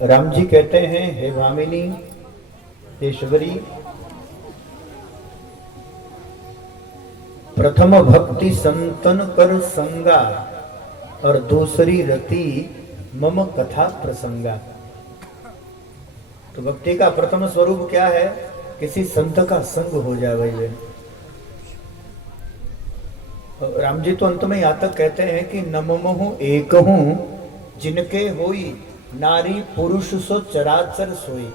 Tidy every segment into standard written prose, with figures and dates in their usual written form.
राम जी कहते हैं, हे भामिनी, हे शबरी, प्रथम भक्ति संतन कर संगा और दूसरी रति मम कथा प्रसंगा। तो भक्ति का प्रथम स्वरूप क्या है? किसी संत का संग हो जाए भाई बहन। राम जी तो अंत में यहां तक कहते हैं कि नममहु एक हूं जिनके होई नारी पुरुष सो चराचर सोई।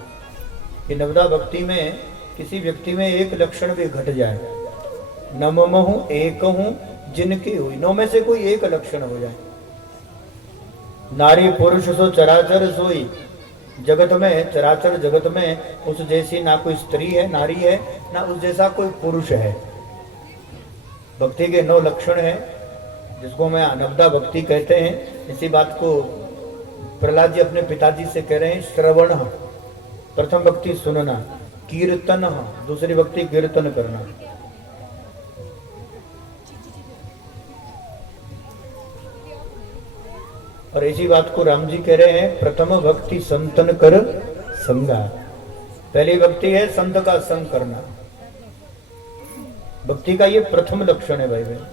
ये नवदा भक्ति में किसी व्यक्ति में एक लक्षण भी घट जाए, नममहु एक हूं जिनके हुई, नौ में से कोई एक लक्षण हो जाए, नारी पुरुष सो चराचर सोई, जगत में, चराचर जगत में उस जैसी ना कोई स्त्री है, नारी है, ना उस जैसा कोई पुरुष है। भक्ति के 9 लक्षण हैं, जिसको मैं नवदा भक्ति कहते हैं। इसी बात को प्रहलाद जी अपने पिताजी से कह रहे हैं, श्रवण, प्रथम भक्ति सुनना, कीर्तन, दूसरी भक्ति कीर्तन करना। और इसी बात को राम जी कह रहे हैं, प्रथम भक्ति संतन कर संगा। पहली भक्ति है संत का संग करना। भक्ति का ये प्रथम लक्षण है भाई बहन।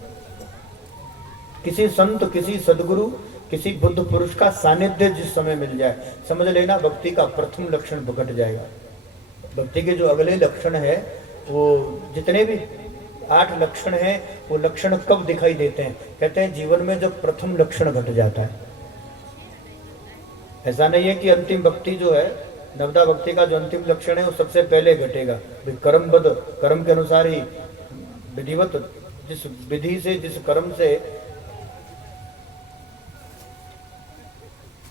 किसी संत, किसी सदगुरु, किसी बुद्ध पुरुष का सानिध्य जिस समय मिल जाए, समझ लेना भक्ति का प्रथम लक्षण प्रकट जाएगा। भक्ति के जो अगले लक्षण है, वो जितने भी 8 लक्षण हैं, वो लक्षण कब दिखाई देते हैं? कहते हैं जीवन में जब प्रथम लक्षण घट जाता है। ऐसा नहीं है कि अंतिम भक्ति जो है, नवदा भक्ति का जो अंतिम लक्षण है वो सबसे पहले घटेगा। कर्मबद्ध, कर्म के अनुसार ही, विधिवत, जिस विधि से, जिस कर्म से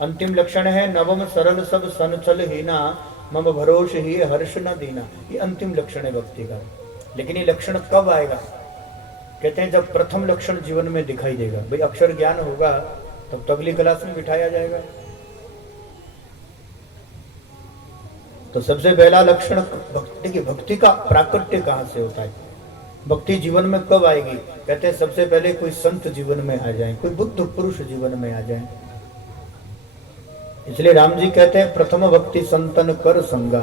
अंतिम लक्षण है, नवम सरल सब संचल हीना, मम भरोस ही हर्ष न दीना। ये अंतिम लक्षण है भक्ति का। लेकिन ये लक्षण कब आएगा? कहते हैं जब प्रथम लक्षण जीवन में दिखाई देगा। भाई अक्षर ज्ञान होगा तब तो अगली क्लास में बिठाया जाएगा। तो सबसे पहला लक्षण भक्ति की, भक्ति का प्राकट्य कहां से होता है? भक्ति जीवन में कब आएगी? कहते हैं सबसे पहले कोई संत जीवन में आ जाए, कोई बुद्ध पुरुष जीवन में आ जाए। इसलिए राम जी कहते हैं प्रथम भक्ति संतन कर संगा।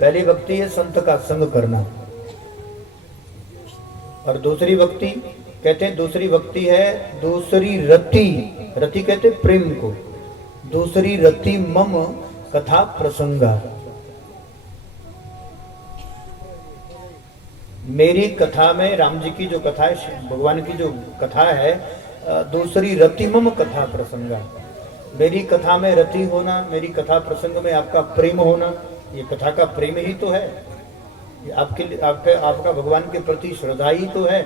पहली भक्ति है संत का संग करना। और दूसरी भक्ति, कहते हैं दूसरी भक्ति है दूसरी रति, रति कहते प्रेम को, दूसरी रति मम कथा प्रसंगा। मेरी कथा में, राम जी की जो कथा है, भगवान की जो कथा है, दूसरी रति मम कथा प्रसंगा। मेरी कथा में रति होना, मेरी कथा प्रसंग में आपका प्रेम होना, ये कथा का प्रेम ही तो है। ये आपका भगवान के प्रति श्रद्धा ही तो है।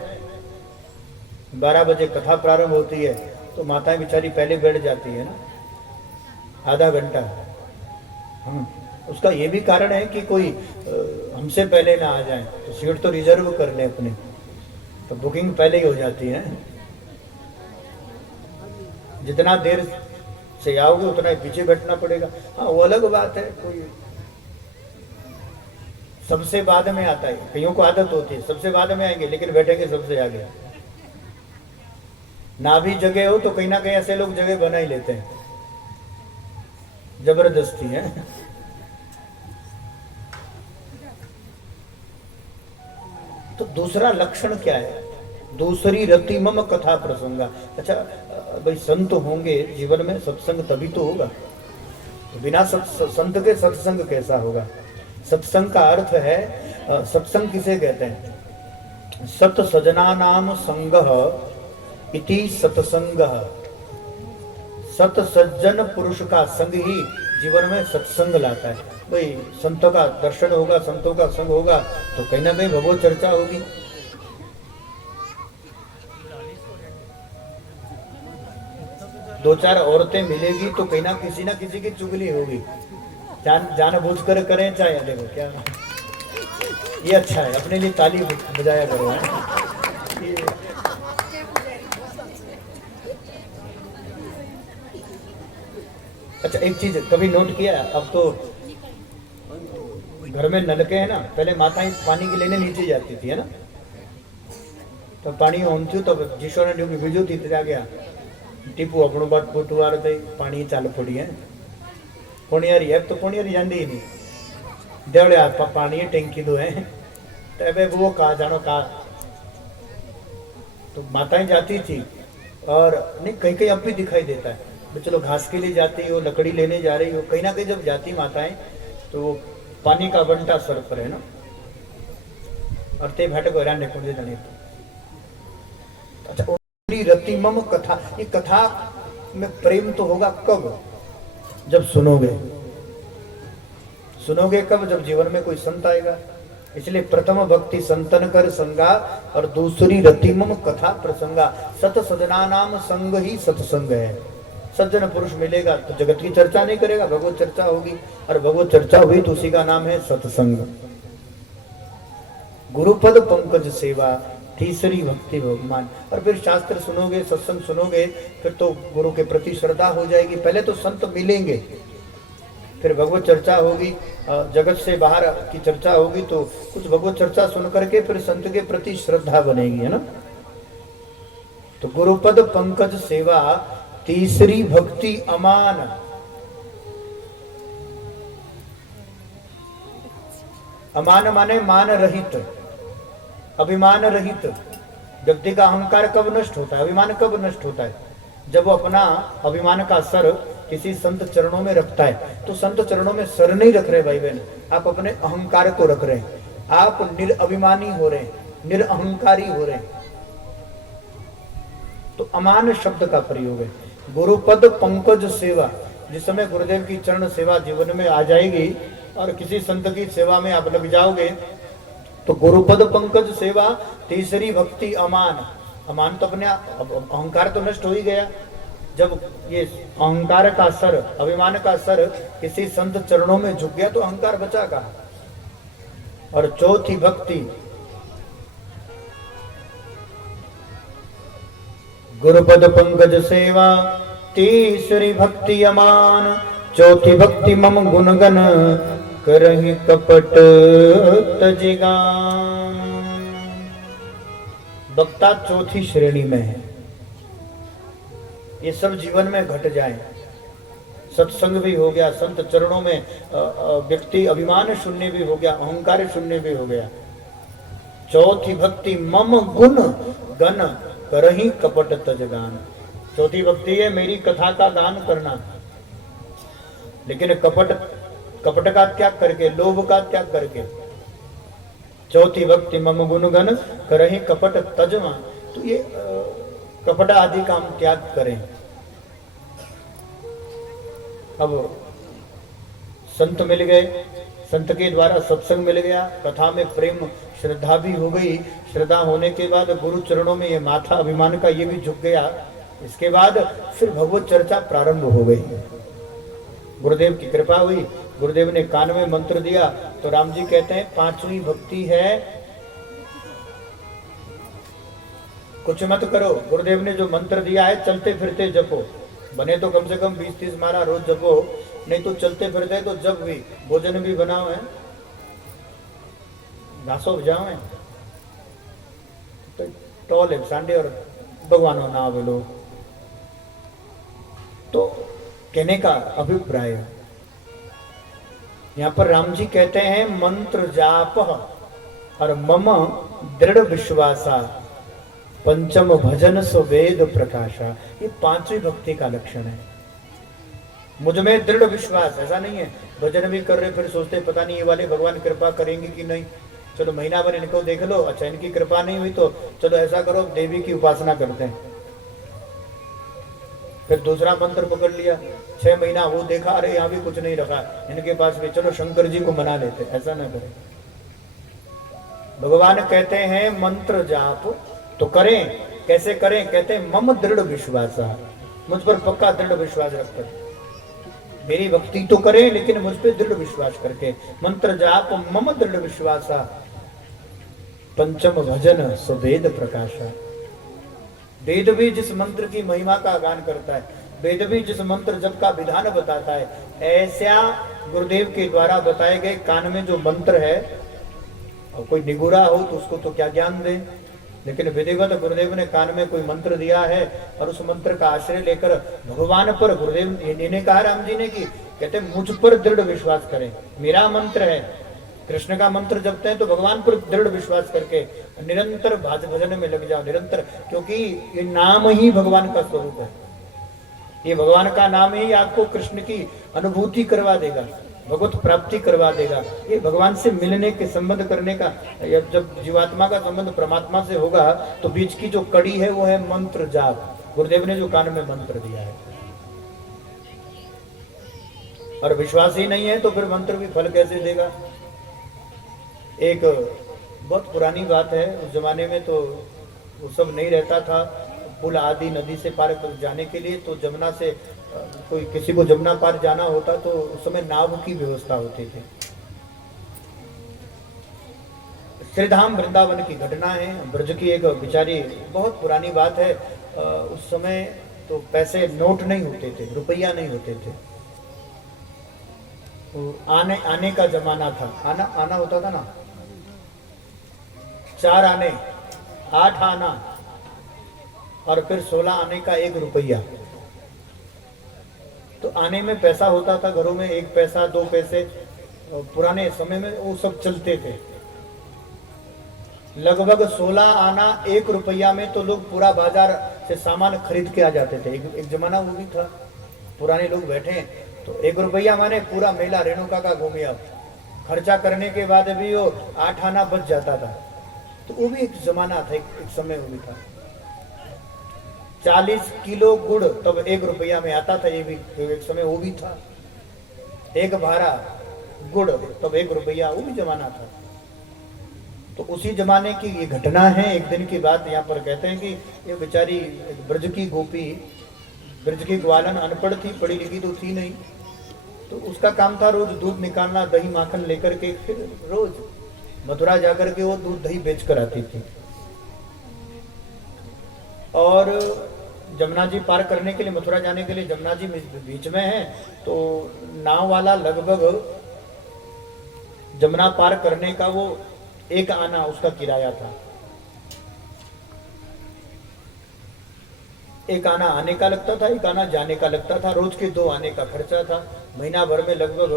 12 बजे कथा प्रारंभ होती है तो माताएं बेचारी पहले बैठ जाती है ना, आधा घंटा। उसका ये भी कारण है कि कोई हमसे पहले ना आ जाए, तो सीट तो रिजर्व कर ले अपने, तो बुकिंग पहले ही हो जाती है। जितना देर से आओगे उतना ही पीछे बैठना पड़ेगा। हाँ, वो अलग बात है, कोई सबसे बाद में आता है, कईयों को आदत होती है सबसे बाद में आएंगे, लेकिन बैठेंगे सबसे आगे। ना भी जगह हो तो कहीं ना कहीं ऐसे लोग जगह बना ही लेते हैं, जबरदस्ती है। तो दूसरा लक्षण क्या है? दूसरी रति मम कथा प्रसंगा। अच्छा भाई, संत होंगे जीवन में, सत्संग तभी तो होगा। तो बिना संत के सत्संग कैसा होगा? सत्संग का अर्थ है, सत्संग किसे कहते हैं? सत सजना नाम संगः इति सत्संगः। सत सज्जन पुरुष का संग ही जीवन में सत्संग लाता है। भाई संतों का दर्शन होगा, संतों का संग होगा तो कहीं ना कहीं भगवत चर्चा होगी। दो चार औरतें मिलेगी तो कहीं ना किसी की चुगली होगी, जानबूझकर करें चाहे। देखो क्या, ये अच्छा है, अपने लिए ताली बजाया करो। अच्छा एक चीज कभी नोट किया, अब तो घर में नलके हैं ना, पहले माताएं पानी के लेने नीचे जाती थी, है ना, तो पानी होती तो जीशो ने बीजू थी, गया टीपू अपनों बात पोटवार दे पानी चाल पड़ी है। पुणियारी है तो पुणियारी जाती ही नहीं देवड़े आप पानी टैंकी दो है तो वो कहा जानो कहा तो माताएं जाती थी और नहीं कहीं कहीं अब भी दिखाई देता है तो चलो घास के लिए जाती हो लकड़ी लेने जा रही हो कहीं ना कहीं जब जाती माताएं तो पानी का बंटा सर पर है ना और ते भटक राने कुंजे जाने अच्छा रतिमम कथा ये कथा में प्रेम तो होगा कब जब सुनोगे कब जब जीवन में कोई संत आएगा इसलिए प्रथम भक्ति संतन कर संगा और दूसरी रतिमम कथा प्रसंगा सत सजना नाम संग ही सत्संग है सज्जन पुरुष मिलेगा तो जगत की चर्चा नहीं करेगा भगवत चर्चा होगी और भगवत चर्चा हुई तो उसी का नाम है सत्संग गुरुपद पंकज सेवा तीसरी भक्ति भगवान और फिर शास्त्र सुनोगे सत्संग सुनोगे फिर तो गुरु के प्रति श्रद्धा हो जाएगी पहले तो संत मिलेंगे फिर भगवत चर्चा होगी जगत से बाहर की चर्चा होगी तो कुछ भगवत चर्चा सुन करके फिर संत के प्रति श्रद्धा बनेगी है ना तो गुरुपद पंकज सेवा तीसरी भक्ति अमान अमान माने मान रहित अभिमान रहित व्यक्ति का अहंकार कब नष्ट होता है अभिमान कब नष्ट होता है जब वो अपना अभिमान का सर किसी संत चरणों में रखता है तो संत चरणों में सर नहीं रख रहे भाई बहन आप अपने अहंकार को रख रहे हैं आप निरअभिमानी हो रहे हैं निरअहंकारी हो रहे हैं तो अमान शब्द का प्रयोग है गुरुपद पंकज सेवा जिस समय गुरुदेव की चरण सेवा जीवन में आ जाएगी और किसी संत की सेवा में आप लग जाओगे तो गुरुपद पंकज सेवा तीसरी भक्ति अमान अमान तो अपने अहंकार तो नष्ट हो ही गया जब ये अहंकार का सर अभिमान का सर किसी संत चरणों में झुक गया तो अहंकार बचा कहा और चौथी भक्ति गुरुपद पंकज सेवा तीसरी भक्ति अमान चौथी भक्ति मम गुणगन करहि कपट तजिगान वक्ता चौथी श्रेणी में है ये सब जीवन में घट जाए सत्संग भी हो गया संत चरणों में व्यक्ति अभिमान शून्य भी हो गया अहंकार शून्य भी हो गया चौथी भक्ति मम गुण गण करहि कपट तजगान चौथी भक्ति है मेरी कथा का गान करना लेकिन कपट का त्याग करके लोभ का त्याग करके चौथी भक्ति मम गुणगन करहि कपट तजमा तो ये कपट आदि का हम त्याग करें अब संत मिल गए संत के द्वारा सत्संग मिल गया कथा में प्रेम श्रद्धा भी हो गई श्रद्धा होने के बाद गुरु चरणों में ये माथा अभिमान का ये भी झुक गया इसके बाद फिर भगवत चर्चा प्रारंभ हो गई गुरुदेव की कृपा हुई गुरुदेव ने कान में मंत्र दिया तो राम जी कहते हैं पांचवी भक्ति है कुछ मत करो गुरुदेव ने जो मंत्र दिया है चलते फिरते जपो बने तो कम से कम 20-30 माला रोज जपो नहीं तो चलते फिरते तो जब भी भोजन भी बनाओ है घासो जाओ है तो टॉल है सांडे और भगवानों ना बोलो तो कहने का अभिप्राय यहाँ पर राम जी कहते हैं मंत्र जाप और मम दृढ़ विश्वासा पंचम भजन स्वेद प्रकाशा ये पांचवी भक्ति का लक्षण है मुझ में दृढ़ विश्वास ऐसा नहीं है भजन भी कर रहे फिर सोचते पता नहीं ये वाले भगवान कृपा करेंगे कि नहीं चलो महीना भर इनको देख लो अच्छा इनकी कृपा नहीं हुई तो चलो ऐसा करो देवी की उपासना करते हैं फिर दूसरा मंत्र पकड़ लिया 6 महीना वो देखा अरे यहाँ भी कुछ नहीं रखा इनके पास भी चलो शंकर जी को मना लेते ऐसा ना करें भगवान कहते हैं मंत्र जाप तो करें कैसे करें कहते हैं मम दृढ़ विश्वास मुझ पर पक्का दृढ़ विश्वास रखकर मेरी भक्ति तो करें लेकिन मुझ पर दृढ़ विश्वास करके मंत्र जाप मम दृढ़ विश्वास पंचम भजन स्वेद प्रकाशा वेद भी जिस मंत्र की महिमा का गान करता है वेद भी जिस मंत्र जप का विधान बताता है ऐसा गुरुदेव के द्वारा बताए गए कान में जो मंत्र है और कोई निगुरा हो तो उसको तो क्या ज्ञान दे लेकिन विधिवत गुरुदेव ने कान में कोई मंत्र दिया है और उस मंत्र का आश्रय लेकर भगवान पर गुरुदेव ने कहा राम जी ने कि कहते हैं मुझ पर दृढ़ विश्वास करें, मेरा मंत्र है। कृष्ण का मंत्र जपते हैं तो भगवान पर दृढ़ विश्वास करके निरंतर भजन में लग जाओ, निरंतर, क्योंकि ये नाम ही भगवान का स्वरूप है। ये भगवान का नाम ही आपको कृष्ण की अनुभूति करवा देगा, भगवत प्राप्ति करवा देगा। ये भगवान से मिलने के संबंध करने का, जब जीवात्मा का संबंध परमात्मा से होगा तो बीच की जो कड़ी है वो है मंत्र जाप। गुरुदेव ने जो कान में मंत्र दिया है, और विश्वास ही नहीं है तो फिर मंत्र भी फल कैसे देगा। एक बहुत पुरानी बात है, उस जमाने में तो वो सब नहीं रहता था, पुल आदि नदी से पार जाने के लिए, तो जमुना से कोई किसी को जमुना पार जाना होता तो उस समय नाव की व्यवस्था होती थी। श्रीधाम वृंदावन की घटना है, ब्रज की एक बिचारी, बहुत पुरानी बात है। उस समय तो पैसे नोट नहीं होते थे, रुपया नहीं होते थे, आने आने का जमाना था, आना आना होता था ना, 4 आने, 8 आना और फिर 16 आने का 1 रुपया। तो आने में पैसा होता था घरों में, 1 पैसा 2 पैसे, पुराने समय में वो सब चलते थे। लगभग 16 आना 1 रुपया में तो लोग पूरा बाजार से सामान खरीद के आ जाते थे। एक जमाना वो भी था, पुराने लोग बैठे तो 1 रुपया माने पूरा मेला रेणुका का घूमे। अब खर्चा करने के बाद भी वो 8 आना बच जाता था। तो वो भी एक जमाना था, एक समय वो भी था। 40 किलो गुड़ तब 1 रुपया में आता था, ये भी एक समय वो भी था। 1 भारा गुड़ तब 1 रुपया, वो भी जमाना था। तो उसी जमाने की ये घटना है, एक दिन की बात। यहाँ पर कहते हैं कि ये बेचारी ब्रज की गोपी, ब्रज की ग्वालन अनपढ़ थी, पढ़ी लिखी तो थी नहीं, तो उसका काम था रोज दूध निकालना, दही माखन लेकर के फिर रोज मथुरा जाकर के वो दूध दही बेच कर आती थी। और जमुना जी पार करने के लिए, मथुरा जाने के लिए जमुना जी बीच में है, तो नाव वाला लगभग जमुना पार करने का वो 1 आना उसका किराया था। 1 आना आने का लगता था, 1 आना जाने का लगता था। रोज के 2 आने का खर्चा था। महीना भर में लगभग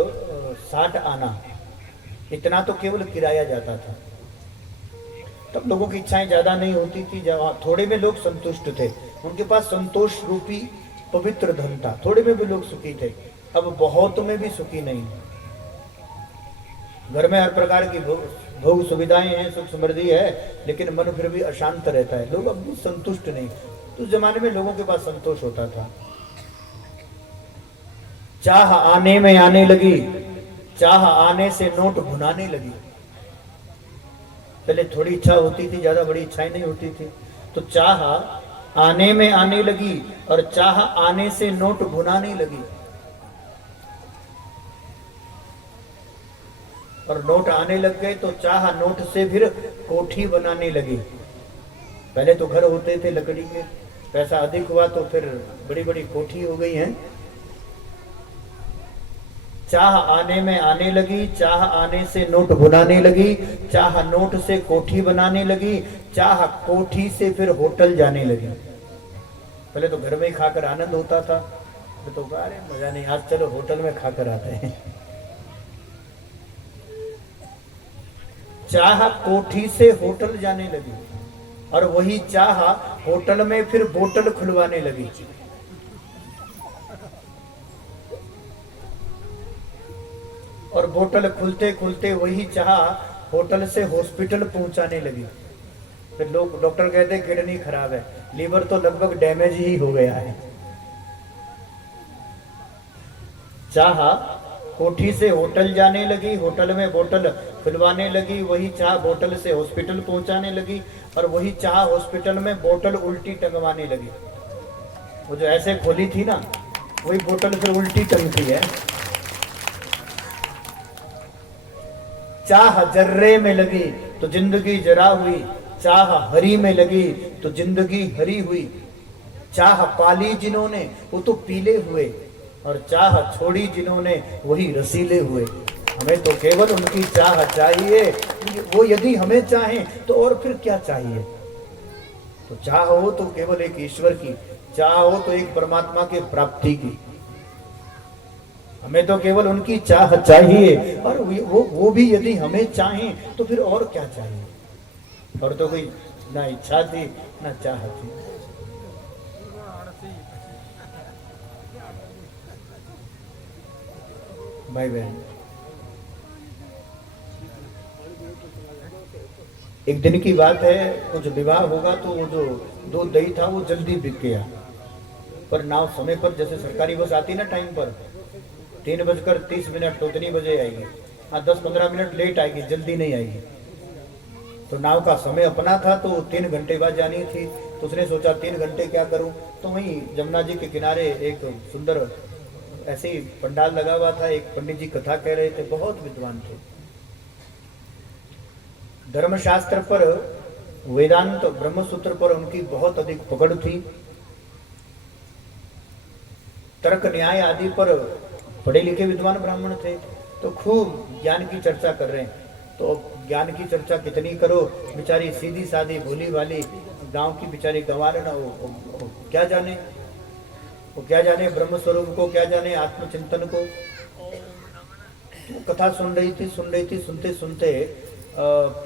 60 आना, इतना तो केवल किराया जाता था। तब लोगों की इच्छाएं ज्यादा नहीं होती थी, जब थोड़े में लोग संतुष्ट थे, उनके पास संतोष रूपी पवित्र धन था, थोड़े में भी लोग सुखी थे। अब बहुत में भी सुखी नहीं। घर में हर प्रकार की भोग सुविधाएं हैं, सुख समृद्धि है, लेकिन मन फिर भी अशांत रहता है, लोग अब भी संतुष्ट नहीं। तो उस जमाने में लोगों के पास संतोष होता था। चाह आने में आने लगी, चाह आने से नोट भुनाने लगी। पहले थोड़ी इच्छा होती थी, ज्यादा बड़ी इच्छाएं नहीं होती थी। तो चाह आने में आने लगी और चाह आने से नोट भुनाने लगी। और नोट आने लग गए तो चाह नोट से फिर कोठी बनाने लगी। पहले तो घर होते थे लकड़ी के, पैसा अधिक हुआ तो फिर बड़ी बड़ी कोठी हो गई है। चाह आने में आने लगी, चाह आने से नोट बुनाने लगी, चाह नोट से कोठी बनाने लगी, चाह कोठी से फिर होटल जाने लगी। पहले तो घर में ही खाकर आनंद होता था, तो अरे मजा नहीं, आज चलो होटल में खाकर आते हैं। चाह कोठी से होटल जाने लगी और वही चाह होटल में फिर बोतल खुलवाने लगी। और बोतल खुलते खुलते वही चाह होटल से हॉस्पिटल पहुंचाने लगी। फिर लोग, डॉक्टर कहते हैं किडनी खराब है, लीवर तो लगभग डैमेज ही हो गया है। चाह कोठी से होटल जाने लगी, होटल में बोतल खुलवाने लगी, वही चाह बोतल से हॉस्पिटल पहुंचाने लगी और वही चाह हॉस्पिटल में बोतल उल्टी टंगवाने लगी। वो जो ऐसे खोली थी ना, वही बोतल फिर उल्टी टंगती है। चाह जर्रे में लगी तो जिंदगी जरा हुई, चाह हरी में लगी तो जिंदगी हरी हुई। चाह पाली जिन्होंने वो तो पीले हुए, और चाह छोड़ी जिन्होंने वही रसीले हुए। हमें तो केवल उनकी चाह चाहिए, वो यदि हमें चाहें तो और फिर क्या चाहिए। तो चाह हो तो केवल एक ईश्वर की, चाह हो तो एक परमात्मा के प्राप्ति की। हमें तो केवल उनकी चाह चाहिए, और वो भी यदि हमें चाहें तो फिर और क्या चाहिए। और तो कोई ना इच्छा थी ना चाह थी। भाई बहन, एक दिन की बात है, कुछ विवाह होगा तो वो जो दूध दही था वो जल्दी बिक गया, पर नाव समय पर, जैसे सरकारी बस आती ना टाइम पर, 3:30 तो उतनी बजे आएगी। हाँ, 10-15 मिनट लेट आएगी, जल्दी नहीं आएगी। तो नाव का समय अपना था, तो 3 घंटे बाद जानी थी। तो उसने सोचा 3 घंटे क्या करूं, तो वहीं जमुना जी के किनारे एक सुंदर ऐसे ही पंडाल लगा हुआ था। एक पंडित जी कथा कह रहे थे, बहुत विद्वान थे, धर्मशास्त्र पर, वेदांत ब्रह्मसूत्र पर उनकी बहुत अधिक पकड़ थी। तर्क न्याय आदि पर पढ़े लिखे विद्वान ब्राह्मण थे। तो खूब ज्ञान की चर्चा कर रहे हैं। तो ज्ञान की चर्चा कितनी करो, बेचारी सीधी सादी भोली वाली गांव की बेचारी गंवार ना, वो क्या जाने, वो क्या जाने ब्रह्म स्वरूप को, क्या जाने आत्मचिंतन को। कथा सुन रही थी, सुनते सुनते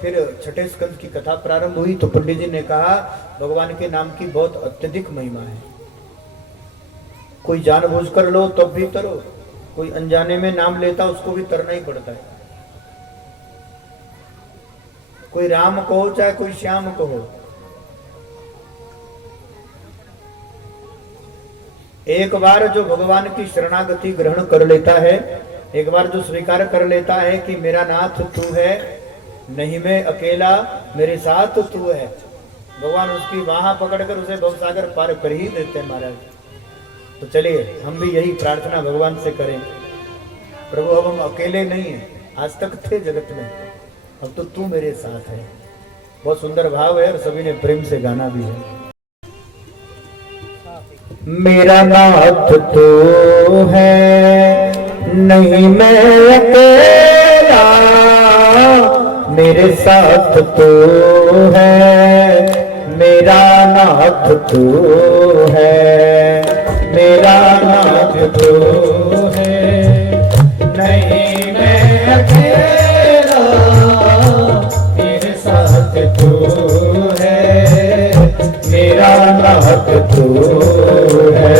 फिर छठे स्कंद की कथा प्रारंभ हुई। तो पंडित जी ने कहा, भगवान के नाम की बहुत अत्यधिक महिमा है। कोई जानबूझ कर लो तब भी तरो, कोई अनजाने में नाम लेता उसको भी तरना ही पड़ता है। कोई राम कहो चाहे कोई श्याम कहो, एक बार जो भगवान की शरणागति ग्रहण कर लेता है, एक बार जो स्वीकार कर लेता है कि मेरा नाथ तू है, नहीं मैं अकेला, मेरे साथ तू है, भगवान उसकी बाह पकड़कर उसे भवसागर पार कर ही देते हैं महाराज। तो चलिए हम भी यही प्रार्थना भगवान से करें, प्रभु अब हम अकेले नहीं हैं, आज तक थे जगत में, अब तो तू मेरे साथ है। बहुत सुंदर भाव है और सभी ने प्रेम से गाना भी है। मेरा नाथ तो है, नहीं मैं अकेला, मेरे साथ तो है, मेरा नाथ तो है, मेरा नाथ तो है, नहीं मैं अकेला, मेरे साथ तो है, मेरा नाथ तो है।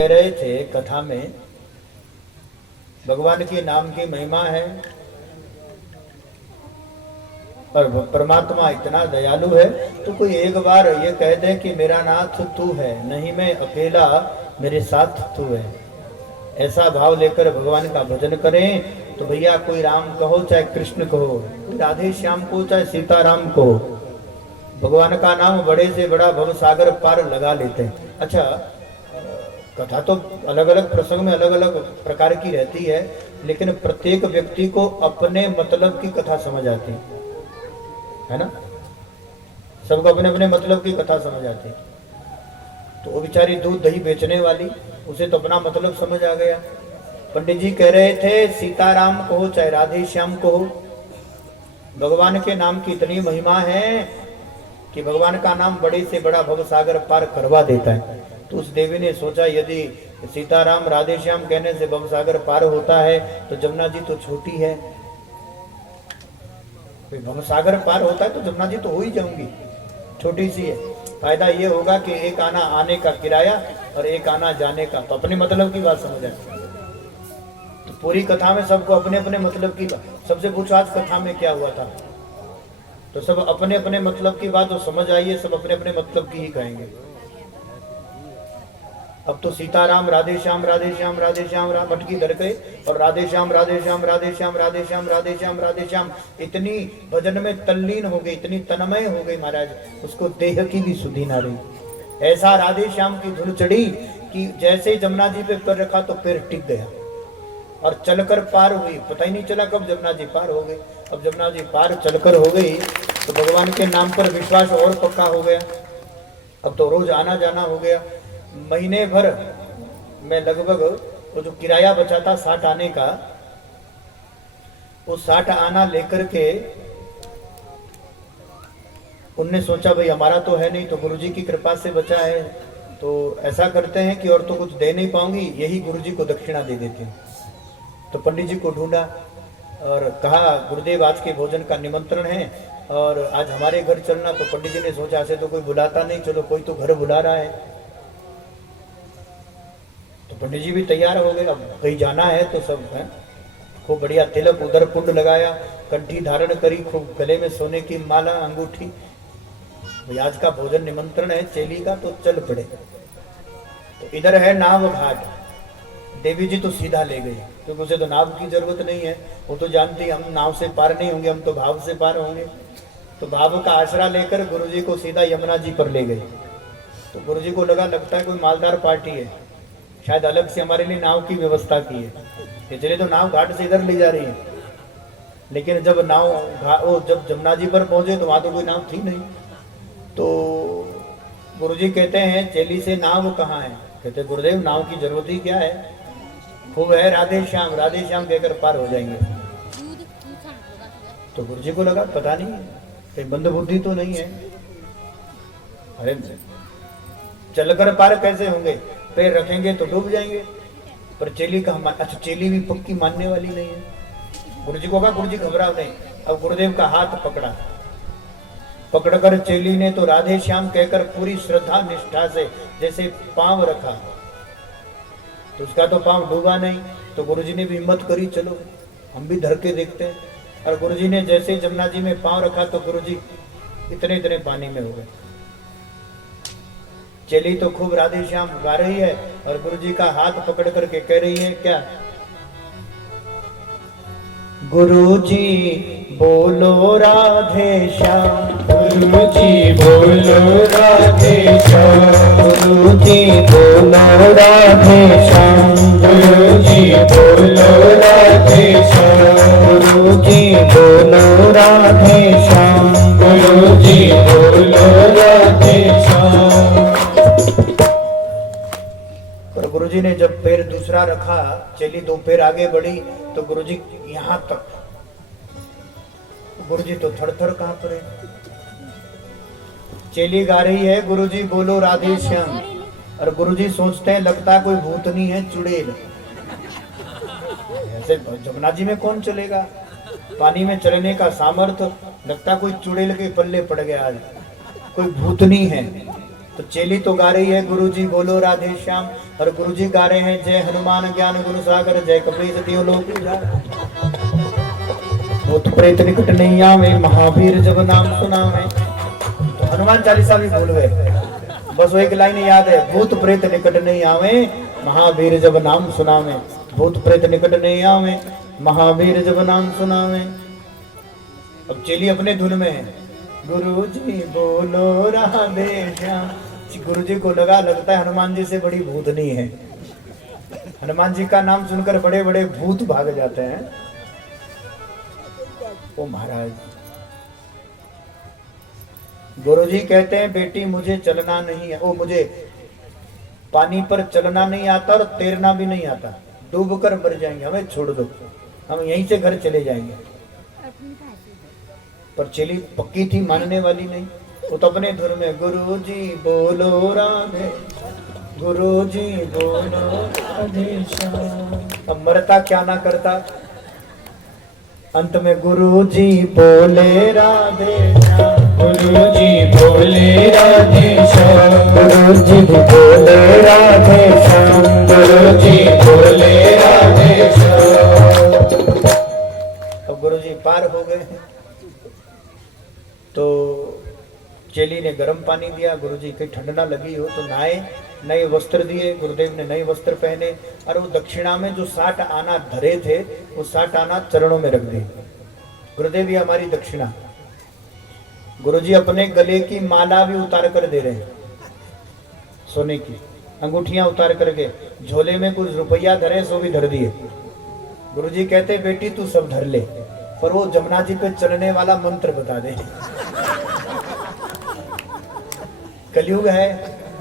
कह रहे थे कथा में, भगवान के नाम की महिमा है और परमात्मा इतना दयालु है। तो कोई एक बार ये कह दे कि मेरा नाथ तू है, नहीं मैं अकेला, मेरे साथ तू है, ऐसा भाव लेकर भगवान का भजन करें। तो भैया कोई राम कहो चाहे कृष्ण कहो, कोई राधे श्याम को चाहे सीताराम कहो, भगवान का नाम बड़े से बड़ा भव सागर पार लगा लेते हैं। अच्छा, कथा तो अलग अलग प्रसंग में अलग अलग प्रकार की रहती है, लेकिन प्रत्येक व्यक्ति को अपने मतलब की कथा समझ आती है ना, सबको अपने अपने मतलब की कथा समझ आती है। तो वो बेचारी दूध दही बेचने वाली, उसे तो अपना मतलब समझ आ गया। पंडित जी कह रहे थे सीताराम कहो चाहे राधे श्याम कहो, भगवान के नाम की इतनी महिमा है कि भगवान का नाम बड़े से बड़ा भव सागर पार करवा देता है। तो उस देवी ने सोचा, यदि सीताराम राधे श्याम कहने से भव सागर पार होता है तो जमुना जी तो छोटी है, भव सागर पार होता है तो जमुना जी तो हो ही जाऊंगी, छोटी सी है। फायदा ये होगा कि एक आना आने का किराया और एक आना जाने का, तो अपने मतलब की बात समझ आए। तो पूरी कथा में सबको अपने अपने मतलब की बात, सबसे पूछो आज कथा में क्या हुआ था, तो सब अपने अपने मतलब की बात जो समझ आई है, सब अपने अपने मतलब की ही कहेंगे। अब तो सीताराम राधे श्याम राधे श्याम राधे श्याम राम अटकी धर गए, और राधे श्याम राधे श्याम राधे श्याम राधे श्याम राधे श्याम राधे श्याम इतनी भजन में तल्लीन हो गई, इतनी तन्मय हो गई महाराज, उसको देह की भी सुधी ना रही। ऐसा राधे श्याम की धुन चढ़ी कि जैसे जमुना जी पे पैर रखा तो पैर टिक गया और चलकर पार हुई, पता ही नहीं चला कब जमुना जी पार हो गई। अब जमुना जी पार चलकर हो गई तो भगवान के नाम पर विश्वास और पक्का हो गया। अब तो रोज आना जाना हो गया। महीने भर में लगभग वो जो किराया बचा था 60 आने का, वो 60 आना लेकर के उनने सोचा भाई हमारा तो है नहीं, तो गुरुजी की कृपा से बचा है, तो ऐसा करते हैं कि और तो कुछ दे नहीं पाऊंगी, यही गुरुजी को दक्षिणा दे देते हैं। तो पंडित जी को ढूंढा और कहा गुरुदेव आज के भोजन का निमंत्रण है और आज हमारे घर चलना। तो पंडित जी ने सोचा ऐसे तो कोई बुलाता नहीं, चलो कोई तो घर बुला रहा है। तो पंडित जी भी तैयार हो गए, अब कहीं जाना है तो सब है। खूब बढ़िया तिलक उदर पुंड लगाया, कंठी धारण करी, खूब गले में सोने की माला, अंगूठी। भाई आज का भोजन निमंत्रण है चेली का, तो चल पड़े। तो इधर है नाव घाट, देवी जी तो सीधा ले गई क्योंकि उसे तो नाव की जरूरत नहीं है, वो तो जानती हम नाव से पार नहीं होंगे, हम तो भाव से पार होंगे। तो भाव का आसरा लेकर गुरुजी को सीधा यमुना जी पर ले गई। तो गुरुजी को लगता है कोई मालदार पार्टी है, शायद अलग से हमारे लिए नाव की व्यवस्था की है, इसलिए तो नाव घाट से इधर ले जा रही है। लेकिन जब जब यमुना जी पर पहुंचे तो वहां तो कोई नाव थी नहीं। तो गुरुजी कहते हैं चेली से नाव कहाँ है? कहते गुरुदेव नाव की जरूरत ही क्या है, खूब है राधे श्याम कहकर पार हो जाएंगे। तो गुरुजी को लगा पता नहीं कहीं बंद बुद्धि तो नहीं है, अरे चलकर पार कैसे होंगे, पैर रखेंगे तो डूब जाएंगे। पर चेली का अच्छा चेली भी पक्की मानने वाली नहीं है। गुरुजी को कहा गुरुजी घबराओ नहीं। अब गुरुदेव का हाथ पकड़कर चेली ने तो राधे श्याम कहकर पूरी श्रद्धा निष्ठा से जैसे पांव रखा, तो उसका तो पांव डूबा नहीं। तो गुरुजी ने भी हिम्मत करी, चलो हम भी धर के देखते हैं। और गुरुजी ने जैसे जमुना जी में पांव रखा तो गुरुजी इतने पानी में हो गए। चेली तो खूब राधे श्याम गा रही है और गुरुजी का हाथ पकड़ करके कह रही है क्या, गुरुजी बोलो राधे श्याम, गुरुजी बोलो राधे श्याम, गुरुजी बोलो राधे श्याम, गुरुजी बोलो राधे श्याम, गुरुजी बोलो राधे श्याम, गुरुजी बोलो राधे श्याम। पर गुरुजी ने जब पैर दूसरा रखा, चली 2 पैर आगे बढ़ी तो गुरुजी यहां तक, गुरुजी तो थर-थर कांप रहे। चेली गा रही है गुरुजी बोलो राधे श्याम, और गुरुजी सोचते हैं लगता कोई भूतनी है चुड़ैल, ऐसे जमुना जी में कौन चलेगा, पानी में चलने का सामर्थ्य, लगता कोई चुड़ैल के पल्ले पड़ गया, आज कोई भूतनी है। तो चेली तो गा रही है गुरुजी बोलो राधे श्याम, और गुरुजी गा रहे हैं जय हनुमान ज्ञान गुरु सागर, जय कपीस तियो लोक उजागर। भूत प्रेत निकट नहीं आवे, महावीर जब नाम सुनावे। तो हनुमान चालीसा भी भूल गए, बस वो एक लाइन याद है, भूत प्रेत निकट नहीं आवे, महावीर जब नाम सुनावे। भूत प्रेत निकट नहीं आवे, महावीर जब नाम सुनावे। अब चेली अपने धुन में है, गुरुजी बोलो राधे श्याम। गुरुजी को लगता है हनुमान जी से बड़ी भूतनी है, हनुमान जी का नाम सुनकर बड़े बड़े भूत भाग जाते हैं। ओ महाराज, गुरुजी कहते हैं बेटी मुझे चलना नहीं है, ओ मुझे पानी पर चलना नहीं आता और तैरना भी नहीं आता, डूब कर मर जाएंगे, हमें छोड़ दो, हम यहीं से घर चले जाएंगे। पर चेली पक्की थी, मानने वाली नहीं, वो तो अपने धुन में गुरुजी बोलो राधे, गुरुजी बोलो राधे श्याम। अब मरता क्या ना करता, अंत में गुरुजी बोले राधे श्याम, गुरुजी बोले राधे श्याम, गुरुजी बोले राधे श्याम, गुरुजी बोले राधे श्याम। अब गुरुजी पार हो गए। तो चेली ने गर्म पानी दिया, गुरुजी की ठंड ना लगी हो तो नहाए, नए वस्त्र दिए, गुरुदेव ने नए वस्त्र पहने, और वो दक्षिणा में जो 60 आना धरे थे वो 60 आना चरणों में रख दिए। गुरुदेव ये हमारी दक्षिणा। गुरुजी अपने गले की माला भी उतार कर दे रहे हैं, सोने की अंगूठियां उतार करके, झोले में कुछ रुपया धरे सो भी धर दिए। गुरुजी कहते बेटी तू सब धर ले, पर वो जमुना जी पे चलने वाला मंत्र बता दे। कलयुग है,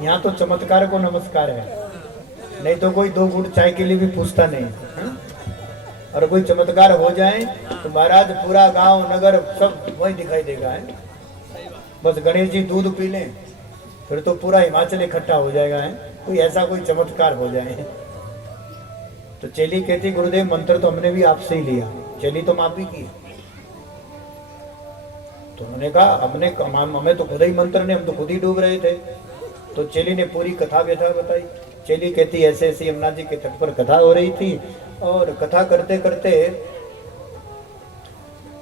यहाँ तो चमत्कार को नमस्कार है, नहीं तो कोई 2 घूंट चाय के लिए भी पूछता नहीं है? और कोई चमत्कार हो जाए तो महाराज पूरा गांव नगर सब वही दिखाई देगा है। बस गणेश जी दूध पी लें फिर तो पूरा हिमाचल इकट्ठा हो जाएगा है। कोई ऐसा कोई चमत्कार हो जाए तो चेली कहती गुरुदेव मंत्र तो हमने भी आपसे ही लिया, चेली तो माफी की। तो उन्होंने कहा हमें तो खुद ही मंत्र ने, हम तो खुद ही डूब रहे थे। तो चेली ने पूरी कथा व्यथा बताई। चेली कहती ऐसे ऐसे यमुना जी के तट पर कथा हो रही थी और कथा करते करते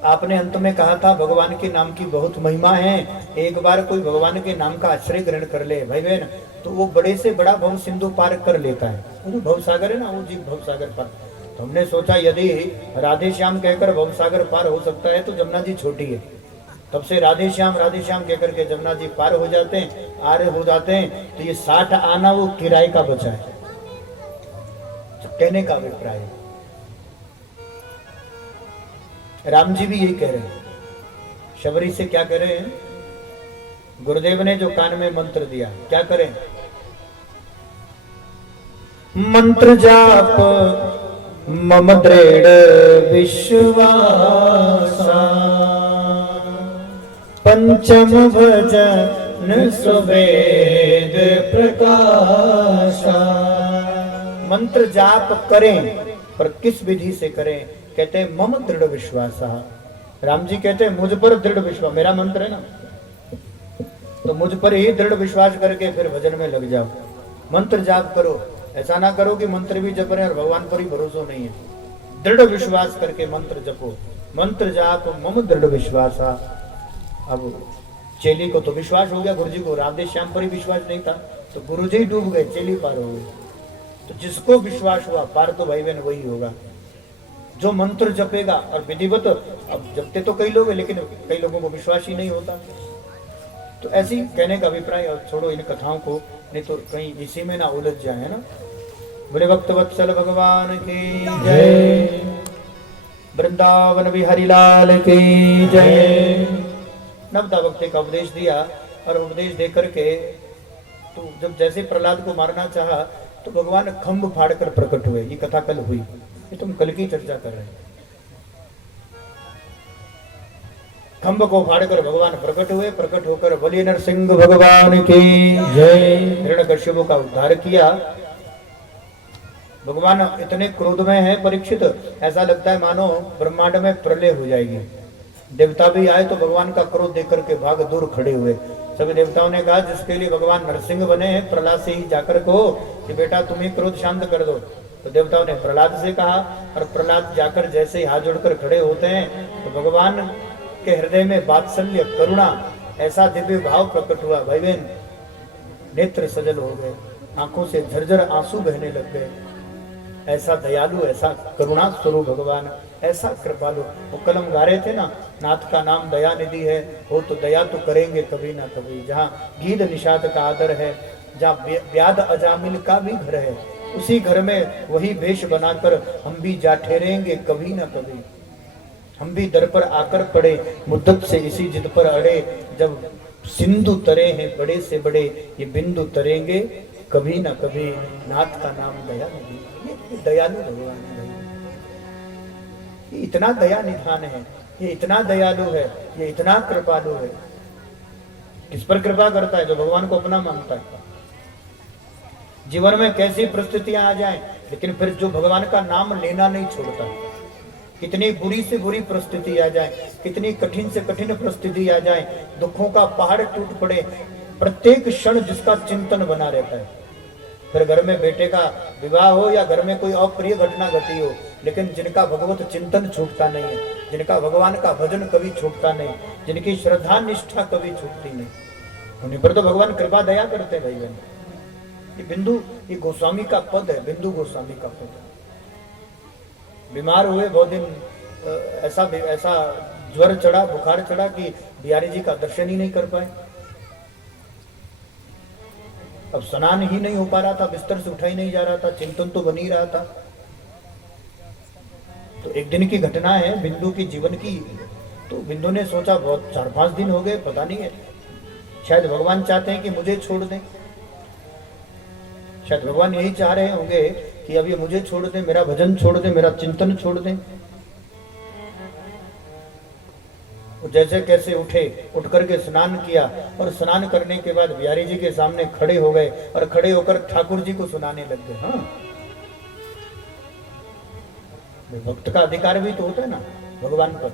आपने अंत में कहा था भगवान के नाम की बहुत महिमा है, एक बार कोई भगवान के नाम का आश्रय ग्रहण कर ले भाई बहन तो वो बड़े से बड़ा भव सिंधु पार कर लेता है। वो भव सागर है ना, वो जीव भव सागर पार। तो हमने सोचा यदि राधे श्याम कहकर भव सागर पार हो सकता है तो जमुना जी छोटी है। तब से राधे श्याम कहकर के जमुना जी पार हो जाते हैं, आर्य हो जाते हैं। तो ये 60 आना वो किराए का बचा है, कहने का अभिप्राय है। राम जी भी यही कह रहे हैं। शबरी से क्या कह रहे हैं? गुरुदेव ने जो कान में मंत्र दिया क्या करें? मंत्र जाप मम दृढ़ विश्वासा पंचम भजन सुवेद प्रकाशा। मंत्र जाप करें पर किस विधि से करें? कहते हैं मम दृढ़ विश्वास। राम जी कहते हैं मुझ पर दृढ़ विश्वास, मेरा मंत्र है ना, तो मुझ पर ही दृढ़ विश्वास करके फिर भजन में लग जाओ। मंत्र जाप करो, ऐसा ना करो कि मंत्र भी जप रहे और भगवान पर ही भरोसा नहीं है। दृढ़ विश्वास करके मंत्र जपो। मंत्र जाप मम दृढ़ विश्वास। अब चेली को तो विश्वास हो गया, गुरु जी को राधे श्याम पर ही विश्वास नहीं था तो गुरु जी डूब गए, चेली पार हो गई। तो जिसको विश्वास हुआ पार तो भाई बहन वही होगा जो मंत्र जपेगा। और विधिवत अब जपते तो कई लोग हैं लेकिन कई लोगों को विश्वास ही नहीं होता। तो ऐसी कहने का अभिप्राय। और छोड़ो इन कथाओं को, नहीं तो कहीं इसी में ना उलझ जाए, है ना। बोले भक्त वत्सल भगवान की जय, वृंदावन बिहारी लाल की जय। नवदा भक्ति का उपदेश दिया और उपदेश दे करके तो जब जैसे प्रहलाद को मारना चाहा तो भगवान खंभ फाड़कर प्रकट हुए। ये कथा कल हुई, ये तुम कल की चर्चा कर रहे हैं। खंभ को फाड़कर भगवान प्रकट हुए। प्रकट होकर बलि नरसिंह भगवान की जय। हिरण्यकश्यप का उद्धार किया। भगवान इतने क्रोध में है परीक्षित, ऐसा लगता है मानो ब्रह्मांड में प्रलय हो जाएगी। देवता भी आए तो भगवान का क्रोध देख करके भाग दूर खड़े हुए। सभी देवताओं ने कहा जिसके लिए भगवान नरसिंह बने हैं प्रहलाद से ही जाकर कहो कि बेटा तुम ही क्रोध शांत कर दो। तो देवताओं ने प्रहलाद से कहा और प्रहलाद जाकर जैसे ही हाथ जोड़कर खड़े होते हैं तो भगवान के हृदय में वात्सल्य करुणा ऐसा दिव्य भाव प्रकट हुआ। भाई बहन नेत्र सजल हो गए, आंखों से झरझर आंसू बहने लग गए। ऐसा दयालु, ऐसा करुणा स्वरूप भगवान, ऐसा कृपालु। वो कलम गा रहे थे ना, नाथ का नाम दया निधि है, हो तो दया तो करेंगे कभी ना कभी। जहाँ गीत निषाद का आदर है, जहाँ व्याध अजामिल का भी घर है, उसी घर में वही वेश बनाकर हम भी जा ठहरेंगे कभी ना कभी। हम भी दर पर आकर पड़े, मुद्दत से इसी जिद पर अड़े। जब सिंधु तरे हैं बड़े से बड़े, ये बिंदु तरेंगे कभी ना कभी। नाथ का नाम दया निधि। ये दयालु भगवान है, ये इतना दया निधान है, ये इतना दयालु है, ये इतना कृपालु है। किस पर कृपा करता है? जो भगवान को अपना मानता है। जीवन में कैसी परिस्थितियां आ जाएं, लेकिन फिर जो भगवान का नाम लेना नहीं छोड़ता। कितनी बुरी से बुरी परिस्थिति आ जाए, कितनी कठिन से कठिन परिस्थिति आ जाए, दुखों का पहाड़ टूट पड़े, प्रत्येक क्षण जिसका चिंतन बना रहता है। फिर घर में बेटे का विवाह हो या घर में कोई अप्रिय घटना घटी हो, लेकिन जिनका भगवत चिंतन छूटता नहीं है, जिनका भगवान का भजन कभी छूटता नहीं, जिनकी श्रद्धा निष्ठा कभी छूटती नहीं, उन्हीं पर तो भगवान कृपा दया करते हैं। भाई बहन ये बिंदु, ये गोस्वामी का पद है, बिंदु गोस्वामी का पद है। बीमार हुए बहुत दिन, ऐसा ज्वर चढ़ा, बुखार चढ़ा कि बिहारी जी का दर्शन ही नहीं कर पाए। अब स्नान ही नहीं हो पा रहा था, बिस्तर से उठा ही नहीं जा रहा था, चिंतन तो बन ही रहा था। तो एक दिन की घटना है बिंदु की जीवन की। तो बिंदु ने सोचा बहुत 4-5 दिन हो गए, पता नहीं है, शायद भगवान चाहते हैं कि मुझे छोड़ दें, शायद भगवान यही चाह रहे होंगे कि अब ये मुझे छोड़ दें, मेरा भजन छोड़ दें, मेरा चिंतन छोड़ दें। जैसे कैसे उठे, उठ करके स्नान किया और स्नान करने के बाद बिहारी जी के सामने खड़े हो गए और खड़े होकर ठाकुर जी को सुनाने लग गए। हाँ, भक्त का अधिकार भी तो होता है ना भगवान पर।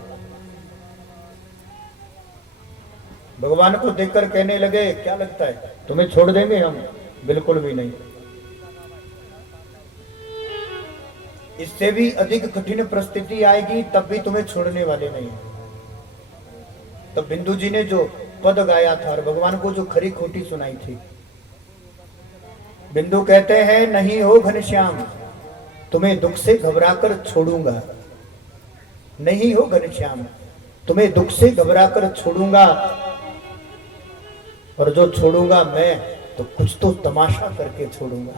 भगवान को देखकर कहने लगे, क्या लगता है तुम्हें छोड़ देंगे हम? बिल्कुल भी नहीं। इससे भी अधिक कठिन परिस्थिति आएगी तब भी तुम्हें छोड़ने वाले नहीं। तो बिंदु जी ने जो पद गाया था और भगवान को जो खरी खोटी सुनाई थी, बिंदु कहते हैं, नहीं हो घनश्याम, तुम्हें दुख से घबराकर छोड़ूंगा। नहीं हो घनश्याम, तुम्हें दुख से घबराकर छोड़ूंगा, और जो छोड़ूंगा मैं तो कुछ तो तमाशा करके छोड़ूंगा।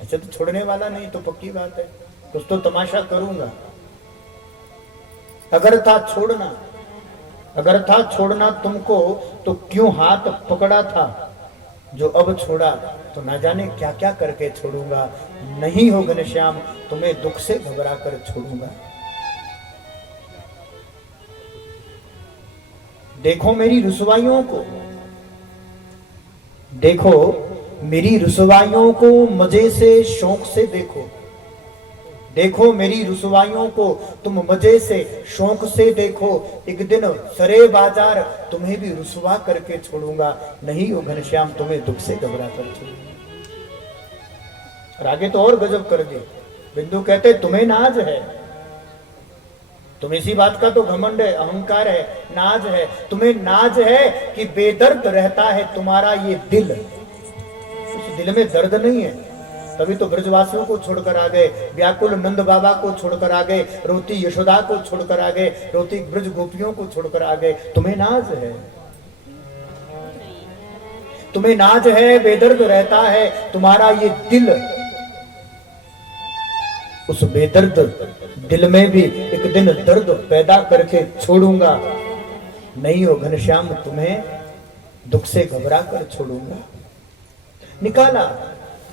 अच्छा, तो छोड़ने वाला नहीं तो पक्की बात है, कुछ तो तमाशा करूंगा। अगर था छोड़ना तुमको तो क्यों हाथ पकड़ा था, जो अब छोड़ा तो ना जाने क्या क्या करके छोड़ूंगा। नहीं हो घनश्याम, तुम्हें दुख से घबरा कर छोड़ूंगा। देखो मेरी रुसवाइयों को, देखो मेरी रुसवाइयों को मजे से शौक से देखो। देखो मेरी रुसवाइयों को तुम मजे से शौक से देखो। एक दिन सरे बाजार तुम्हें भी रुसवा करके छोड़ूंगा। नहीं हो घनश्याम, तुम्हें दुख से घबरा कर छोड़ूंगा। और आगे तो और गजब कर दिए। बिंदु कहते, तुम्हें नाज है, तुम इसी बात का तो घमंड है, अहंकार है, नाज है। तुम्हें नाज है कि बेदर्द रहता है तुम्हारा ये दिल। उस दिल में दर्द नहीं है, तभी तो ब्रजवासियों को छोड़कर आ गए, व्याकुल नंद बाबा को छोड़कर आ गए, रोती यशोदा को छोड़कर आ गए, रोती ब्रज गोपियों को छोड़कर आ गए। तुम्हें नाज है, तुम्हें नाज है, बेदर्द रहता है तुम्हारा ये दिल। उस बेदर्द दिल में भी एक दिन दर्द पैदा करके छोड़ूंगा। नहीं हो घनश्याम, तुम्हें दुख से घबरा कर छोड़ूंगा।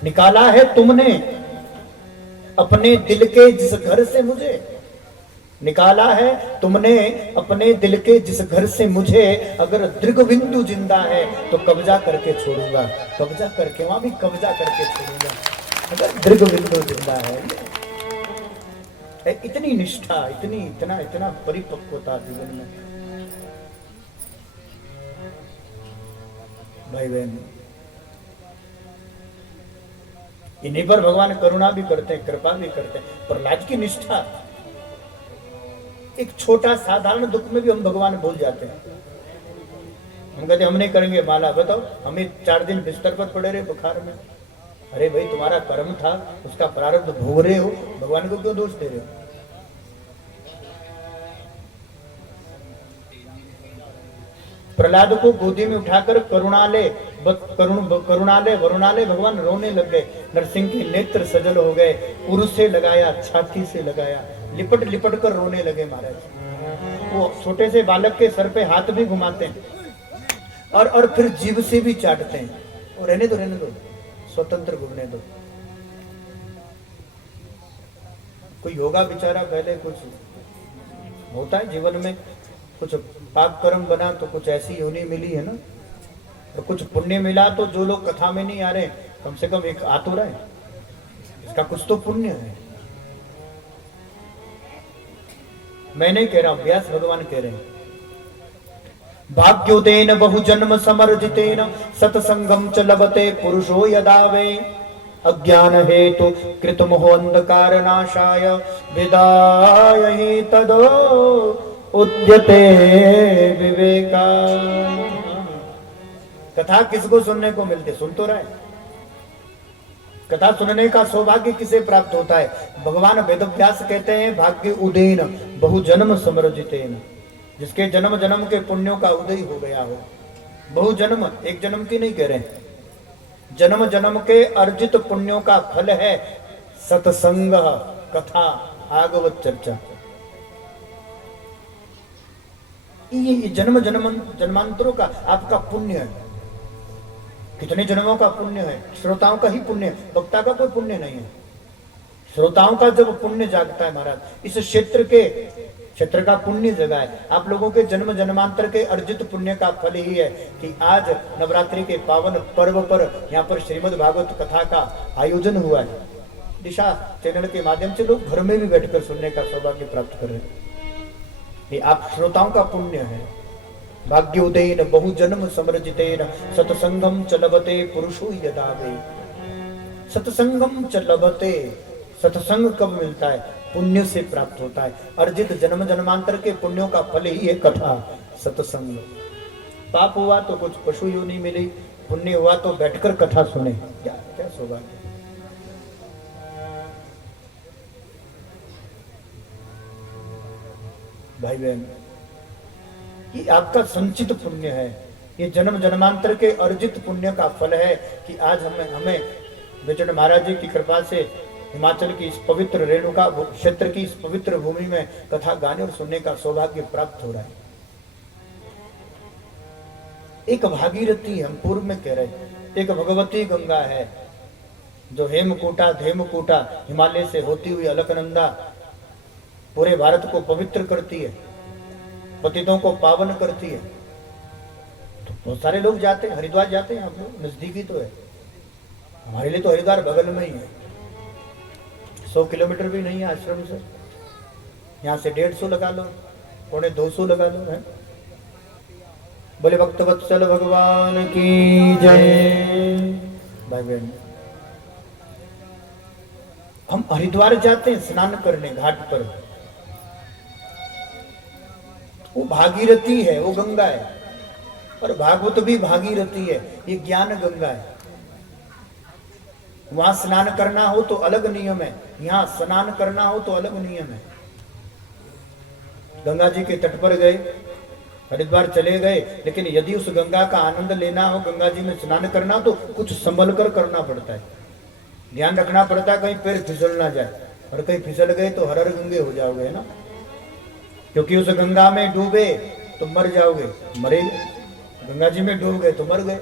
निकाला है तुमने अपने दिल के जिस घर से मुझे, निकाला है तुमने अपने दिल के जिस घर से मुझे। अगर दृग बिंदु जिंदा है तो कब्जा करके छोड़ूंगा, कब्जा करके, वहां भी कब्जा करके छोड़ूंगा अगर दृग बिंदु जिंदा है। इतनी निष्ठा, इतना परिपक्वता जीवन में। भाई बहन, इन्हीं पर भगवान करुणा भी करते हैं, कृपा भी करते हैं। प्रहलाद की निष्ठा, एक छोटा साधारण दुख में भी हम भगवान भूल जाते हैं। हम कहते हम नहीं करेंगे माला, बताओ हमें 4 दिन बिस्तर पर पड़े रहे बुखार में। अरे भाई, तुम्हारा कर्म था, उसका प्रारब्ध भोग रहे हो, भगवान को क्यों दोष दे रहे हो? प्रहलाद को गोदी में उठाकर करुणालय वरुणालय भगवान रोने लग गए। नरसिंह के नेत्र सजल हो गए, उर से लगाया, छाती से लगाया, लिपट लिपट कर रोने लगे महाराज। वो छोटे से बालक के सर पे हाथ भी घुमाते हैं और फिर जीभ से भी चाटते हैं। और रहने दो, स्वतंत्र घूमने दो। कोई योगा बेचारा, पहले कुछ होता है जीवन में, कुछ पाप कर्म बना तो कुछ ऐसी योनि मिली है ना, और कुछ पुण्य मिला तो जो लोग कथा में नहीं आ रहे कम से कम एक आ तो रहा है, इसका कुछ तो पुण्य है। मैं नहीं कह रहा हूं, व्यास भगवान कह रहे हैं। भाग्योदेन बहु जन्म समर्जितेन सत्संगम च लभते पुरुषो यदा वे अज्ञान हेतु कृत मोह अंधकार नाशाय विदाय ही तदो उद्यते विवेका। कथा किसको सुनने को मिलते? सुन तो रहे। कथा सुनने का सौभाग्य किसे प्राप्त होता है? भगवान वेदव्यास कहते हैं, भाग्य उदयन बहु जन्म समर्जितेन, जिसके जन्म जन्म के पुण्यों का उदय हो गया हो। बहु जन्म, एक जन्म की नहीं कह रहे, जन्म जन्म के अर्जित पुण्यों का फल है सत्संग, कथा, भागवत चर्चा। ये जन्म जन्मांतरों का आपका पुण्य है। कितने जन्मों का पुण्य है, श्रोताओं का ही पुण्य है, वक्ता का कोई पुण्य नहीं है। श्रोताओं का जब पुण्य जागता है महाराज, इस क्षेत्र का पुण्य जगा है। आप लोगों के जन्म जन्मांतर के अर्जित पुण्य का फल ही है कि आज नवरात्रि के पावन पर्व पर यहाँ पर श्रीमद् भागवत कथा का आयोजन हुआ है। दिशा चैनल के माध्यम से लोग घर में भी बैठकर सुनने का सौभाग्य प्राप्त कर रहे हैं। ये आप श्रोताओं का पुण्य है। भाग्योदयेन बहुजन्म समर्जितेन सत्संगम च लभते पुरुषो यदा वे। सत्संगम च लभते, सत्संग कब मिलता है? पुण्य से प्राप्त होता है। अर्जित जन्म जन्मांतर के पुण्यों का फल ही है कथा, सत्संग। पाप हुआ तो कुछ पशु योनि मिली, पुण्य हुआ तो बैठकर कथा सुने। क्या क्या सौभाग्य। भाई बहन, ये आपका संचित पुण्य है। ये जन्म जन्मांतर के अर्जित पुण्य का फल है कि आज हमें विजय महाराज जी की कृपा से हिमाचल की इस पवित्र रेणुका क्षेत्र की इस पवित्र भूमि में कथा गाने और सुनने का सौभाग्य प्राप्त हो रहा है। एक भागीरथी, हम पूर्व में कह रहे, एक भगवती गंगा है जो हेमकूटा धेमकूटा हिमालय से होती हुई अलकनंदा पूरे भारत को पवित्र करती है, पतितों को पावन करती है। तो बहुत सारे लोग जाते हैं, हरिद्वार जाते हैं। आप लोग नजदीकी तो है, हमारे लिए तो हरिद्वार बगल में ही है, 100 किलोमीटर भी नहीं है आश्रम से। यहाँ से 150 लगा लो, 250 लगा लो है। बोले भक्तवत्सल भगवान की जय। भाई बहन, हम हरिद्वार जाते हैं स्नान करने घाट पर, वो भागीरथी है, वो गंगा है। और भागवत भी भागीरथी है, ये ज्ञान गंगा है। वहां स्नान करना हो तो अलग नियम है, यहाँ स्नान करना हो तो अलग नियम है। गंगा जी के तट पर गए, हरिद्वार चले गए, लेकिन यदि उस गंगा का आनंद लेना हो, गंगा जी में स्नान करना हो तो कुछ संभल कर करना पड़ता है, ध्यान रखना पड़ता है कहीं पैर फिसल ना जाए। और कहीं फिसल गए तो हर गंगे हो जाओगे ना, क्योंकि उस गंगा में डूबे तो मर जाओगे, मरे। गंगा जी में डूब गए तो मर गए।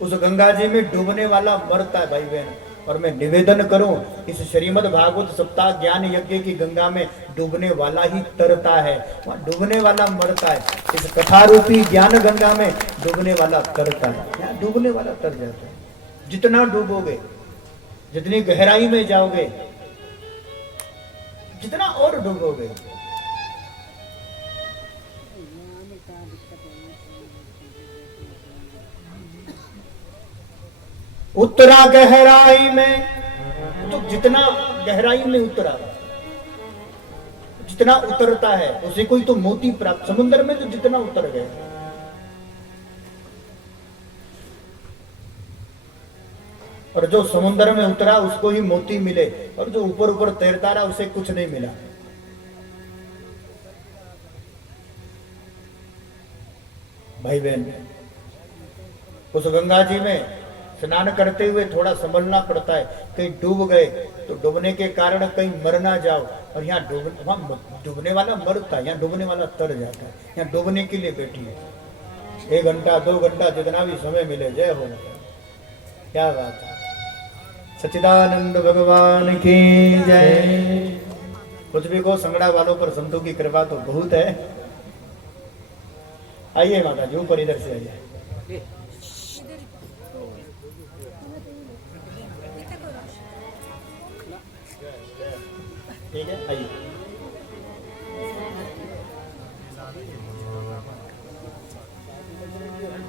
उस गंगा जी में डूबने वाला मरता है भाई बहन। और मैं निवेदन करूं, इस श्रीमद् भागवत सप्ताह ज्ञान यज्ञ की गंगा में डूबने वाला ही तरता है, वहां डूबने वाला मरता है। इस कथा रूपी ज्ञान गंगा में डूबने वाला तरता है, यहाँ डूबने वाला तर जाता है। जितना डूबोगे, जितनी गहराई में जाओगे, जितना और डूबोगे, उतरा गहराई में, तो जितना गहराई में उतरा, जितना उतरता है उसे कोई तो मोती प्राप्त। समुद्र में तो जितना उतर गए, और जो समुद्र में उतरा उसको ही मोती मिले, और जो ऊपर ऊपर तैरता रहा उसे कुछ नहीं मिला। भाई बहन, उस गंगा जी में स्नान करते हुए थोड़ा संभलना पड़ता है। कहीं डूब गए तो डूबने के कारण कहीं मर ना जाओ। और यहाँ डूबने वाला मरता है, यहाँ डूबने वाला तर जाता है। यहाँ डूबने के लिए बैठी है, 1 घंटा 2 घंटा जितना भी समय मिले। जय हो, क्या बात है। सच्चिदानंद भगवान की जय। कुछ भी को संगड़ा वालों पर संतों की कृपा तो बहुत है। आइए माता जी, ऊपर इधर से आइए। ठीक है, आइए।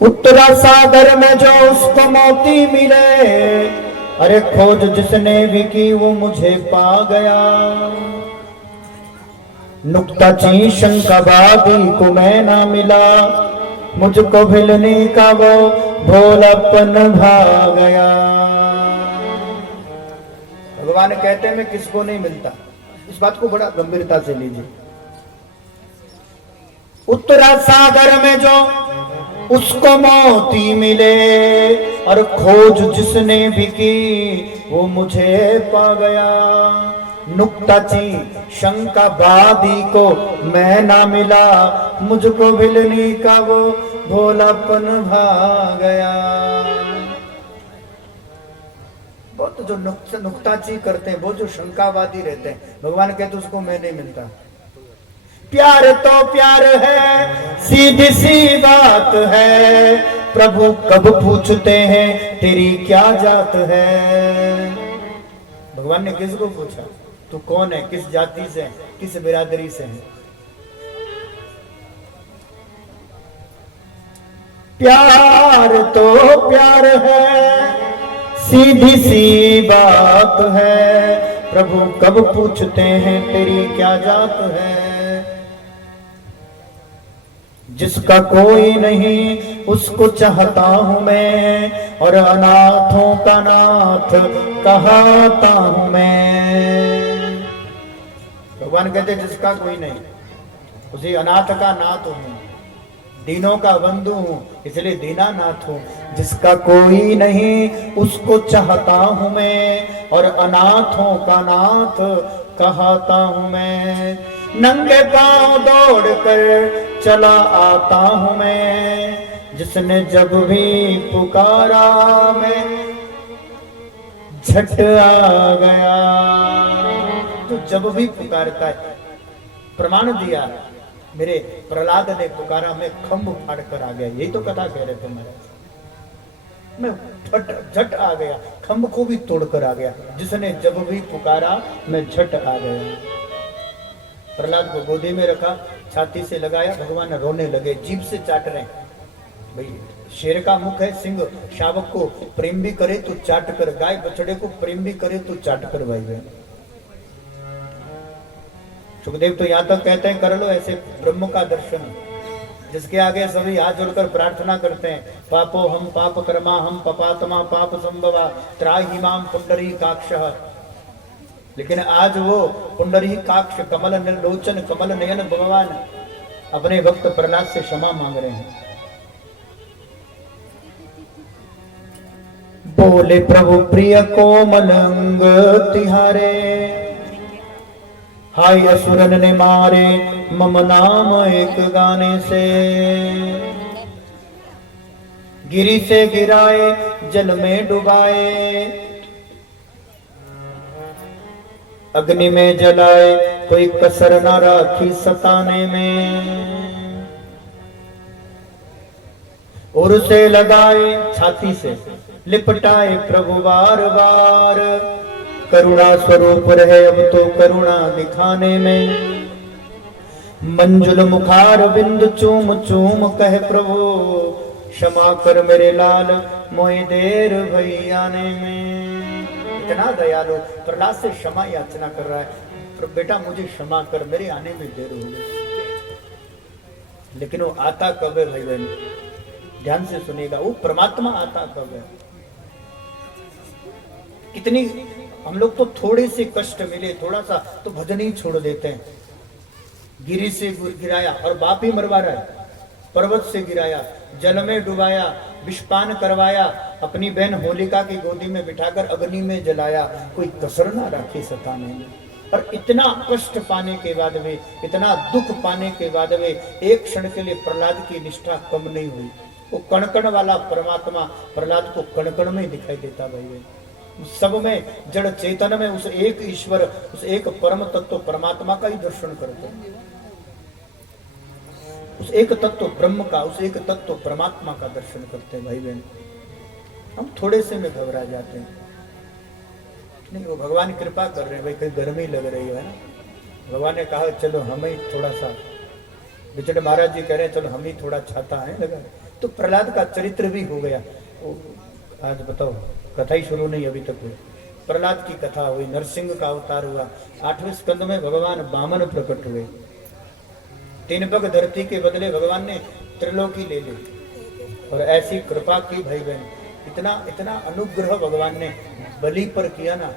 उत्तरा सागर में जो उसको मोती मिले, अरे खोज जिसने भी की वो मुझे पा गया। नुक्ताची शंकाबादी को मैं ना मिला, मुझको मिलने का वो भोलापन भा गया। भगवान कहते हैं मैं किसको नहीं मिलता, इस बात को बड़ा गंभीरता से लीजिए। उत्तरा सागर में जो उसको मोती मिले, और खोज जिसने भी की वो मुझे पा गया। नुक्ताची शंकावादी को मैं ना मिला, मुझको भिलनी का वो भोलापन भा गया। वो तो जो नुक्ताची करते हैं, वो जो शंकावादी रहते हैं, भगवान कहते उसको मैं नहीं मिलता। प्यार तो प्यार है, सीधी सी बात है, प्रभु कब पूछते हैं तेरी क्या जात है। भगवान ने किसको पूछा तू कौन है, किस जाति से है, किस बिरादरी से है। प्यार तो प्यार है, सीधी सी बात है, प्रभु कब पूछते हैं तेरी क्या जात है। जिसका कोई नहीं उसको चाहता हूं मैं, और अनाथों का नाथ कहता हूं मैं। भगवान कहते जिसका कोई नहीं उसी अनाथ का नाथ हूं, दीनों का बंधु हूं, इसलिए दीनानाथ हूं। जिसका कोई नहीं उसको चाहता हूं मैं, और अनाथों का नाथ कहता हूं मैं। नंगे पांव दौड़ कर चला आता हूं मैं, जिसने जब भी पुकारा मैं झट आ गया। तो जब भी पुकारता है, प्रमाण दिया मेरे प्रहलाद ने पुकारा, मैं खंभ फाड़ कर आ गया। यही तो कथा कह रहे थे महाराज, मैं झट आ गया, खंभ को भी तोड़कर आ गया। जिसने जब भी पुकारा मैं झट आ गया। प्रहलाद को गोदी में रखा, छाती से लगाया, भगवान रोने लगे, जीभ से चाट रहे। भाई शेर का मुख है, सिंह शावक को प्रेम भी करे तो चाट कर, गाय बछड़े को प्रेम भी करे तो चाट कर। भाई बहन सुखदेव तो यहां तक कहते हैं कर लो ऐसे ब्रह्म का दर्शन, जिसके आगे सभी हाथ जोड़कर प्रार्थना करते हैं। पापो हम पाप कर्मा हम पपात्मा पाप संभवा त्राहि माम पुंडरीकाक्षः। लेकिन आज वो पुंडरीकाक्ष कमल लोचन कमल नयन भगवान अपने भक्त प्रहलाद से क्षमा मांग रहे हैं। बोले प्रभु प्रिय कोमल अंग तिहारे, हाय असुरन ने मारे मम नाम एक गाने से। गिरी से गिराए जल में डुबाए, अग्नि में जलाए कोई कसर न राखी सताने में। उर से लगाए छाती से लिपटाए प्रभु बार बार, करुणा स्वरूप रहे अब तो करुणा दिखाने में। मंजुल मुखार बिंद चूम चूम कहे प्रभु, क्षमा कर मेरे लाल मोहि देर भई आने में। इतना दयालु प्रहलाद से क्षमा याचना कर रहा है, बेटा मुझे क्षमा कर, मेरे आने में देर हो गई। लेकिन वो आता कब है भाई बहन, ध्यान से सुनेगा, वो परमात्मा आता कब है। कितनी हम लोग तो थोड़े से कष्ट मिले थोड़ा सा तो भजन ही छोड़ देते हैं। गिरी से गिराया और बाप ही मरवा रहा है, पर्वत से गिराया, जल में डुबाया, विषपान करवाया, अपनी बहन होलिका की गोदी में बिठाकर अग्नि में जलाया, कोई कसर ना रखी सताने में। और इतना कष्ट पाने के बाद में, इतना दुख पाने के बाद में एक क्षण के लिए प्रहलाद की निष्ठा कम नहीं हुई। वो कणकण वाला परमात्मा प्रहलाद को कणकण में दिखाई देता भाई। सब में जड़ चेतन में उस एक ईश्वर, उस एक परम तत्व परमात्मा का ही दर्शन करते हैं। उस एक तत्व ब्रह्म का, उस एक तत्व परमात्मा का दर्शन करते हैं भाई बहन। हम थोड़े से में घबरा जाते हैं। नहीं, वो भगवान कृपा कर रहे हैं भाई, कहीं गर्मी लग रही है ना, भगवान ने कहा चलो हम ही थोड़ा सा, बिचड़े महाराज जी कह रहे हैं चलो हम ही थोड़ा छाता है लगा, तो प्रहलाद का चरित्र भी हो गया। आज बताओ, कथा ही शुरू नहीं अभी तक हुई, प्रहलाद की कथा हुई, नरसिंह का अवतार हुआ, 8वें स्कंद में भगवान वामन प्रकट हुए, 3 पग धरती के बदले भगवान ने त्रिलोकी ले ली, और ऐसी कृपा की भाई बहन, इतना इतना अनुग्रह भगवान ने बलि पर किया ना,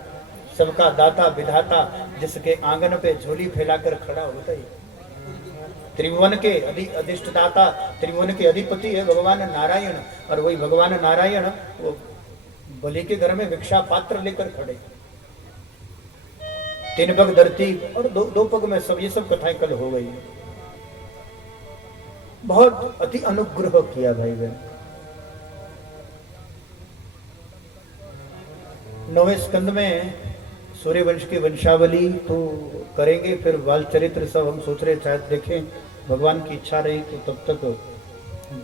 सबका दाता विधाता, जिसके आंगन पे झोली फैलाकर खड़ा होता ही, त्रिभुवन के अधिष्ठदाता, त्रिभुवन के अधिपति है भगवान नारायण, और वही भगवान नारायण वो बलि के घर में भिक्षा पात्र लेकर खड़े। तीन पग धरती और दो पग में सब, ये सब कथाएं कल हो गई। बहुत अति अनुग्रह किया भाई बहन। 9वें स्कंद में सूर्यवंश की वंशावली तो करेंगे, फिर बाल चरित्र सब हम सोच रहे शायद देखें, भगवान की इच्छा रही तो तब तक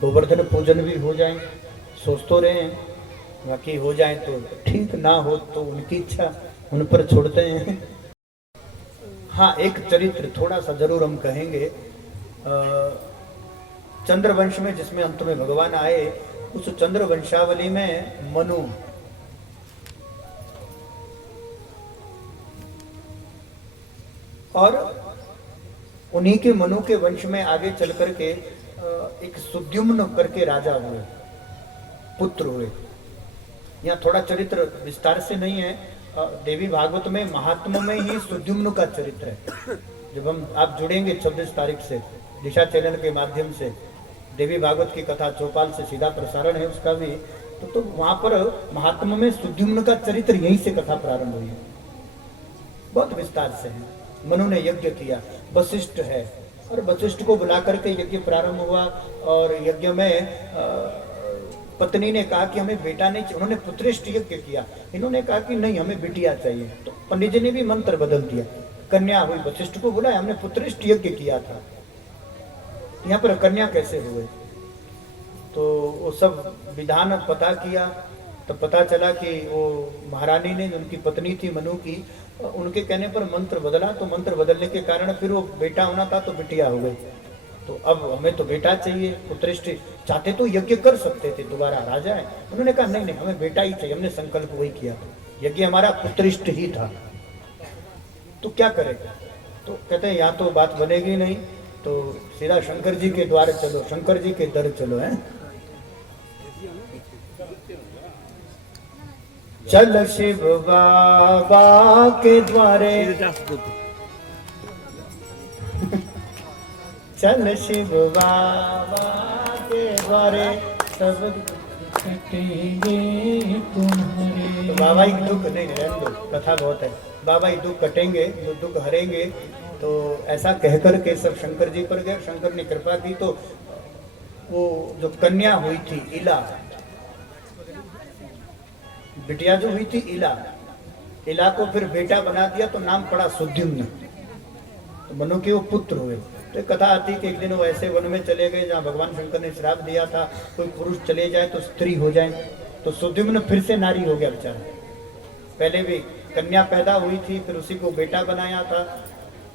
गोवर्धन पूजन भी हो जाए, सोच तो रहे हैं, बाकी हो जाए तो ठीक, ना हो तो उनकी इच्छा, उन पर छोड़ते हैं। हाँ, एक चरित्र थोड़ा सा जरूर हम कहेंगे, चंद्रवंश में जिसमें अंत में भगवान आए, उस चंद्रवंशावली में मनु और उन्हीं के मनु के वंश में आगे चल करके एक सुद्युम्न करके राजा हुए, पुत्र हुए। यहाँ थोड़ा चरित्र विस्तार से नहीं है, देवी भागवत में महात्मा में ही सुद्युम्न का चरित्र है। जब हम आप जुड़ेंगे 26 तारीख से दिशा चैनल के माध्यम से, देवी भागवत की कथा चौपाल से सीधा प्रसारण है उसका भी, तो वहां पर महात्मा में सुद्युम्न का चरित्र यहीं से कथा प्रारंभ हुई है, बहुत विस्तार से है। मनु ने यज्ञ किया, वशिष्ठ है, और वशिष्ठ को बुला करके यज्ञ प्रारंभ हुआ, और यज्ञ में पत्नी ने कहा कि हमें बेटा नहीं चाहिए, उन्होंने पुत्रेष्ट यज्ञ किया, इन्होंने कहा कि नहीं हमें बिटिया चाहिए, तो पंडित जी ने भी मंत्र बदल दिया, कन्या हुई, वशिष्ठ को बुलाया, हमने पुत्रेष्ट यज्ञ किया था, यहाँ पर कन्या कैसे हुए? तो वो सब विधान पता किया, तो पता चला कि वो महारानी ने, उनकी पत्नी थी मनु की, उनके कहने पर मंत्र बदला, तो मंत्र बदलने के कारण फिर वो बेटा होना था तो बिटिया हो गई। तो अब हमें तो बेटा चाहिए, पुत्रेष्ट चाहते तो यज्ञ कर सकते थे, दोबारा राजा है, उन्होंने कहा नहीं नहीं हमें बेटा ही चाहिए, हमने संकल्प वही किया था, यज्ञ हमारा पुत्रेष्ट ही था, तो क्या करें? तो कहते हैं यहाँ तो बात बनेगी नहीं, तो सीधा शंकर जी के द्वार चलो, शंकर जी के दर चलो है। चल शिव बाबा के द्वारे, चल शिव बाबा के द्वारे सब कटेंगे तुम्हारे। तो बाबा ही दुख नहीं, रहने दो, कथा बहुत है, बाबा ही दुख कटेंगे, जो दुख हरेंगे। तो ऐसा कहकर के सब शंकर जी पर गए, शंकर ने कृपा की, तो वो जो कन्या हुई थी इला, बिटिया जो हुई थी इला, इला को फिर बेटा बना दिया, तो नाम पड़ा सुद्युम्न, तो मनु के वो पुत्र हुए। तो कथा आती कि एक दिन वो ऐसे वन में चले गए जहाँ भगवान शंकर ने श्राप दिया था, कोई पुरुष चले जाए तो स्त्री हो जाए, तो सुद्युम्न फिर से नारी हो गया बेचारा, पहले भी कन्या पैदा हुई थी, फिर उसी को बेटा बनाया था।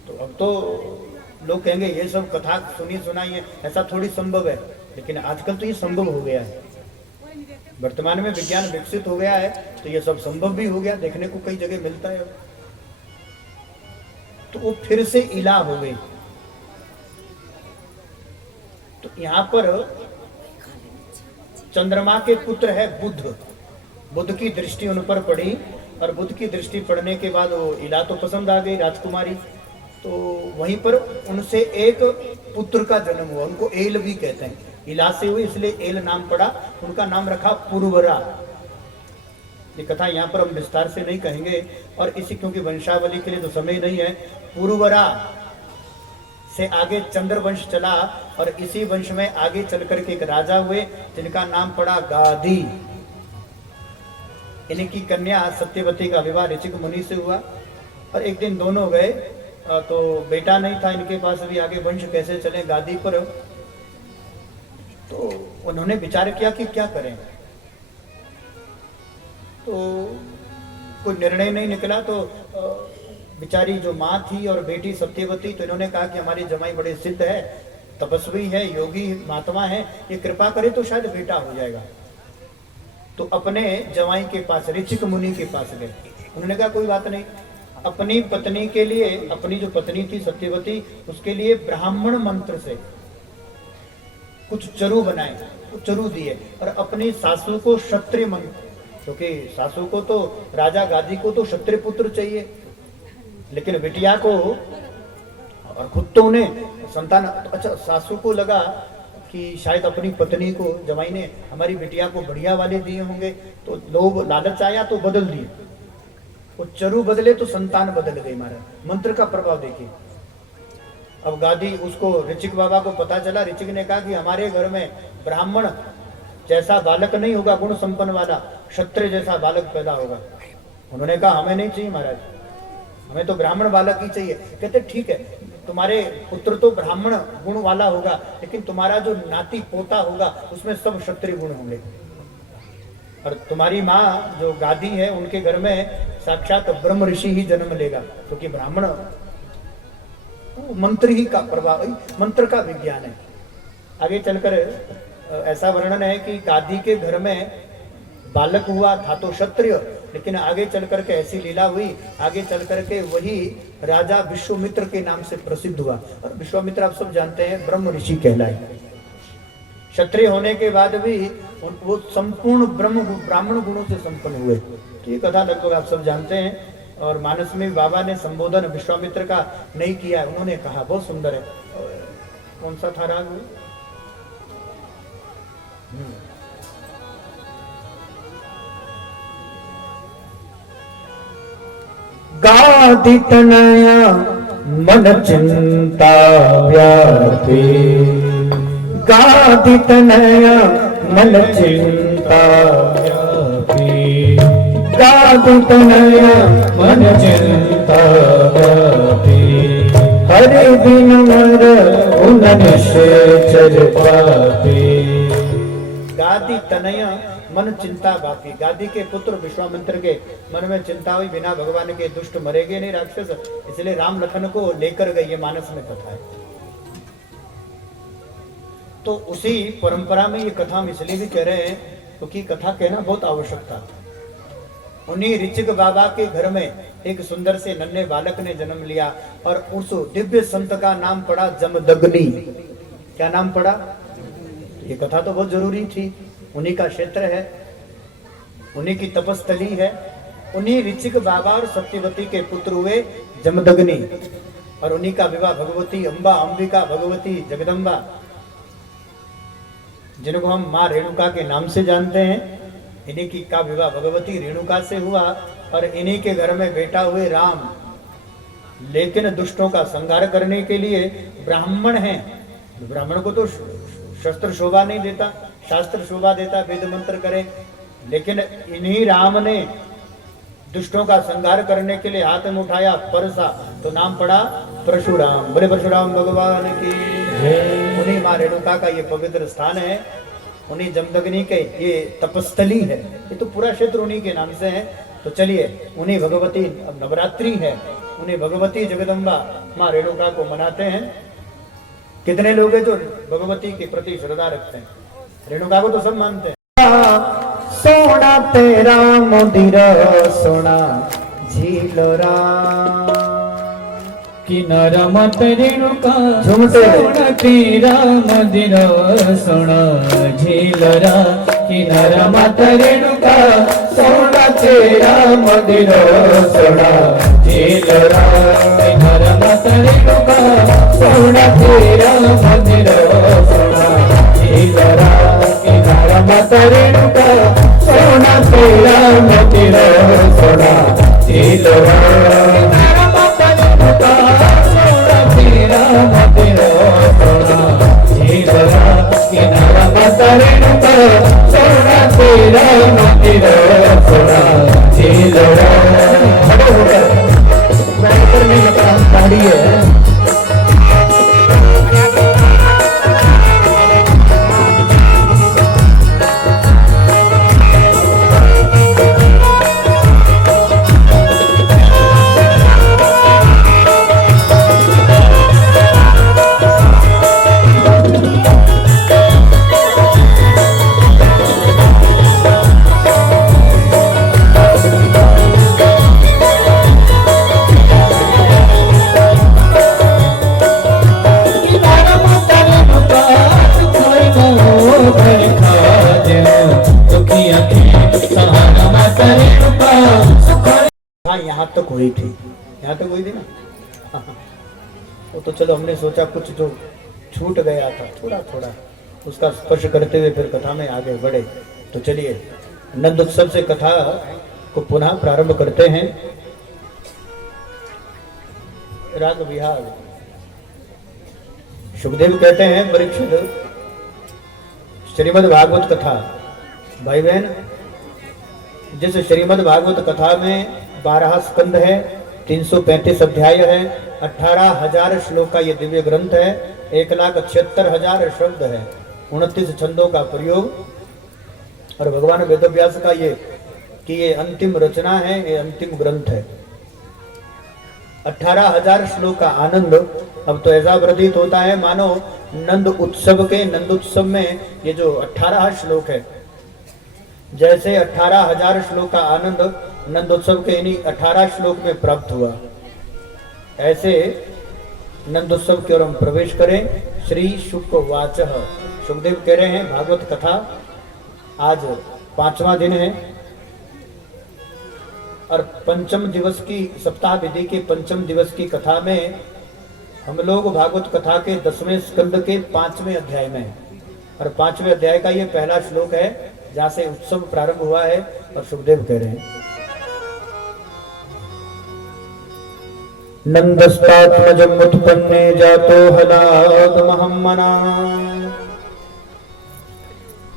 तो अब तो लोग कहेंगे ये सब कथा सुनी सुनाई है, ऐसा थोड़ी संभव है, लेकिन आजकल तो ये संभव हो गया है, वर्तमान में विज्ञान विकसित हो गया है, तो ये सब संभव भी हो गया, देखने को कई जगह मिलता है। तो वो फिर से इला हो गई। तो यहाँ पर चंद्रमा के पुत्र है बुध, बुध की दृष्टि उन पर पड़ी, और बुध की दृष्टि पड़ने के बाद वो इला तो पसंद आ गई राजकुमारी, तो वहीं पर उनसे एक पुत्र का जन्म हुआ, उनको एल भी कहते हैं, इला से हुई इसलिए एल नाम पड़ा, उनका नाम रखा पुरवरा। ये कथा यहाँ पर हम विस्तार से नहीं कहेंगे, और इसी क्योंकि वंशावली के लिए तो समय नहीं है। पुरवरा से आगे चंद्रवंश चला, और इसी वंश में आगे चल करके एक राजा हुए जिनका नाम पड़ा गादी। इनकी कन्या सत्यवती का विवाह ऋचिक मुनि से हुआ, और एक दिन दोनों गए, तो बेटा नहीं था इनके पास, भी आगे वंश कैसे चले गादी पर। तो उन्होंने विचार किया कि क्या करें, तो कोई निर्णय नहीं निकला। तो बेचारी जो माँ थी और बेटी सत्यवती, तो इन्होंने कहा कि हमारी जमाई बड़े सिद्ध है, तपस्वी है, योगी महात्मा है, ये कृपा करे तो शायद बेटा हो जाएगा। तो अपने जमाई के पास, ऋचिक मुनि के पास गए, उन्होंने कहा कोई बात नहीं, अपनी पत्नी के लिए, अपनी जो पत्नी थी सत्यवती, उसके लिए ब्राह्मण मंत्र से कुछ चरु बनाए, कुछ चरु दिए, और अपनी सासू को क्षत्रिय मंत्र, क्योंकि सासू को तो, राजा गादी को तो क्षत्रिय पुत्र चाहिए, लेकिन बिटिया को, और खुद तो उन्हें संतान, अच्छा सासू को लगा कि शायद अपनी पत्नी को जमाई ने हमारी बिटिया को बढ़िया वाले दिए होंगे, तो लोग लालच आया तो बदल दिए। वो चरु बदले तो संतान बदल गई महाराज। मंत्र का प्रभाव देखिए। अब गादी उसको ऋचिक बाबा को पता चला, ऋचिक ने कहा कि हमारे घर में ब्राह्मण जैसा बालक नहीं होगा, गुण संपन्न वाला क्षत्रिय जैसा बालक पैदा होगा। उन्होंने कहा हमें नहीं चाहिए महाराज, हमें तो ब्राह्मण बालक ही चाहिए। कहते ठीक है, तुम्हारे पुत्र तो ब्राह्मण गुण वाला होगा, लेकिन तुम्हारा जो नाती पोता होगा उसमें सब क्षत्रिय गुण होंगे। और तुम्हारी माँ जो गादी है उनके घर में साक्षात ब्रह्म ऋषि ही जन्म लेगा, क्योंकि ब्राह्मण मंत्र ही का प्रभाव, मंत्र का विज्ञान है। आगे चलकर ऐसा वर्णन है कि गादी के घर में बालक हुआ था तो क्षत्रिय, लेकिन आगे चलकर के ऐसी लीला हुई, आगे चलकर के वही राजा विश्वामित्र के नाम से प्रसिद्ध हुआ। और विश्वामित्र आप सब जानते हैं ब्रह्म ऋषि कहलाए। क्षत्रिय होने के बाद भी वो संपूर्ण ब्राह्मण गुणों से संपन्न हुए। तो ये कथा लगभग आप सब जानते हैं। और मानस में बाबा ने संबोधन विश्वामित्र का नहीं किया, उन्होंने कहा बहुत सुंदर है। कौन सा था राग? गादी तनया मन चिंता व्यापी, गादी तनया मन चिंता व्यापी, गादी तनया मन चिंता व्यापी, हरि दिन मर उन निश्चर पापी। गादी तनया मन चिंता बापी, गादी के पुत्र विश्वामित्र के मन में चिंता हुई, बिना भगवान के दुष्ट मरेंगे नहीं राक्षस, इसलिए राम लखन को लेकर गए। ये मानस में कथा है। तो उसी परंपरा में ये कथा हम इसलिए भी कह रहे हैं क्योंकि कथा कहना बहुत आवश्यक था। उन्हीं ऋचिक बाबा के घर में एक सुंदर से नन्हे बालक ने जन्म लिया और उस दिव्य संत का नाम पड़ा जमदग्नि। क्या नाम पड़ा? ये कथा तो बहुत जरूरी थी। उन्हीं का क्षेत्र है, उन्हीं की तपस्थली है। उन्हीं ऋचिक बाबा और सत्यवती के पुत्र हुए जमदग्नि, और उन्हीं का विवाह भगवती अम्बा, अंबिका, भगवती जगदम्बा, जिनको हम माँ रेणुका के नाम से जानते हैं, इन्हीं की का विवाह भगवती रेणुका से हुआ। और इन्हीं के घर में बेटा हुए राम। लेकिन दुष्टों का संहार करने के लिए ब्राह्मण हैं। ब्राह्मण को तो शस्त्र शोभा नहीं देता, शास्त्र शोभा देता, वेद मंत्र करे। लेकिन इन्हीं राम ने दुष्टों का संहार करने के लिए हाथ में उठाया परसा, तो नाम पड़ा परशुराम। बड़े परशुराम भगवान की। उन्हीं माँ रेणुका का ये पवित्र स्थान है, उन्हीं जमदग्नि के ये तपस्थली है। ये तो पूरा क्षेत्र उन्हीं के नाम से है। तो चलिए, उन्हीं भगवती, अब नवरात्रि है, उन्हीं भगवती जगदम्बा माँ रेणुका को मनाते हैं। कितने लोग हैं जो भगवती के प्रति श्रद्धा रखते हैं? रेणुका को तो सब मानते हैं। सोना तेरा मंदिर, सोना झीलोरा, किनार मत रेणुका, झूमते सोना तेरा मंदिर, सोना झीलरा, किनार मत रेणुका, सोना तेरा मंदिर, सोना झीलरा, किनार मत रेणुका, सोना तेरा मंदिर, सोना झीलरा, किनार मत रेणुका, सोना तेरा मंदिर, सोना झीलरा, किनारा मत रेणुका, सोना तेरा मंदिर, सोना झीलरा। नहीं लगता दाढ़ी है। यहाँ तक हुई थी, यहाँ तक हुई थी ना। वो तो चलो, हमने सोचा कुछ जो छूट गया था थोड़ा थोड़ा, उसका स्पर्श करते हुए फिर कथा में आगे बढ़े। तो चलिए, नंद उत्सव से कथा को पुनः प्रारंभ करते हैं। राग विहार। सुखदेव कहते हैं परीक्षित, श्रीमद् भागवत कथा, भाई बहन, जिस श्रीमद् भागवत कथा में 12 स्कंद है, 335 अध्याय है, 18,000 श्लोक का ये दिव्य ग्रंथ है, 1,76,000 शब्द है, 29 छंदों का प्रयोग, और भगवान वेदव्यास का ये अंतिम रचना है, ये अंतिम ग्रंथ है। 18,000 श्लोक का आनंद अब तो ऐसा प्रतीत होता है मानो नंद उत्सव में ये जो 18 श्लोक है, जैसे 18,000 श्लोक का आनंद नंदोत्सव के इन्हीं 18 श्लोक में प्राप्त हुआ। ऐसे नंदोत्सव की ओर हम प्रवेश करें। श्री शुकवाच, सुखदेव कह रहे हैं भागवत कथा आज 5वां दिन है, और पंचम दिवस की सप्ताह विधि के पंचम दिवस की कथा में हम लोग भागवत कथा के 10वें स्कंद के 5वें अध्याय में हैं, और 5वें अध्याय का ये पहला श्लोक है जहां से उत्सव प्रारंभ हुआ है। और सुखदेव कह रहे हैं, नंदस्तात्मजम् उत्पन्ने जातो हलादमहम्मना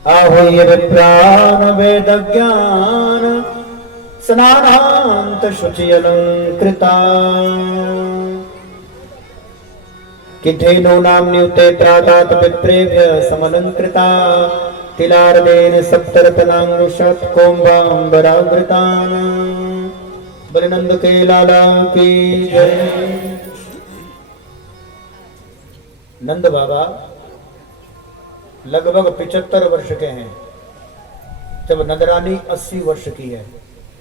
आहूय विप्रान् वेदज्ञान स्नानान्त शुचियलंकृता किथेनो नाम्न्युते त्रादात विप्रेभ्य समलंकृता तिलार्देन सप्तरत्नांगुशत कोम्बाम्बरावृतान्। बलनंद के लाला की जय। नंद बाबा लगभग 75 वर्ष के हैं जब नंदरानी 80 वर्ष की है।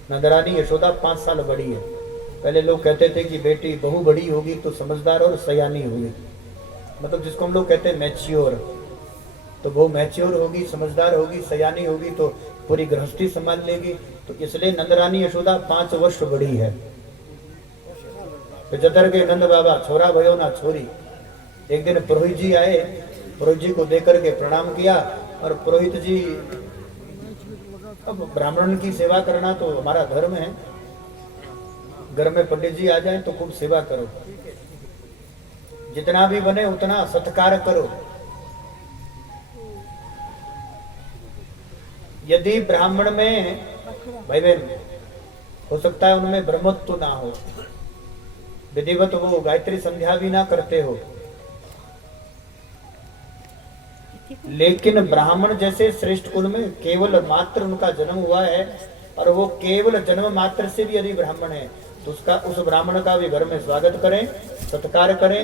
नंदरानी यशोदा 5 साल बड़ी है। पहले लोग कहते थे कि बेटी बहू बड़ी होगी तो समझदार और सयानी होगी, मतलब जिसको हम लोग कहते हैं मैच्योर, तो बहू मैच्योर होगी, समझदार होगी, सयानी होगी तो पूरी गृहस्थी संभाल लेगी। तो इसलिए नंदरानी यशोदा 5 वर्ष बड़ी है। 75 के नंद बाबा छोरा भयो ना छोरी। एक दिन पुरोहित जी आए, पुरोहित जी को देकर के प्रणाम किया, और पुरोहित जी, अब ब्राह्मण की सेवा करना तो हमारा धर्म है, घर में पंडित जी आ जाए तो खूब सेवा करो, जितना भी बने उतना सत्कार करो। यदि ब्राह्मण में भाई बहन हो सकता है उनमें ब्रह्मत्व ना हो, विधिवत वो गायत्री संध्या भी ना करते हो, लेकिन ब्राह्मण जैसे श्रेष्ठ कुल में केवल मात्र उनका जन्म हुआ है, और वो केवल जन्म मात्र से भी यदि ब्राह्मण है तो उसका, उस ब्राह्मण का भी घर में स्वागत करें, सत्कार करें,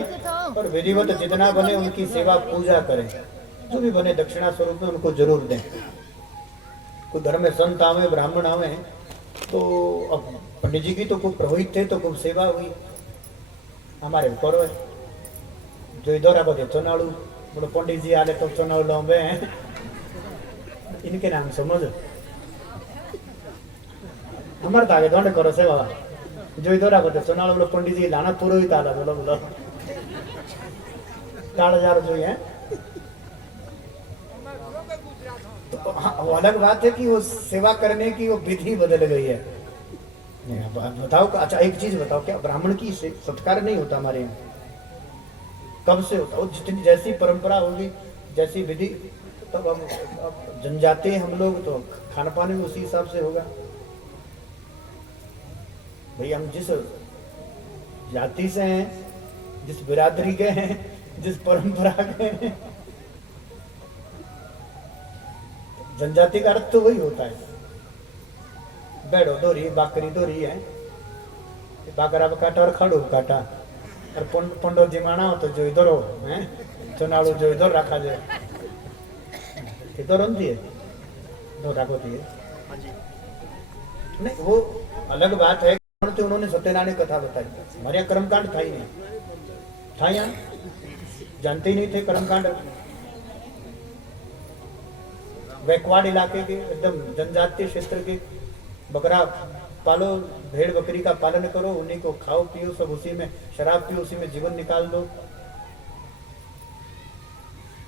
और विधिवत जितना बने उनकी सेवा पूजा करें, जो भी बने दक्षिणा स्वरूप में उनको जरूर दें। कोई घर में संत आवे, ब्राह्मण आवे, तो अब पंडित जी की तो खूब पुरोहित थे तो खूब सेवा हुई। हमारे करो जो इधर आगे चुनाड़ू बोलो पंडित जी आले तो चुनाव लौबे हैं, इनके नाम समझो। हमारे तो आगे दौड़ करो सेवा, जो इधर आगे चुनाव बोलो पंडित जी लाना पुरोहित आला बोलो बोलो 4,000 जो है। तो हाँ, वो अलग बात है कि वो सेवा करने की वो विधि बदल गई है। बताओ, अच्छा एक चीज बताओ, क्या ब्राह्मण की सत्कार नहीं होता हमारे यहाँ? कब से होता? जितनी जैसी परंपरा होगी, जैसी विधि, तब हम जनजाति हम लोग तो खान पान भी उसी हिसाब से होगा। भाई हम जिस जाति से हैं, जिस बिरादरी के हैं, जिस परंपरा के हैं, जनजाति का अर्थ तो वही होता है। बैठो दोरी बाकरी दोरी है, बाकरा काटा और खड़ो काटा, और पंडो जिमाना हो तो जो इधर हो है, चुनाव जो इधर रखा जाए, इधर होती है, इधर रखो दिए नहीं, वो अलग बात है। तो उन्होंने सत्यनारायण कथा बताई, हमारे यहाँ कर्मकांड था ही नहीं, था यहाँ जानते ही नहीं थे कर्मकांड। बैकवर्ड इलाके के एकदम जनजातीय क्षेत्र के, बकरा पालो, भेड़ बकरी का पालन करो, उन्हीं को खाओ पियो, सब उसी में शराब पियो, उसी में जीवन निकाल दो।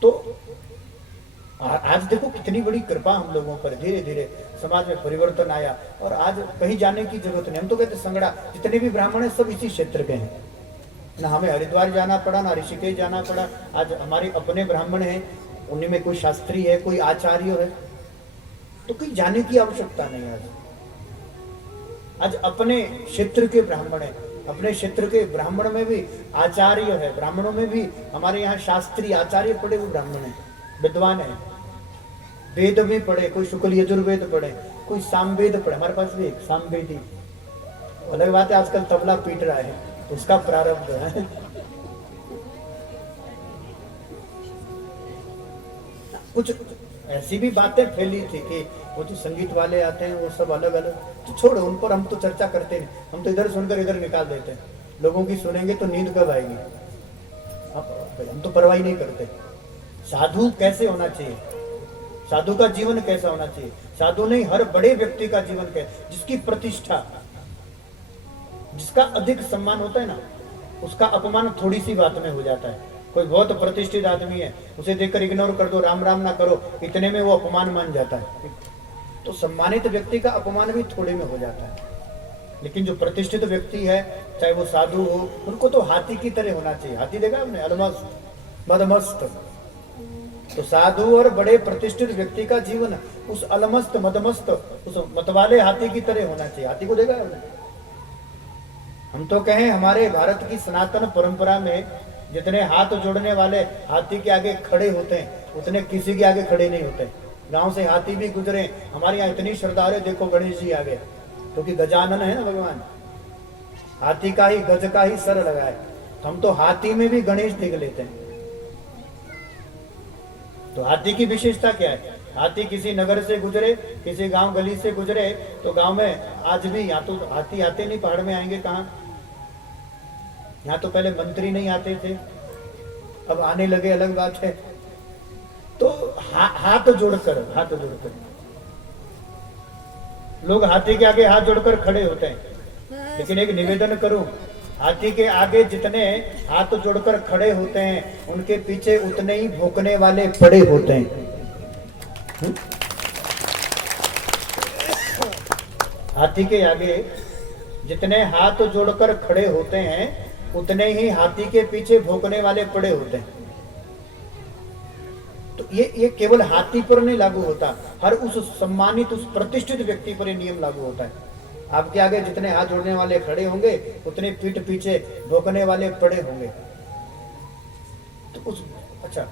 तो आज देखो कितनी बड़ी कृपा हम लोगों पर, धीरे धीरे समाज में परिवर्तन आया, और आज कहीं जाने की जरूरत नहीं। हम तो कहते संगड़ा, जितने भी ब्राह्मण हैं सब इसी क्षेत्र के हैं, ना हमें हरिद्वार जाना पड़ा, ना ऋषिकेश जाना पड़ा। आज हमारे अपने ब्राह्मण हैं, उन्हीं में कोई शास्त्री है, कोई आचार्य है, तो कहीं जाने की आवश्यकता नहीं है। आज अपने क्षेत्र के ब्राह्मण है, अपने क्षेत्र के ब्राह्मण में भी आचार्य है, ब्राह्मणों में भी हमारे यहाँ शास्त्री आचार्य पढ़े हुए ब्राह्मण है, विद्वान है, वेद भी पढ़े, कोई शुक्ल यजुर्वेद पढ़े, कोई सामवेद पढ़े। हमारे पास भी एक सामवेदी, अलग बात है आजकल तबला पीट रहा है, उसका प्रारब्ध है। कुछ ऐसी भी बातें फैली थी कि वो जो संगीत वाले आते हैं वो सब अलग अलग, तो छोड़ो, उन पर हम तो चर्चा करते नहीं, हम तो इधर सुनकर इधर निकाल देते हैं। लोगों की सुनेंगे तो नींद कब आएगी, हम तो परवाह ही नहीं करते। साधु कैसे होना चाहिए, साधु का जीवन कैसा होना चाहिए, साधु नहीं हर बड़े व्यक्ति का जीवन कैसा, जिसकी प्रतिष्ठा, जिसका अधिक सम्मान होता है ना, उसका अपमान थोड़ी सी बात में हो जाता है। कोई बहुत प्रतिष्ठित आदमी है, उसे देखकर इग्नोर कर दो, राम राम ना करो, इतने में वो अपमान मान जाता है। तो सम्मानित व्यक्ति का अपमान भी थोड़े में हो जाता है। लेकिन जो प्रतिष्ठित व्यक्ति है, चाहे वो साधु हो, उनको तो हाथी की तरह होना चाहिए। हाथी देखा आपने, अलमस्त मदमस्त। तो साधु और बड़े प्रतिष्ठित व्यक्ति का जीवन उस अलमस्त मदमस्त, उस मतवाले हाथी की तरह होना चाहिए। हाथी को देखा आपने। हम तो कहें हमारे भारत की सनातन परंपरा में जितने हाथ जोड़ने वाले हाथी के आगे खड़े होते हैं, उतने किसी के आगे खड़े नहीं होते। गांव से हाथी भी गुजरे, हमारे यहाँ इतनी श्रद्धा है, देखो गणेश जी आ गए, क्योंकि गजानन है ना भगवान, हाथी का ही गज का ही सर लगाए। हम तो हाथी में भी गणेश देख लेते हैं। तो हाथी की विशेषता क्या है? हाथी किसी नगर से गुजरे, किसी गांव गली से गुजरे, तो गांव में आज भी यहाँ तो हाथी आते नहीं, पहाड़ में आएंगे कहाँ? यहाँ तो पहले मंत्री नहीं आते थे, अब आने लगे, अलग बात है। तो हाथ जोड़कर लोग हाथी के आगे हाथ जोड़कर खड़े होते हैं। लेकिन एक निवेदन करूं, हाथी के आगे जितने हाथ जोड़कर खड़े होते हैं, उनके पीछे उतने ही भौंकने वाले पड़े होते हैं। हाथी के आगे जितने हाथ जोड़कर खड़े होते हैं, उतने ही हाथी के पीछे भौंकने वाले पड़े होते हैं। तो ये केवल हाथी पर नहीं लागू होता, हर उस सम्मानित, उस प्रतिष्ठित व्यक्ति पर ये नियम लागू होता है। आपके आगे जितने हाथ जोड़ने वाले खड़े होंगे, उतने पीठ पीछे भौंकने वाले पड़े होंगे। तो अच्छा,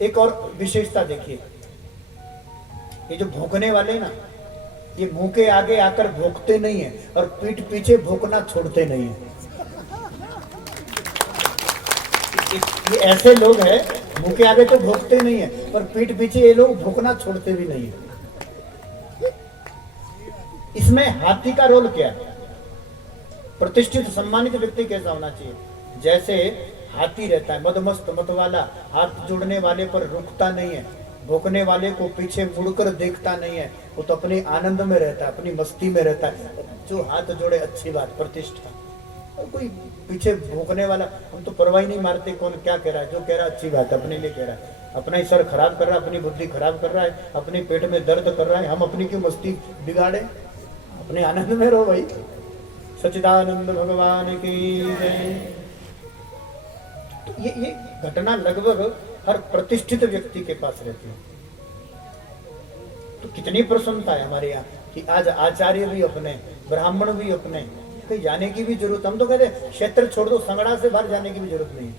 एक और विशेषता देखिए, ये जो भौंकने वाले ना, ये मुंह के आगे आकर भौंकते नहीं है और पीठ पीछे भौंकना छोड़ते नहीं है। ये ऐसे लोग हैं, मुंह के आगे तो भौंकते नहीं है, पर पीठ पीछे ये लोग भौंकना छोड़ते भी नहीं है। इसमें हाथी का रोल क्या है? प्रतिष्ठित सम्मानित व्यक्ति कैसा होना चाहिए? जैसे हाथी रहता है, मदमस्त मतवाला, हाथ जोड़ने वाले पर रुकता नहीं है, भौंकने वाले को पीछे मुड़कर देखता नहीं है, वो तो अपने आनंद में रहता है, अपनी मस्ती में रहता है। जो हाथ जोड़े, अच्छी बात, प्रतिष्ठा। और कोई पीछे भौंकने वाला, हम तो परवाही नहीं मारते कौन क्या कह रहा है, जो कह रहा है अच्छी बात है, अपने लिए कह रहा है, अपना ही सर खराब कर रहा है, अपनी बुद्धि खराब कर रहा है, अपने पेट में दर्द कर रहा है, हम अपनी क्यों मस्ती बिगाड़े? अपने आनंद में रहो भाई। सच्चिदानंद भगवान की जय। तो ये घटना लगभग हर प्रतिष्ठित व्यक्ति के पास रहती है। तो कितनी प्रसन्नता है हमारे यहाँ कि आज आचार्य भी अपने, ब्राह्मण भी अपने, कहीं जाने की भी जरूरत, हम तो कहते क्षेत्र छोड़ दो, संगड़ा से बाहर जाने की भी जरूरत नहीं।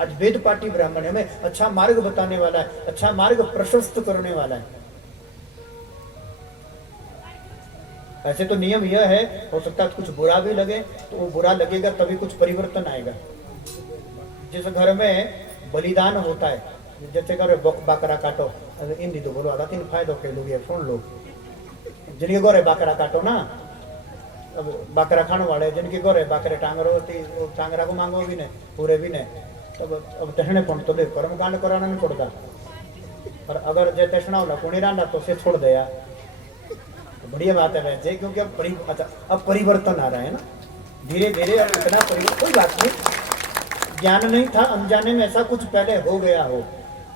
आज वेद पाठी ब्राह्मण है, हमें अच्छा मार्ग बताने वाला है, अच्छा मार्ग प्रशस्त करने वाला है। ऐसे तो नियम यह है, हो सकता है कुछ बुरा भी लगे, तो वो बुरा लगेगा तभी कुछ परिवर्तन आएगा। जिस घर में बलिदान होता है, जैसे घर बाकरा काटो, इन तो बोलो आधा 3 फायदो के लोग ये सुन लो, जिनके गोरे बाकरा काटो ना, अब बाकरा खाने वाले जिनके गोरे बाकरे टांगरो, टांगरा को मांगो भी नहीं, पूरे भी नहीं, तब अब तहने पण तो देख कर्म कांड कराना नहीं छोड़ता। और अगर जे तहना वाला पुणी रांडा तो से छोड़ दे यार, तो बढ़िया बात है वैसे, क्योंकि अब परिवर्तन आ रहा है ना, धीरे धीरे। अब इतना परिवर्तन, कोई बात नहीं, ज्ञान नहीं था, अनजाने में ऐसा कुछ पहले हो गया हो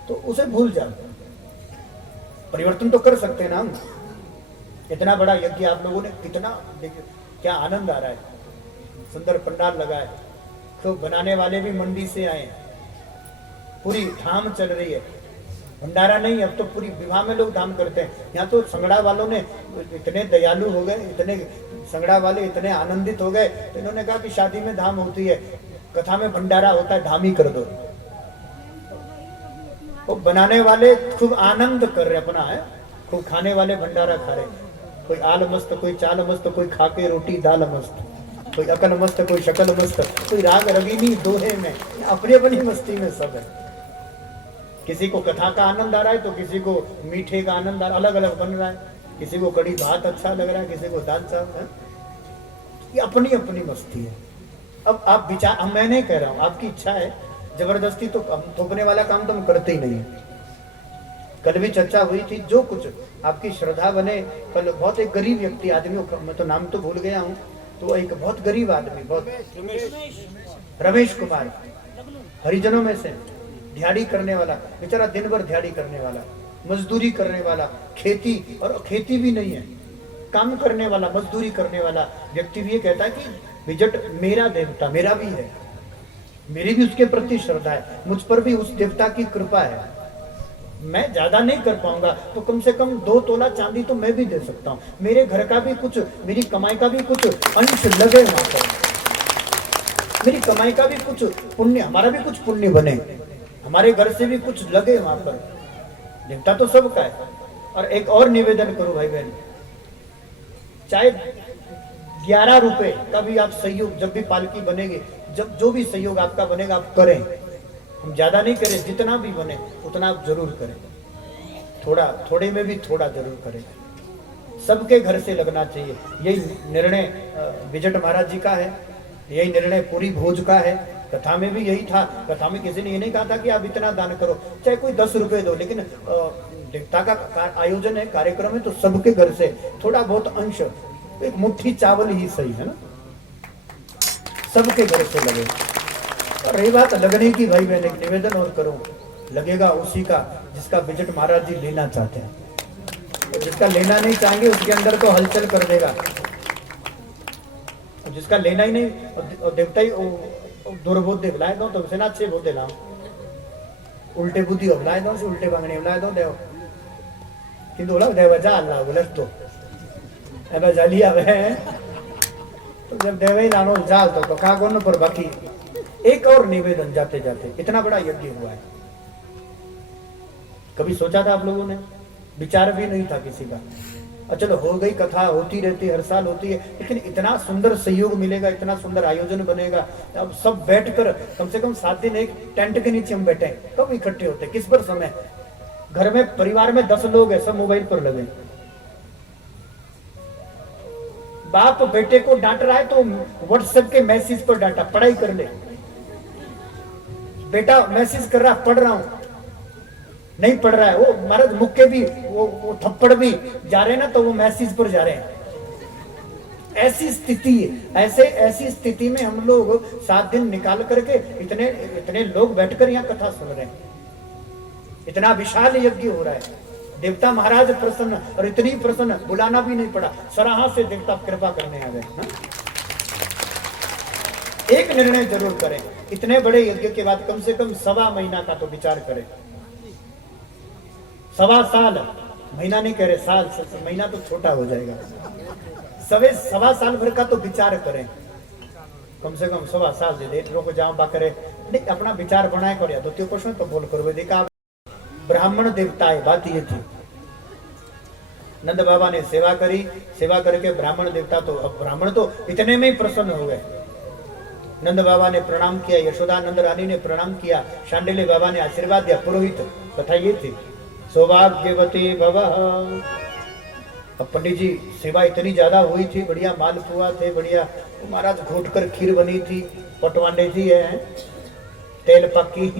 तो उसे भूल जाओ, परिवर्तन तो कर सकते हैं ना हम। इतना बड़ा यज्ञ आप लोगों ने, कितना देखिए क्या आनंद आ रहा है। सुंदर पंडाल लगाए, तो बनाने वाले भी मंडी से आए, पूरी धाम चल रही है, भंडारा नहीं, अब तो पूरी विवाह में लोग धाम करते हैं। यहाँ तो संगड़ा वालों ने इतने दयालु हो गए, इतने संगड़ा वाले इतने आनंदित हो गए, तो इन्होंने कहा कि शादी में धाम होती है, कथा में भंडारा होता है, धाम ही कर दो। वो बनाने वाले खूब आनंद कर रहे अपना है, खूब खाने वाले भंडारा खा रहे, कोई आल मस्त, कोई चाल मस्त, कोई खाके रोटी दाल मस्त, कोई अकल मस्त, कोई शकल मस्त, कोई राग रगीनी दोहे में, अपनी अपनी मस्ती में सब है। किसी को कथा का आनंद आ रहा है तो किसी को मीठे का आनंद आ रहा है, अलग अलग बन रहा है, किसी को कड़ी भात अच्छा लग रहा है, किसी को दाल चावल है, ये अपनी अपनी मस्ती है। अब आप विचार, हम मैं नहीं कह रहा हूं, आपकी इच्छा है, जबरदस्ती तो हम थोपने वाला काम तो हम करते ही नहीं। कल भी चर्चा हुई थी, जो कुछ आपकी श्रद्धा बने। कल बहुत एक गरीब व्यक्ति आदमी, मैं तो नाम तो भूल गया हूँ, तो एक बहुत गरीब आदमी, बहुत रमेश कुमार, हरिजनों में से दिहाड़ी करने वाला बेचारा, दिन भर दिहाड़ी करने वाला, मजदूरी करने वाला, खेती और खेती भी नहीं है, काम करने वाला, मजदूरी करने वाला व्यक्ति भी ये कहता है कि विजट मेरा देवता, मेरा भी है, मेरी भी उसके प्रति श्रद्धा है, मुझ पर भी उस देवता की कृपा है। मैं ज्यादा नहीं कर पाऊंगा तो कम से कम 2 तोला चांदी तो मैं भी दे सकता हूँ, मेरे घर का भी कुछ, मेरी कमाई का भी कुछ अंश लगे वहां पर, मेरी कमाई का भी कुछ पुण्य, हमारा भी कुछ पुण्य बने, हमारे घर से भी कुछ लगे वहां पर। देवता तो सबका है। और एक और निवेदन करो भाई बहन, चाहे 11 रुपए का भी आप सहयोग, जब भी पालकी बनेगी, जब जो भी सहयोग आपका बनेगा आप करें, हम ज्यादा नहीं करें, जितना भी बने उतना आप जरूर करें, थोड़ा थोड़े में भी थोड़ा जरूर करें, सबके घर से लगना चाहिए। यही निर्णय विजट महाराज जी का है, यही निर्णय पूरी भोज का है, कथा में भी यही था। कथा में किसी ने ये नहीं कहा था कि आप इतना दान करो, चाहे कोई 10 रुपए दो, लेकिन देवता का आयोजन है, कार्यक्रम है, तो सबके घर से थोड़ा बहुत अंश, एक मुट्ठी चावल ही सही है ना, सबके घर से लगे। और रही बात लगने की, भाई मैंने एक निवेदन और करूं, लगेगा उसी का जिसका विजट महाराज जी लेना चाहते हैं, तो जिसका लेना नहीं चाहेंगे उसके अंदर तो हलचल कर देगा, जिसका लेना ही नहीं, और देवता ही दुर्बुद्धि बुलाए दो तो ना अच्छे बोलते लाओ, उल्टे बुद्धि बुलाए दो, उल्टे बांगने बुलाए दो देव, किंतु बोला देव जा अल्लाह बोले तो अब जलिया वे, तो जब देव ही लानो जाल तो खा कौन पर। बाकी एक और निवेदन जाते जाते, इतना बड़ा यज्ञ हुआ है, कभी सोचा था आप लोगों ने? विचार भी नहीं था किसी का। और चलो हो गई, कथा होती रहती है, हर साल होती है, लेकिन इतना सुंदर सहयोग मिलेगा, इतना सुंदर आयोजन बनेगा, अब सब बैठकर कम से कम 7 दिन एक टेंट के नीचे हम बैठे, कब इकट्ठे होते, किस पर समय? घर में परिवार में 10 लोग है, सब मोबाइल पर लगे, बाप बेटे को डांट रहा है तो व्हाट्सएप के मैसेज पर डांटा, पढ़ाई कर ले, बेटा मैसेज कर रहा, पढ़ रहा हूं, नहीं पढ़ रहा है, वो महाराज मुक्के भी, वो थप्पड़ भी जा रहे हैं ना, तो वो मैसेज पर जा रहे हैं। ऐसी स्थिति, ऐसी स्थिति में हम लोग 7 दिन निकाल करके इतने लोग बैठकर यहाँ कथा सुन रहे हैं, इतना विशाल यज्ञ हो रहा है, देवता महाराज प्रसन्न, और इतनी प्रसन्न बुलाना भी नहीं पड़ा, सराहा से देवता कृपा करने आ गए। एक निर्णय जरूर करें, इतने बड़े यज्ञ के बाद कम से कम 1.25 महीना का तो विचार करें, 1.25 साल, महीना नहीं कह रहे, साल, महीना तो छोटा हो जाएगा, 1.25 साल भर का तो विचार करें, कम से कम 1.25 साल दे दे, रोक जाओ बा करे नहीं, अपना विचार बनाए कर, या द्वितीय प्रश्न तो बोल करो, देखा ब्राह्मण देवता है, बात ये थी। नंद बाबा ने सेवा करी, सेवा करके ब्राह्मण देवता, तो अब ब्राह्मण तो इतने में ही प्रसन्न हो गए। नंद बाबा ने प्रणाम किया, यशोदानंद रानी ने प्रणाम किया, शांडिल्य बाबा ने आशीर्वाद दिया, पुरोहित कथा ये थी, सौभाग्यवती भवः। अब पंडित जी सेवा इतनी ज्यादा हुई थी, बढ़िया मालपुआ थे, बढ़िया महाराज घोटकर खीर बनी थी, पटवांडे थी है, तेल पक्की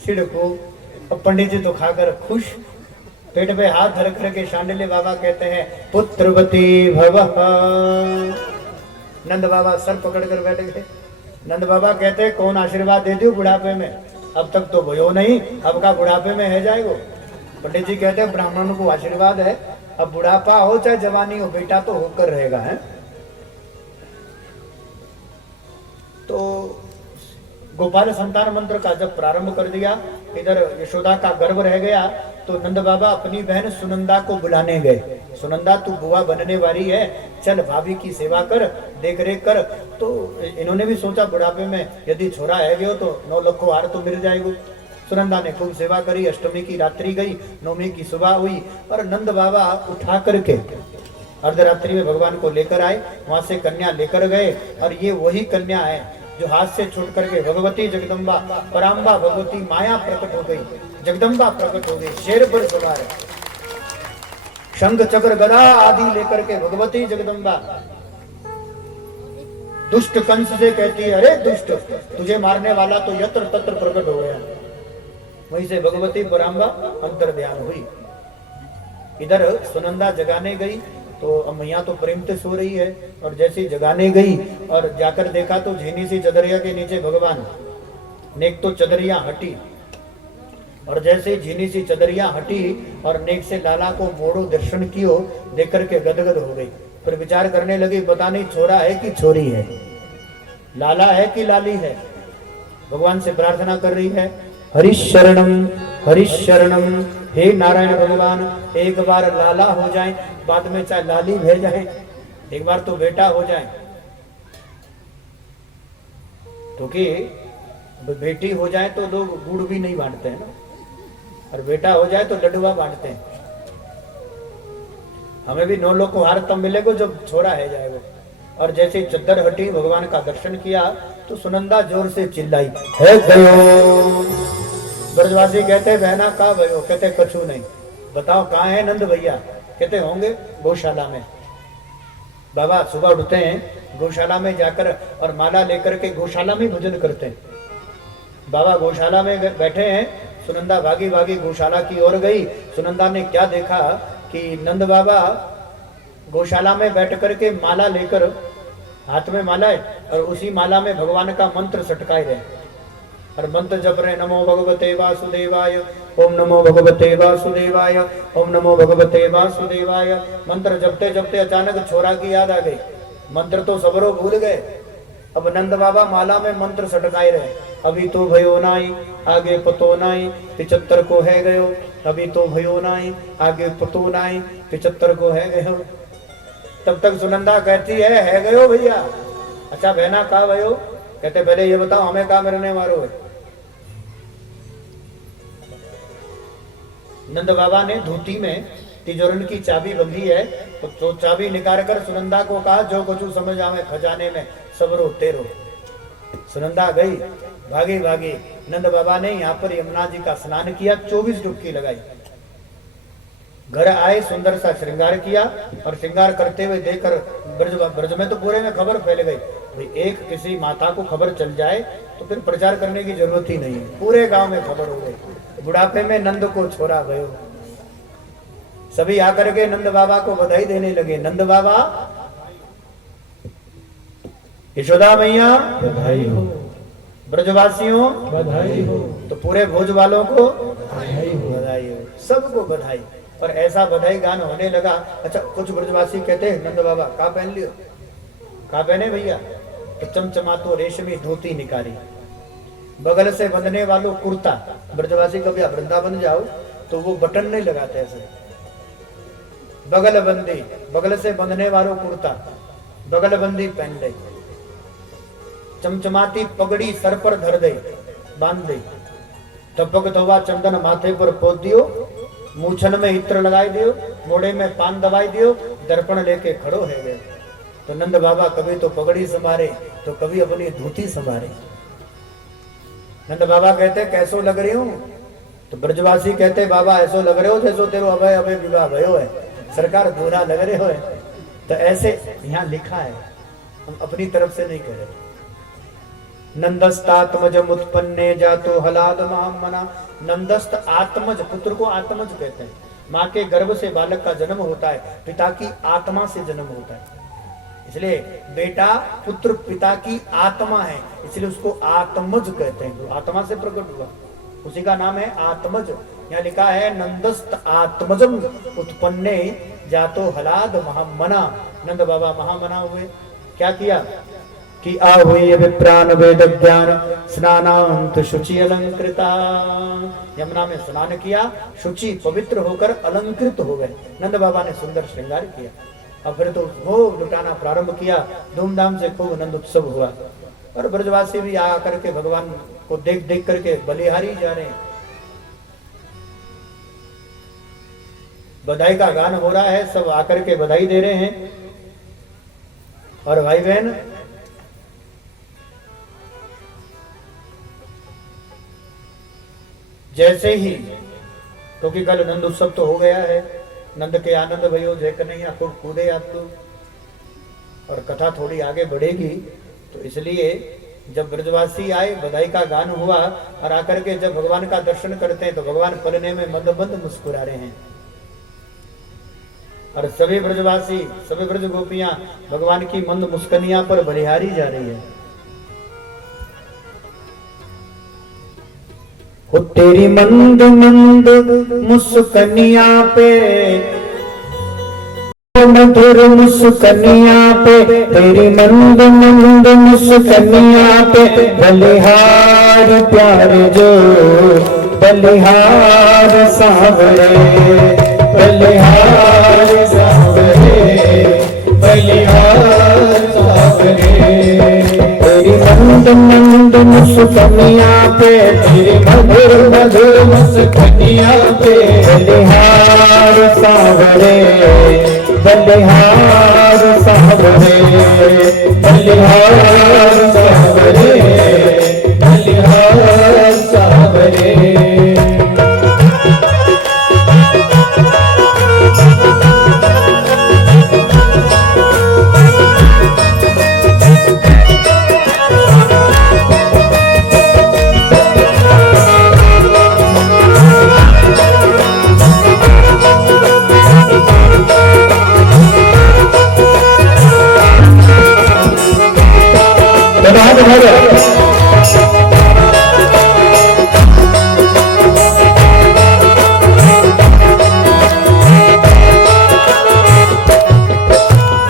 छिड़को। अब पंडित जी तो खाकर खुश, पेट पे हाथ धर करके शांडिल्य बाबा कहते हैं पुत्रवती भवः। नंद बाबा सर पकड़ कर बैठ गए। नंद बाबा कहते हैं कौन आशीर्वाद दे दियो बुढ़ापे में, अब तक तो भयो नहीं, अब का बुढ़ापे में है जाएगो। पंडित जी कहते हैं ब्राह्मणों को आशीर्वाद है, अब बुढ़ापा हो चाहे जवानी हो, बेटा तो होकर रहेगा है। गोपाल संतान मंत्र का जब प्रारंभ कर दिया, इधर यशोदा का गर्व रह गया, तो नंद बाबा अपनी बहन सुनंदा को बुलाने गए। सुनंदा तू बुआ बनने वाली है, चल भाभी की सेवा कर, देख रेख कर। तो इन्होंने भी सोचा बुढ़ापे में यदि छोरा है गयो तो 9 लाख को हार तो मिल जाएगा। सुनंदा ने खूब सेवा करी, अष्टमी की रात्रि गई, नवमी की सुबह हुई, और नंद बाबा उठा करके अर्धरात्रि में भगवान को लेकर आए, वहां से कन्या लेकर गए। और ये वही कन्या है जो हाथ से छूट करके भगवती जगदम्बा पराम्बा भगवती माया प्रकट हो गई, जगदम्बा प्रकट हो गई, शेर पर सवार है, शंख चक्र गदा आदि लेकर के भगवती जगदम्बा दुष्ट कंस से कहती है, अरे दुष्ट, तुझे मारने वाला तो यत्र तत्र प्रकट हो गया। वहीं से भगवती पराम्बा अंतर ध्यान हुई। इधर सुनंदा जगाने गई तो मैया तो प्रेम से सो रही है, और जैसे जगाने गई और जाकर देखा तो झीनी सी चदरिया के नीचे भगवान, नेक तो चदरिया हटी, और जैसे झीनी सी चदरिया हटी और नेक से लाला को मोड़ो दर्शन कियो, देख करके गदगद हो गई। फिर विचार करने लगी, पता नहीं छोरा है कि छोरी है, लाला है कि लाली है। भगवान से प्रार्थना कर रही है, हरिश शरणम, हे नारायण भगवान, एक बार लाला हो जाए, बाद में चाहे लाली भे जाए, एक बार तो बेटा हो जाए। क्योंकि बेटी हो जाए तो लोग गुड़ भी नहीं बांटते हैं ना, और बेटा हो जाए तो लड्डुआ बांटते हैं। हमें भी 9 लोग को हार तब मिलेगा जब छोरा है जाएगा। और जैसे चद्दर हटी, भगवान का दर्शन किया, तो सुनंदा जोर से चिल्लाई, है गयो। ब्रजवासी कहते बहना का भयो, कहते कछु नहीं। बताओ कहाँ है नंद भैया? कहते होंगे गौशाला में। बाबा सुबह उठते हैं, गौशाला में जाकर और माला लेकर के गौशाला में भोजन करते हैं। बाबा गौशाला में बैठे हैं, सुनंदा भागी भागी गौशाला की ओर गई। सुनंदा ने क्या देखा कि नंद बाबा गौशाला में बैठ करके माला लेकर, हाथ में माला है, और उसी माला में भगवान का मंत्र सटकाए रहे, और मंत्र जप रहे, नमो भगवते वासुदेवाय, ओम नमो भगवते वासुदेवाय, ओम नमो भगवते वासुदेवाय। मंत्र जपते जपते अचानक छोरा की याद आ गई। मंत्र तो सबरो भूल गए, अब नंद बाबा माला में मंत्र सटकाए रहे, अभी तो भयो नाई, आगे पतो नाई, 75 को है गयो, अभी तो भयो नाई, आगे पतो नाई, 75 को है गयो। तब तक सुनंदा कहती है गयो भैया। अच्छा बहना कहा भयो? कहते पहले ये बताओ हमें कहा मरने वालों है। नंद बाबा ने धोती में तिजोरन की चाबी बंधी है, तो चाबी निकाल कर सुनंदा को कहा, जो कुछ समझ आवे खजाने में सबरो तेरो। सुनंदा गई भागी भागी। नंद बाबा ने यहाँ पर यमुना जी का स्नान किया, 24 डुबकी लगाई, घर आए, सुंदर सा श्रृंगार किया, और श्रृंगार करते हुए देखकर ब्रज में तो पूरे में खबर फैल गई। भाई एक किसी माता को खबर चल जाए तो फिर प्रचार करने की जरूरत ही नहीं है, पूरे गांव में खबर हो गई। बुढ़ापे में नंद को छोरा भयो। सभी आकर के नंद बाबा को बधाई देने लगे। नंद बाबा, यशोदा मैया बधाई हो, ब्रजवासियों बधाई हो, तो पूरे भोज वालों को बधाई हो, बधाई हो, सबको बधाई। और ऐसा बधाई गान होने लगा। अच्छा कुछ ब्रजवासी कहते हैं, नंद बाबा कहा पहन लियो? कहा पहने भैया? तो चमचमातो रेशमी धोती निकाली, बगल से बंधने वालों कुर्ता। ब्रजवासी कभी वृंदावन जाओ तो वो बटन नहीं लगाते ऐसे, बगल बंदी, बगल से बंधने वालों कुर्ता, बगल बंदी पहन ले, चमचमाती पगड़ी सर पर धर दे, बांध दे, टपक धोवा चंदन माथे पर पोत दियो, मूछन में इत्र लगाई दियो, मोड़े में पान दबाई दियो, दर्पण लेके खड़ो है गए। तो नंद बाबा कभी तो पगड़ी संभारे तो कभी अपनी धोती संभारे। नंद बाबा कहते कैसो लग रही हूं? तो ब्रजवासी कहते बाबा ऐसो लग रहे हो जैसो तेरो अभय अभय विवाह भयो है, सरकार बुरा लग रहे हो। तो ऐसे यहाँ लिखा है, हम अपनी तरफ से नहीं कह रहे। नंदस्तात्मज उत्पन्ने जातो हलाद महामना। नंदस्त आत्मज, पुत्र को आत्मज कहते हैं। माँ के गर्भ से बालक का जन्म होता है, पिता की आत्मा से जन्म होता है, इसलिए बेटा पुत्र पिता की आत्मा है, इसलिए उसको आत्मज कहते हैं। जो आत्मा से प्रकट हुआ उसी का नाम है आत्मज। यहाँ लिखा है नंदस्त आत्मजम उत्पन्ने जातो हलाद महामना। नंद बाबा महामना हुए। क्या किया कि आहुय विप्रान वेद ज्ञान स्नानांत शुचि अलंकृता। यमुना में स्नान किया, शुचि पवित्र होकर अलंकृत हो गए। नंद बाबा ने सुंदर श्रृंगार किया। अब फिर तो भोग लुटाना प्रारंभ किया, धूमधाम से खूब नंद उत्सव हुआ। और ब्रजवासी भी आ करके भगवान को देख देख करके बलिहारी जा रहे हैं। बधाई का गान हो रहा है, सब आकर के बधाई दे रहे हैं। और भाई बहन, जैसे ही, क्योंकि कल नंद उत्सव तो हो गया है, नंद के आनंद भयो जय कन्हैया खूब कूदे आप तो, और कथा थोड़ी आगे बढ़ेगी। तो इसलिए जब ब्रजवासी आए, बधाई का गान हुआ, और आकर के जब भगवान का दर्शन करते हैं तो भगवान पलने में मंदमंद मुस्कुरा रहे हैं। और सभी ब्रजवासी, सभी ब्रज गोपियां भगवान की मंद मुस्कनिया पर बलिहारी जा रही है। हो तेरी मंद मंद मुस्कनिया पे, मधुर मुस्कनिया पे, तेरी मंद मंद मुस्कनिया पे, बलिहार प्यार जो, बलिहार सावरे, बलिहार सावरे, बलिहार सावरे। तेरी मंद मंद मुस्कनिया पे, तेरी मधुर मधुर मुस्कनिया पे, बलिहार सावरे, बलिहार सावरे, बलिहार सावरे, बलिहार सावरे।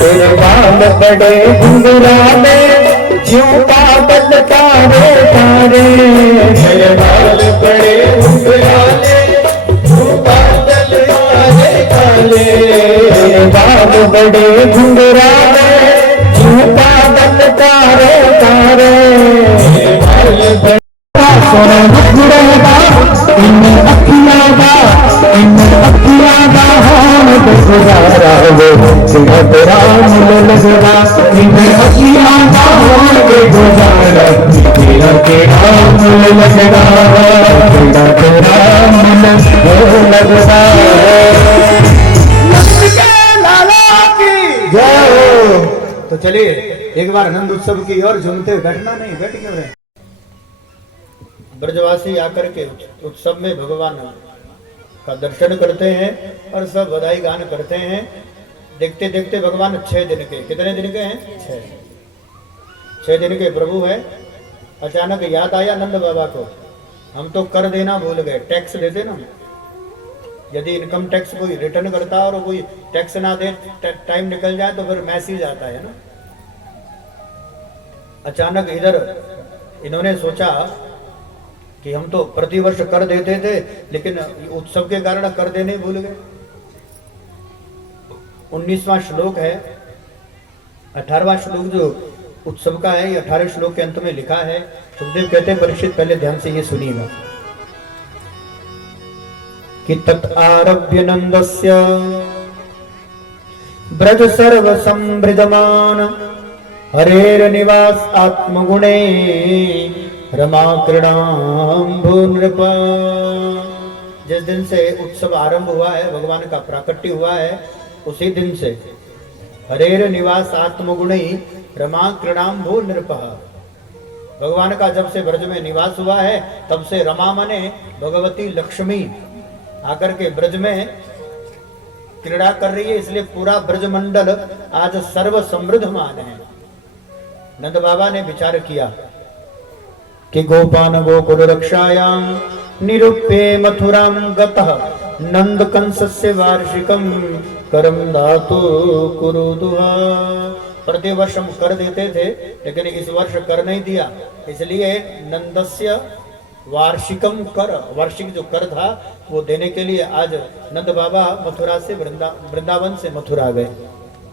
तेरे बाल बड़े घुंघराले, ज्यों बादल तारे तारे, तेरे बाल बड़े घुंघराले, ज्यों बादल तारे तारे, तेरे बाल बड़े घुंघराले, ज्यों बादल तारे तारे, तेरे बाल बड़े सोना मुस्कुराता, इन्हें अखियाँ दा, इन्हें अखियाँ दा हम गुजारा वो, तेरा तेरा मुल लगवा, इन्हें अखियाँ दा हम गुजारा, तेरा तेरा मुल लगवा, तेरा तेरा मुल लगवा। लाला की जय। तो चलिए एक बार आनंद उत्सव की ओर झूमते बैठना नहीं, बैठ क्यों रहे। ब्रजवासी आकर के उत्सव में भगवान का दर्शन करते हैं और सब बधाई गान करते हैं। देखते देखते भगवान 6 दिन के, कितने दिन के हैं? 6 दिन के प्रभु है। अचानक याद आया नंद बाबा को, हम तो कर देना भूल गए, टैक्स देते ना। यदि इनकम टैक्स कोई रिटर्न करता और कोई टैक्स ना दे, टाइम निकल जाए तो फिर मैसेज आता है ना। अचानक इधर इन्होंने सोचा कि हम तो प्रतिवर्ष कर देते थे, लेकिन उत्सव के कारण कर देने भूल गए। 19वां श्लोक है, 18वां श्लोक जो उत्सव का है, ये 18 श्लोक के अंत में लिखा है। सुखदेव कहते हैं परीक्षित पहले ध्यान से ये सुनिएगा कि तत् आरभ्य नंदस्य ब्रज सर्व संवृधमान, हरेर निवास आत्मगुणे, रमा कृणाम्भो नृपा। जिस दिन से उत्सव आरंभ हुआ है, भगवान का प्राकट्य हुआ है, उसी दिन से हरेर निवास आत्मगुणी रमा कृणाम्भो नृपा। भगवान का जब से ब्रज में निवास हुआ है, तब से रमा माने भगवती लक्ष्मी आकर के ब्रज में क्रीड़ा कर रही है। इसलिए पूरा ब्रज मंडल आज सर्व समृद्धमान है। नंद बाबा ने विचार किया कि गोपान गोकुल रक्षायां निरूप्ये मथुरां गतः, नंद कंसस्य वार्षिकं करम धातु कुरुदुहा। प्रतिवर्ष हम कर देते थे, लेकिन इस वर्ष कर नहीं दिया, इसलिए नंदस्य वार्षिकम कर, वार्षिक जो कर था वो देने के लिए आज नंद बाबा मथुरा से वृंदावन से मथुरा गए।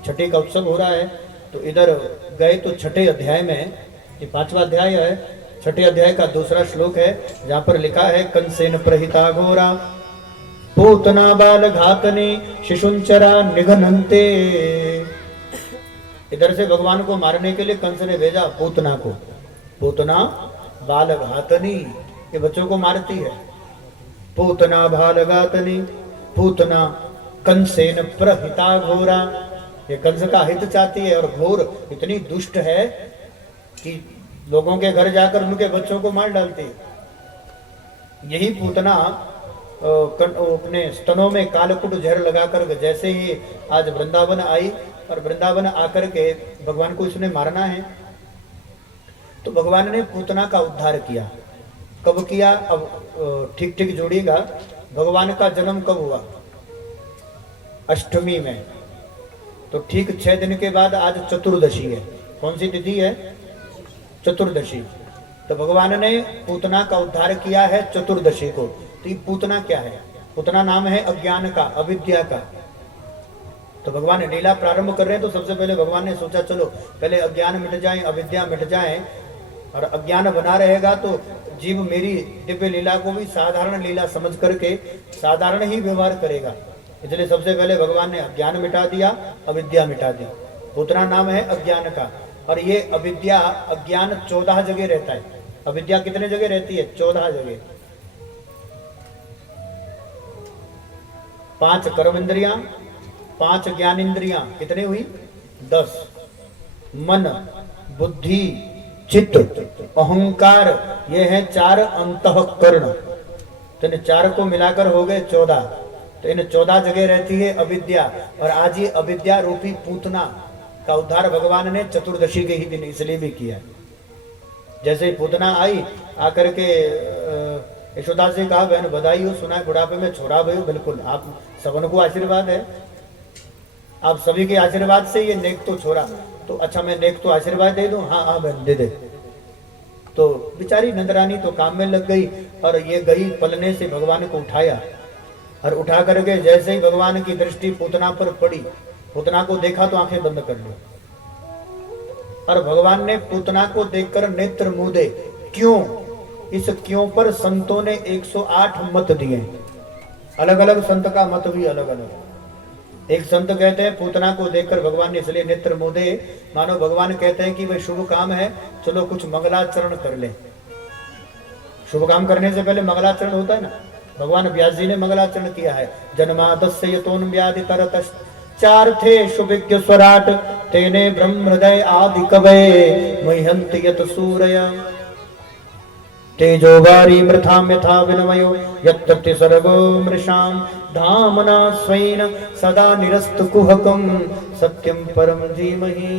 छठी का उत्सव हो रहा है, तो इधर गए तो छठे अध्याय में, ये 5वां अध्याय है, छठे अध्याय का दूसरा श्लोक है, जहां पर लिखा है कंसेन प्रहिता घोरा पूतना बाल घातने शिशुंचरा निघनंते। इधर से भगवान को मारने के लिए कंस ने भेजा पूतना को। पूतना बाल घातनी, ये बच्चों को मारती है। पूतना बाल घातनी, पूतना कंसेन प्रहिता घोरा, ये कंस का हित चाहती है और घोर इतनी दुष्ट है कि लोगों के घर जाकर उनके बच्चों को मार डालती है। यही पूतना अपने स्तनों में कालकुट जहर लगाकर जैसे ही आज वृंदावन आई, और वृंदावन आकर के भगवान को इसने मारना है, तो भगवान ने पूतना का उद्धार किया। कब किया? अब ठीक ठीक जोड़िएगा, भगवान का जन्म कब हुआ? अष्टमी में, तो ठीक 6 दिन के बाद आज चतुर्दशी है। कौन सी तिथि है? चतुर्दशी। तो भगवान ने पूतना का उद्धार किया है चतुर्दशी को। तो ये पूतना क्या है? पूतना नाम है अज्ञान का, अविद्या का। तो भगवान लीला प्रारंभ कर रहे हैं, तो सबसे पहले भगवान ने सोचा चलो पहले अज्ञान मिट जाए, अविद्या मिट जाए, और अज्ञान बना रहेगा तो जीव मेरी दिव्य लीला को भी साधारण लीला समझ करके साधारण ही व्यवहार करेगा। इसलिए सबसे पहले भगवान ने अज्ञान मिटा दिया, अविद्या मिटा दी। पूतना नाम है अज्ञान का, और ये अविद्या अज्ञान 14 जगह रहता है। अविद्या कितने जगह रहती है? 14 जगह। 5 कर्म इंद्रियां, 5 ज्ञान इंद्रियां, कितने हुई? 10। मन, बुद्धि, चित्त, अहंकार, ये है 4 अंतःकरण। तो इन 4 को मिलाकर हो गए 14। तो इन 14 जगह रहती है अविद्या, और आज ये अविद्या रूपी पूतना का उद्धार भगवान ने चतुर्दशी के ही दिन इसलिए भी किया। जैसे पूतना आई, आकर के यशोदा से कहा बहन बधाई हो, सुना है बुढ़ापे में छोड़ा भयो। बिल्कुल, आप सबन को आशीर्वाद है, आप सभी के आशीर्वाद से ये नेक तो छोड़ा। तो अच्छा मैं नेक तो आशीर्वाद दे दूं? हाँ हाँ बहन दे दे। तो बेचारी नंदरानी तो काम में लग गई, और ये गई पलने से भगवान को उठाया, और उठा करके जैसे ही भगवान की दृष्टि पूतना पर पड़ी, पूतना को देखा तो आंखें बंद कर ली। और भगवान ने पूतना को देखकर नेत्र मूंदे। क्यों? इस क्यों पर संतों ने 108 मत दिए। अलग अलग संत का मत भी अलग अलग। एक संत कहते हैं पूतना को देखकर भगवान ने इसलिए नेत्र मूंदे, मानो भगवान कहते हैं कि भाई शुभ काम है, चलो कुछ मंगलाचरण कर ले। शुभ काम करने से पहले मंगलाचरण होता है ना। भगवान व्यास जी ने मंगलाचरण किया है। जन्मादस्य यतोन व्याधि तरतश्च चार्थे शुभिज्ञ स्वराट तेने ब्रह्म हृदय आदि कवये मह्यन्ति यत सूरय तेजो वारी मृथाम यथा विनमयो यत्तति सर्गो मृषाम धामना स्वेन सदा निरस्त कुहकम सत्यम परम धीमहि।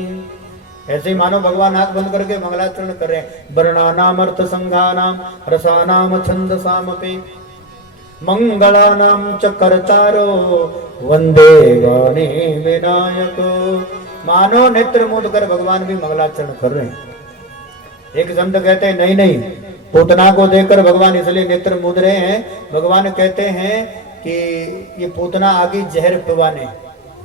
ऐसे ही मानो भगवान आंख बंद करके मंगलाचरण कर रहे हैं। वर्णानाम अर्थ संघानाम रसानाम छंदसामपि मंगलानाम च करचारो वंदे गणे विनायक। मानो नेत्र मूंद कर भगवान भी मंगलाचरण कर रहे हैं। एक संत कहते हैं नहीं नहीं, पूतना को देखकर भगवान इसलिए नेत्र मूंद रहे हैं। भगवान कहते हैं कि ये पूतना आ गई जहर पिवाने।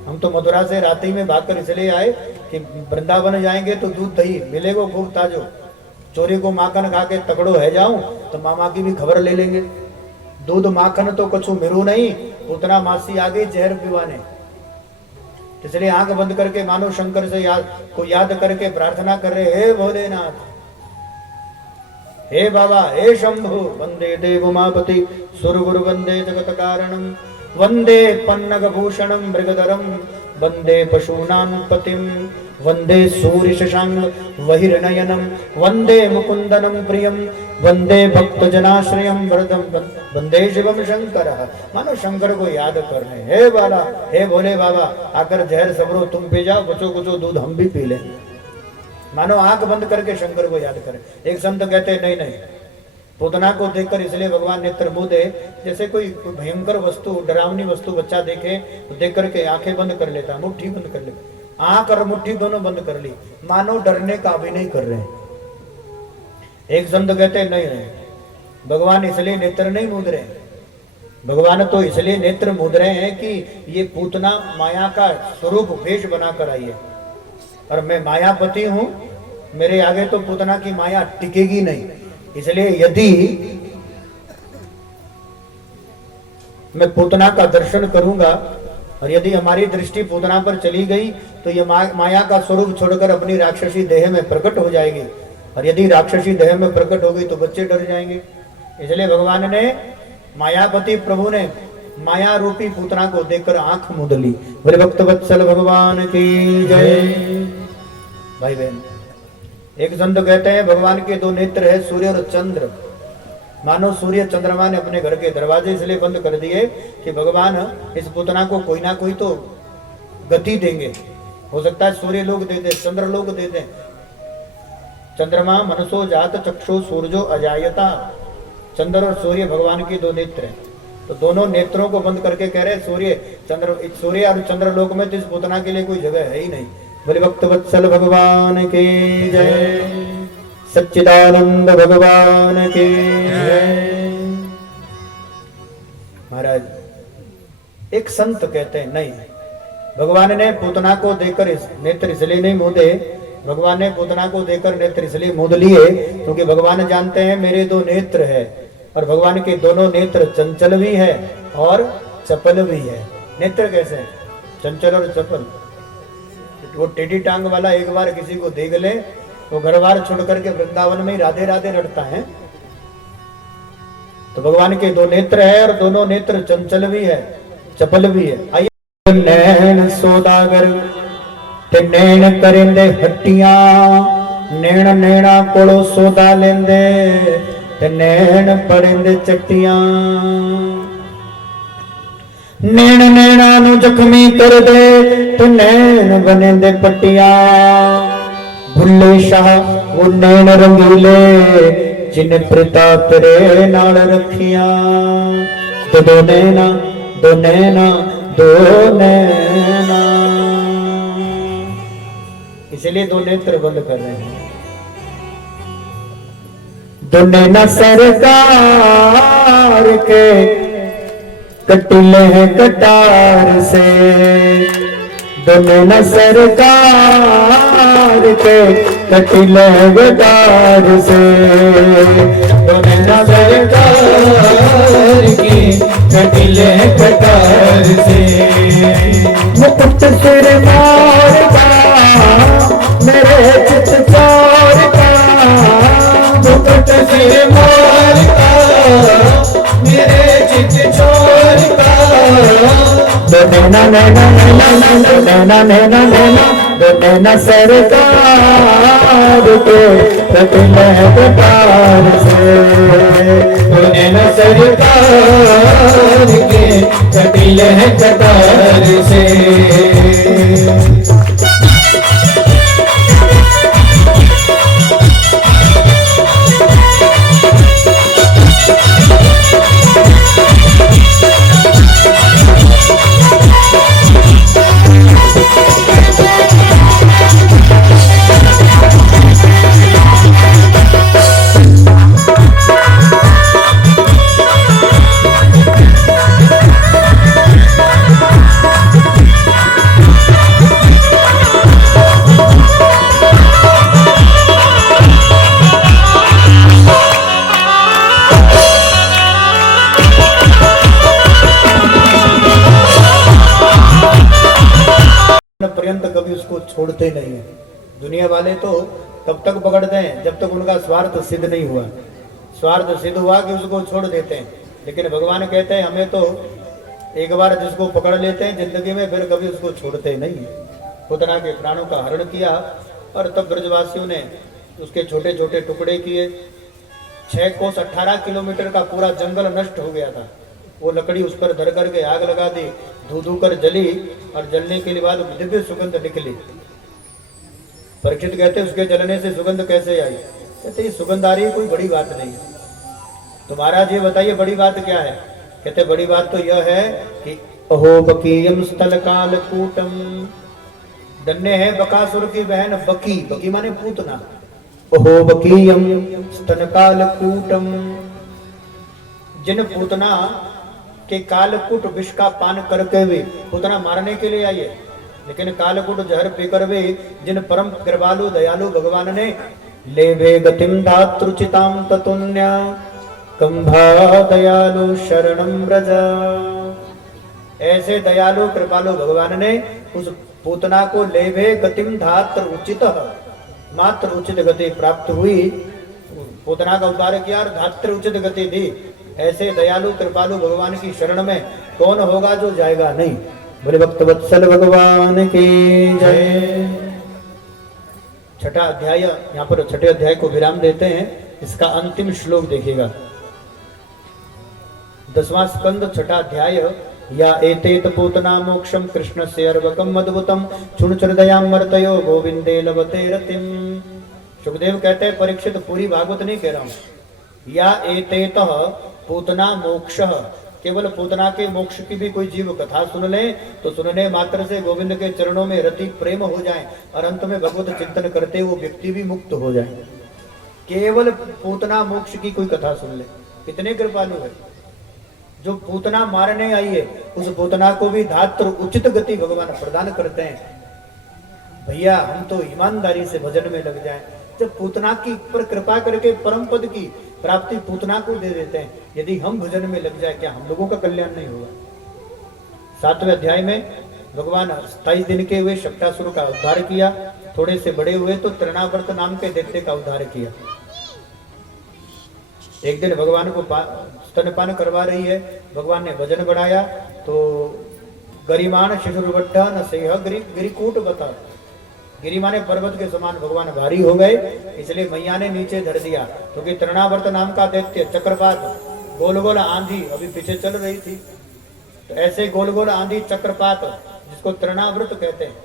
हम तो मथुरा से रात ही में भागकर इसलिए आए कि वृंदावन जाएंगे तो दूध दही मिलेगा खूब ताजो। चोरी को माखन खा के तकड़ो है जाऊं तो मामा की भी खबर ले लेंगे। दूध माखन तो कछु मिरू नहीं, पूतना मासी आ गई जहर पिवाने। इसलिए आंख बंद करके मानो शंकर से याद करके प्रार्थना कर रहे, हे भोलेनाथ, हे बाबा, हे शंभु, वंदे देव उमापति सुरगुरु वंदे जगत कारणम वंदे पन्नग भूषणम मृगधरम वंदे पशूनां पतिम वंदे सूर्य शशांक वहिर्नयनम वंदे मुकुंदनम प्रियम वंदे भक्त जनाश्रयम वरदम वंदे शिवम शंकर। मानो शंकर को याद कर रहे, हे बाला, हे भोले बाबा, आकर जहर सबरो तुम पी जाओ, कुछो कुछो दूध हम भी पी लें। मानो आंख बंद करके शंकर को याद करें। एक संत कहते नहीं नहीं, पूतना को देखकर इसलिए भगवान नेत्र मूंदे, जैसे कोई भयंकर वस्तु, डरावनी वस्तु बच्चा देखे तो देख करके आंखें बंद कर लेता, मुट्ठी बंद कर लेता। आंख और मुट्ठी दोनों बंद कर ली, मानो डरने का अभिनय कर रहे हैं। एक संत कहते हैं नहीं नहीं, भगवान इसलिए नेत्र नहीं मूंद रहे, भगवान तो इसलिए नेत्र मूंद रहे हैं कि ये पूतना माया का स्वरूप वेश बनाकर आई है और मैं मायापति हूं, मेरे आगे तो पूतना की माया टिकेगी नहीं। इसलिए यदि मैं पूतना का दर्शन करूंगा और यदि हमारी दृष्टि पूतना पर चली गई तो ये माया का स्वरूप छोड़कर अपनी राक्षसी देह में प्रकट हो जाएगी और यदि राक्षसी देह में प्रकट हो गई तो बच्चे डर जाएंगे। इसलिए भगवान ने, मायापति प्रभु ने माया रूपी पूतना को देखकर आंख मूंद ली। बोले भक्त वत्सल भगवान की जय। भाई बहन, एक संत कहते हैं भगवान के दो नेत्र है, सूर्य और चंद्र। मानो सूर्य चंद्रमा ने अपने घर के दरवाजे इसलिए बंद कर दिए कि भगवान इस पूतना को कोई ना कोई तो गति देंगे। हो सकता है सूर्य लोग दे दे, चंद्र लोग दे दे। चंद्रमा मनसो जात चक्षु सूर्यो अजायता। चंद्र और सूर्य भगवान की दो नेत्र हैं, तो दोनों नेत्रों को बंद करके कह रहे सूर्य और चंद्र लोक में तो इस पूतना के लिए कोई जगह है ही नहीं। बोले भक्त वत्सल भगवान के जय, सच्चिदानंद भगवान के जय। महाराज, एक संत कहते हैं नहीं, भगवान ने पूतना को देखकर इस नेत्र इसलिए नहीं मूंदे, भगवान ने पूतना को देखकर नेत्र इसलिए मूंद लिए क्योंकि भगवान जानते हैं मेरे दो नेत्र है और भगवान के दोनों नेत्र चंचल भी है और चपल भी है। नेत्र कैसे है? चंचल और चपल। वो टेढ़ी टांग वाला एक बार किसी को देख ले, वो घर बार छोड़ करके वृंदावन में ही राधे राधे रटता है। तो भगवान के दो नेत्र है और दोनों नेत्र चंचल भी है, चपल भी है। आइए, नैन सौदागर ते नैन करेंदे हट्टियां, नैन नैना कोलो सौदा लेंदे ते नैन पड़ेंदे चट्टियां। नैन नैना नु जख्मी कर दे ते नैन बनेंदे पट्टियां। भुल्ले शाह वो नैन रंगीले जिन प्रीता तेरे नाल रखिया। दो नैना दो नैना दो नैना, इसलिए दो नेत्र बंद कर रहे हैं। दो नैना सरकार के कटिले हैं कटार से, दो नैना सरकार के कटिले कटार से। दो नैना सरकार की कटिले कटार से। मुकुट सिर मार का मेरे चित चोर का, मुकुट सिर मार का मेरे चित चोर का। दो नैना नैना नैना नैना नैना नैना, दो नैना सरकार के कटिले कटार से। दो नैना सरकार के कटिले कटार से। पर्यंत कभी उसको छोड़ते नहीं है। दुनिया वाले तो तब तक पकड़ते हैं जब तक उनका स्वार्थ सिद्ध नहीं हुआ। स्वार्थ सिद्ध हुआ कि उसको छोड़ देते हैं, लेकिन भगवान कहते हैं हमें तो एक बार जिसको पकड़ लेते हैं जिंदगी में फिर कभी उसको छोड़ते नहीं। पूतना के प्राणों का हरण किया और तब ब्रजवासियों ने उसके छोटे छोटे टुकड़े किए। 6 कोस 18 किलोमीटर का पूरा जंगल नष्ट हो गया था। वो लकड़ी उस पर धर करके आग लगा दी, धू धू कर जली और जलने के बाद दिव्य सुगंध निकली। परीक्षित कहते उसके जलने से सुगंध कैसे आई? कहते सुगंध आ रही है, कोई बड़ी बात नहीं। तो महाराज ये बताइए बड़ी बात क्या है? कहते बड़ी बात तो यह है कि अहो बकीयम स्थल काल कूटम, धन्य है बकासुर की बहन बकी, बकी माने पूतना। ओहो बकीयम स्तनकाल कूटम, जिन पूतना के कालकूट विष का पान करके भी पूतना मारने के लिए आई है, लेकिन कालकूट जहर पीकर भी जिन परम कृपालु दयालु भगवान ने लेवे गतिम धातृचिताम ततुन्या कंभा दयालु शरणम व्रजा, ऐसे दयालु कृपालु भगवान ने उस पूतना को लेवे गतिम धात्र उचित, मात्र उचित गति प्राप्त हुई, पूतना का उद्धार किया और धात्र उचित गति दी। ऐसे दयालु कृपालु भगवान की शरण में कौन होगा जो जाएगा नहीं। बोले भक्त वत्सल भगवान की जय। छठा अध्याय, यहाँ पर छठे अध्याय को विराम देते हैं। इसका अंतिम श्लोक देखिएगा, 10वां स्कंद छठा अध्याय। या एतेत पूतना मोक्षम कृष्णस्य अर्वकम अद्भुतम चुणचरदयाम मर्तयो गोविंदे लभते रतिम। सुखदेव कहते हैं परीक्षित पूरी भागवत नहीं कह रहा हूं। या एतेत पूतना मोक्ष, केवल पूतना के मोक्ष की भी कोई जीव कथा सुन ले तो सुनने मात्र से गोविंद के चरणों में रति प्रेम हो जाए और अंत में भगवत चिंतन करते वो व्यक्ति भी मुक्त हो जाए। केवल पूतना मोक्ष की कोई कथा सुन ले, कितने कृपालु है। जो पूतना मारने आई है उस पूतना को भी धात्र उचित गति भगवान प्रदान करते हैं। भैया हम तो ईमानदारी से भजन में लग जाएं। जब पूतना की पर कृपा करके परम पद की प्राप्ति पूतना को दे देते हैं, यदि हम भजन में लग जाए क्या हम लोगों का कल्याण नहीं होगा। 7वें अध्याय में भगवान 27 दिन के हुए शक्तासुर का उद्धार किया, थोड़े से बड़े हुए तो तृणावर्त नाम के दैत्य का उद्धार किया। एक दिन भगवान को स्तनपान करवा रही है, भगवान ने वजन बढ़ाया तो गरिमान शिशुर्वड्ढा न सेह गिरिकूट बता, गिरी माने पर्वत के समान भगवान भारी हो गए, इसलिए मैया ने नीचे धर दिया। क्योंकि तृणावर्त नाम का दैत्य चक्रपात गोल गोल आंधी अभी पीछे चल रही थी, तो ऐसे गोल गोल आंधी चक्रपात जिसको तृणावर्त कहते हैं,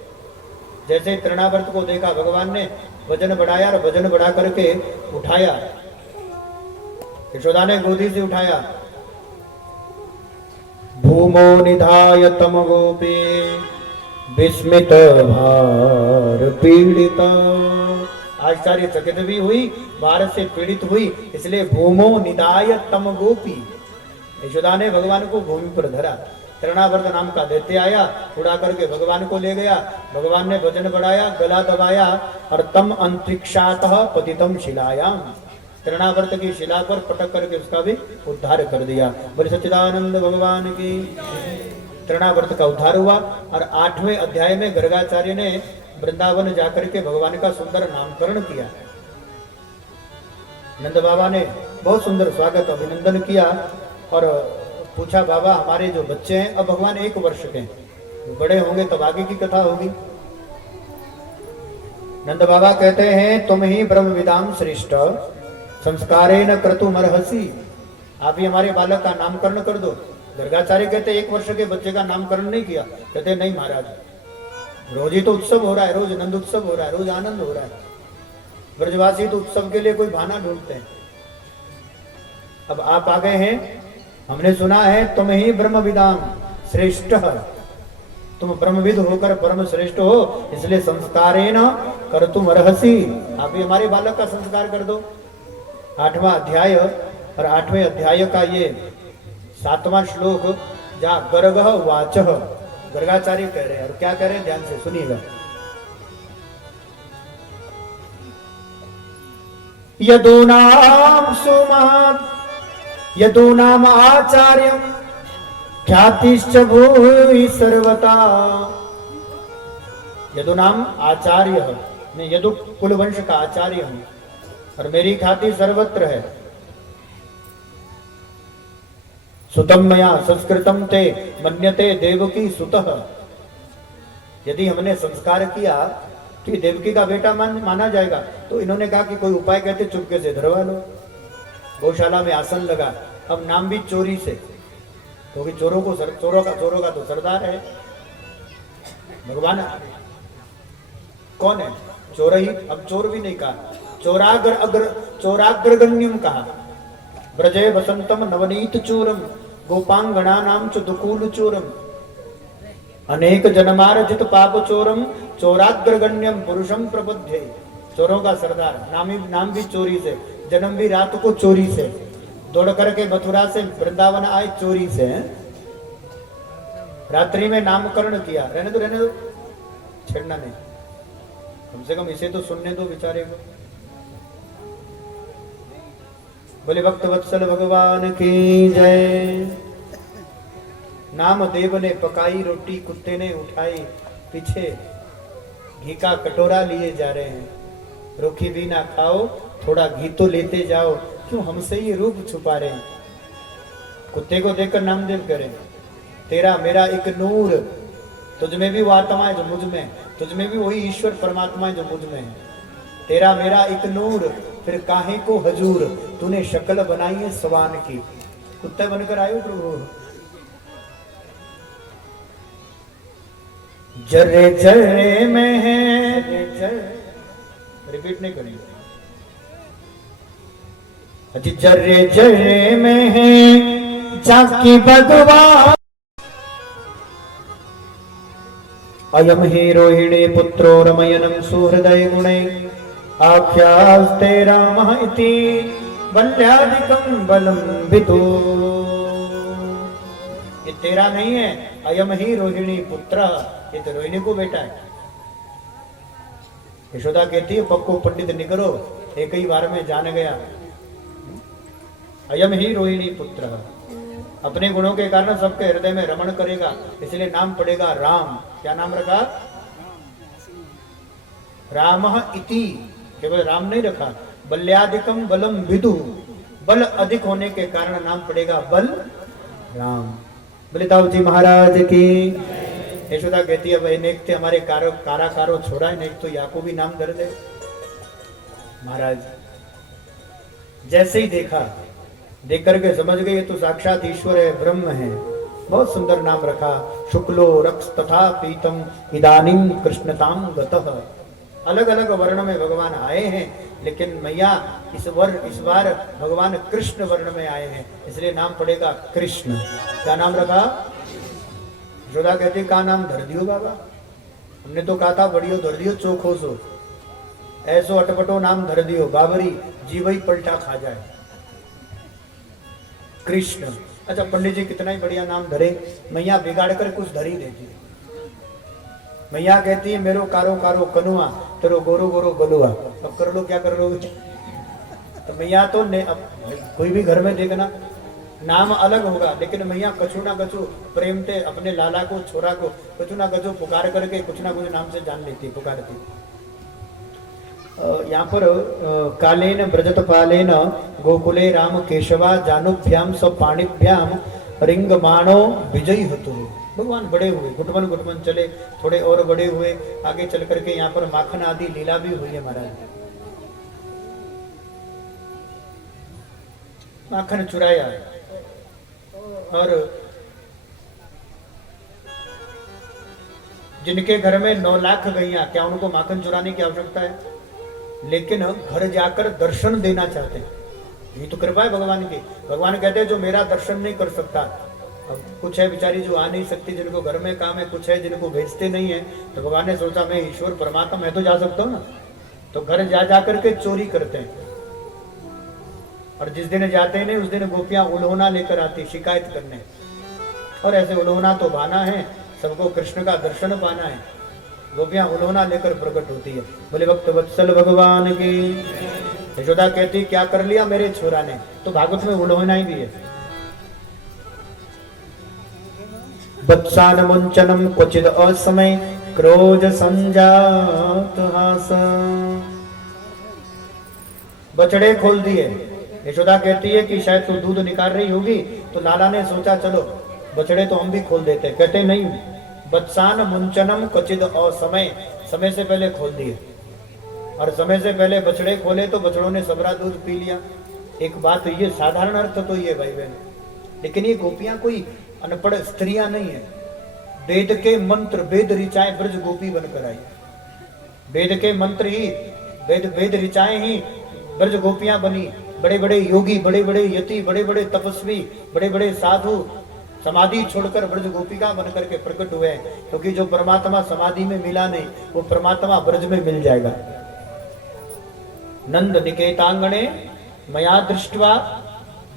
जैसे तृणावर्त को देखा भगवान ने वजन बढ़ाया और वजन बढ़ा करके उठाया, यशोदा ने गोदी से उठाया। भूमो निधाय तम गोपी विस्मित भार पीड़िता, आश्चर्य चकित भी हुई, भार से पीड़ित हुई, इसलिए भूमो निधाय तम गोपी, यशोदा ने भगवान को भूमि पर धरा। तृणावर्त नाम का दैत्य आया, उड़ा करके भगवान को ले गया। भगवान ने वजन बढ़ाया, गला दबाया और तम अंतरिक्षातः पतितम शिलायाम, तृणावर्त की शिला पर पटक करके उसका भी उद्धार कर दिया। बोले सच्चिदानंद भगवान की। तृणावर्त का उद्धार हुआ और 8वें अध्याय में गर्गाचार्य ने वृंदावन जाकर के भगवान का सुंदर नामकरण किया। नंद बाबा ने बहुत सुंदर स्वागत अभिनंदन किया और पूछा बाबा हमारे जो बच्चे हैं, अब भगवान 1 वर्ष के हैं, बड़े होंगे तब आगे की कथा होगी। नंद बाबा कहते हैं तुम ही ब्रह्म विदाम श्रेष्ठ संस्कारेण क्रतुमर्हसि, आप ही हमारे बालक का नामकरण कर दो। गर्गाचार्य कहते 1 वर्ष के बच्चे का नामकरण नहीं किया, कहते नहीं महाराज, रोज ही तो उत्सव हो रहा है, रोज नंद उत्सव हो रहा है, रोज आनंद हो रहा है। ब्रजवासी तो उत्सव के लिए कोई बहाना ढूंढते हैं। अब आप आ गए हैं, हमने सुना है तुम ही ब्रह्म विदाम श्रेष्ठ, तुम ब्रह्मविद होकर परम श्रेष्ठ हो, इसलिए संस्कारेण कर्तुमर्हसि, आप ही हमारे बालक का संस्कार कर दो। 8वां अध्याय और 8वें अध्याय का ये 7वां श्लोक, जहाँ गर्गः वाचः, गर्गाचार्य कह रहे हैं, और क्या कह रहे हैं ध्यान से सुनिएगा। यदूनाम सुमहात् यदूनाम आचार्यं ख्यातिश्च भूयि सर्वता, यदूनाम आचार्य, मैं यदु कुल वंश का आचार्य हूं और मेरी ख्याति सर्वत्र है। सुतम मया संस्कृतम ते मन्यते देवकी सुतः, यदि हमने संस्कार किया तो ये देवकी का बेटा माना जाएगा। तो इन्होंने कहा कि कोई उपाय कहते चुपके से धरवा लो। गौशाला में आसन लगा, अब नाम भी चोरी से, क्योंकि चोरों का तो सरदार है भगवान। कौन है? चोर ही, अब चोर भी नहीं कहा, चोराग्रगण्यम कहा। ब्रजे वसंतम नवनीत चोरम गोपांगणा नाम च दुकूल चोरम, अनेक जन्मार्जित पाप चोरम चोराग्रगण्यम पुरुषम प्रबुद्धे। चोरों का सरदार, नाम भी चोरी से, जन्म भी रात को चोरी से, दौड़ करके मथुरा से वृंदावन आए चोरी से, रात्रि में नामकरण किया। रहने दो, छेड़ना नहीं, कम से कम इसे तो सुनने दो बेचारे को। बोले भक्त वत्सल भगवान की जय। नामदेव ने पकाई रोटी कुत्ते ने उठाई, पीछे घी का कटोरा लिए जा रहे हैं। रोकी भी ना खाओ, थोड़ा घी तो लेते जाओ, क्यों हमसे ये रूप छुपा रहे हैं। कुत्ते को देखकर नामदेव करें, तेरा मेरा एक नूर, तुझ में भी वो आत्मा है जो मुझ में, तुझ में भी वही ईश्वर परमात्मा है जो मुझ में है। तेरा मेरा एक नूर, फिर काहे को हजूर, तूने शक्ल बनाई है सवान की। कुत्ते बनकर आयो प्रभु। जर्रे जर्रे में है, रिपीट नहीं करेंगे। अजी जर्रे जर्रे में है जाकी भगवान, अयम ही रोहिणी पुत्रो रमयनम सुहृदय गुणे, आख्यास्ते रामः इति बल्यादिकं बलम विदो। ये तेरा नहीं है, अयम ही रोहिणी पुत्र, ये तो रोहिणी को बेटा है। यशोदा कहती है पक्को पंडित निकलो, एक ही बार में जान गया। अयम ही रोहिणी पुत्र, अपने गुणों के कारण सबके हृदय में रमण करेगा, इसलिए नाम पड़ेगा राम। क्या नाम रखा? रामः इति, केवल राम नहीं रखा। बल्यादिकम बलम विदु, बल अधिक होने के कारण नाम पड़ेगा बल राम। बलिदाऊ जी महाराज की। यशोदा कहती है भाई नेक थे हमारे काराकारो छोड़ा है, नेक तो याको भी नाम धर दे। महाराज जैसे ही देखा, देख करके समझ गए ये तो साक्षात ईश्वर है, ब्रह्म है। बहुत सुंदर नाम रखा, शुक्लो रक्ष तथा पीतम इदानीम कृष्णताम गतः। अलग अलग वर्ण में भगवान आए हैं, लेकिन मैया इस बार भगवान कृष्ण वर्ण में आए हैं, इसलिए नाम पड़ेगा कृष्ण। क्या नाम रखा? यशोदा कहती का नाम धर दियो बाबा, हमने तो कहा था बढ़ियो धर दियो चोखो सो, ऐसो अटपटो नाम धर दियो, बाबरी जीव ही पलटा खा जाए। कृष्ण। अच्छा पंडित जी कितना ही बढ़िया नाम धरे, मैया बिगाड़ कर कुछ धर ही देती। मैया कहती है मेरो कारो कारो कनुआ, तेरो गोरो गोरो गलुआ, अब कर लो क्या कर लो। तो मैया तो अब कोई भी घर में देखना नाम अलग होगा, लेकिन मैया कछु ना कछु प्रेम से अपने लाला को छोरा को कछु ना कछु पुकार करके कुछ ना कुछ नाम से जान लेती, पुकारती। यहाँ पर कालेन ब्रजत पालेन गोकुले राम केशवा जानुभ्याम स पाणिभ्याम रिंगमाणो विजयी हतु। भगवान बड़े हुए, घुटमन घुटमन चले, थोड़े और बड़े हुए, आगे चल करके यहाँ पर माखन आदि लीला भी हुई है महाराज। माखन चुराया और जिनके घर में 9 लाख गैया, क्या उनको माखन चुराने की आवश्यकता है? लेकिन घर जाकर दर्शन देना चाहते हैं। ये तो कृपा है भगवान की। भगवान कहते हैं जो मेरा दर्शन नहीं कर सकता, अब कुछ है बेचारी जो आ नहीं सकती, जिनको घर में काम है, कुछ है जिनको भेजते नहीं है, तो भगवान ने सोचा मैं ईश्वर परमात्मा मैं तो जा सकता हूँ ना, तो घर जा जा करके चोरी करते हैं। और जिस दिन जाते हैं उस दिन गोपियां उल्होना लेकर आती शिकायत करने, और ऐसे उल्होना तो बाना है, सबको कृष्ण का दर्शन पाना है, गोपियां उल्होना लेकर प्रकट होती है। बोले भक्त वत्सल भगवान की। यशोदा कहती क्या कर लिया मेरे छोरा ने, तो भागवत में उल्होना ही भी है। वत्सान मुंचनम क्वचिद असमय क्रोध संजात हास। बछड़े खोल दिए। यशोदा कहती है कि शायद तू दूध निकाल रही होगी, तो लाला ने सोचा चलो बछड़े तो हम भी खोल देते। कहते नहीं, वत्सान मुंचनम क्वचिद असमय, समय से पहले खोल दिए। और समय से पहले बछड़े खोले तो बछड़ों ने सबरा दूध पी लिया। एक बात तो ये साधारण अर्थ तो ये भाई बहन, लेकिन ये गोपियां कोई अनपढ़ स्त्रियां नहीं है। वेद के मंत्र, वेद ऋचाएं ब्रज गोपी बनकर आई। वेद के मंत्र ही, वेद ऋचाएं ही ब्रज गोपियां बनी। बड़े बड़े योगी, बड़े बड़े यति, बड़े बड़े तपस्वी, बड़े बड़े साधु, समाधि छोड़कर ब्रज गोपिका बनकर के प्रकट हुए हैं, क्योंकि जो परमात्मा समाधि में मिला नहीं वो परमात्मा ब्रज में मिल जाएगा। नंद निकेतांगणे मया दृष्ट्वा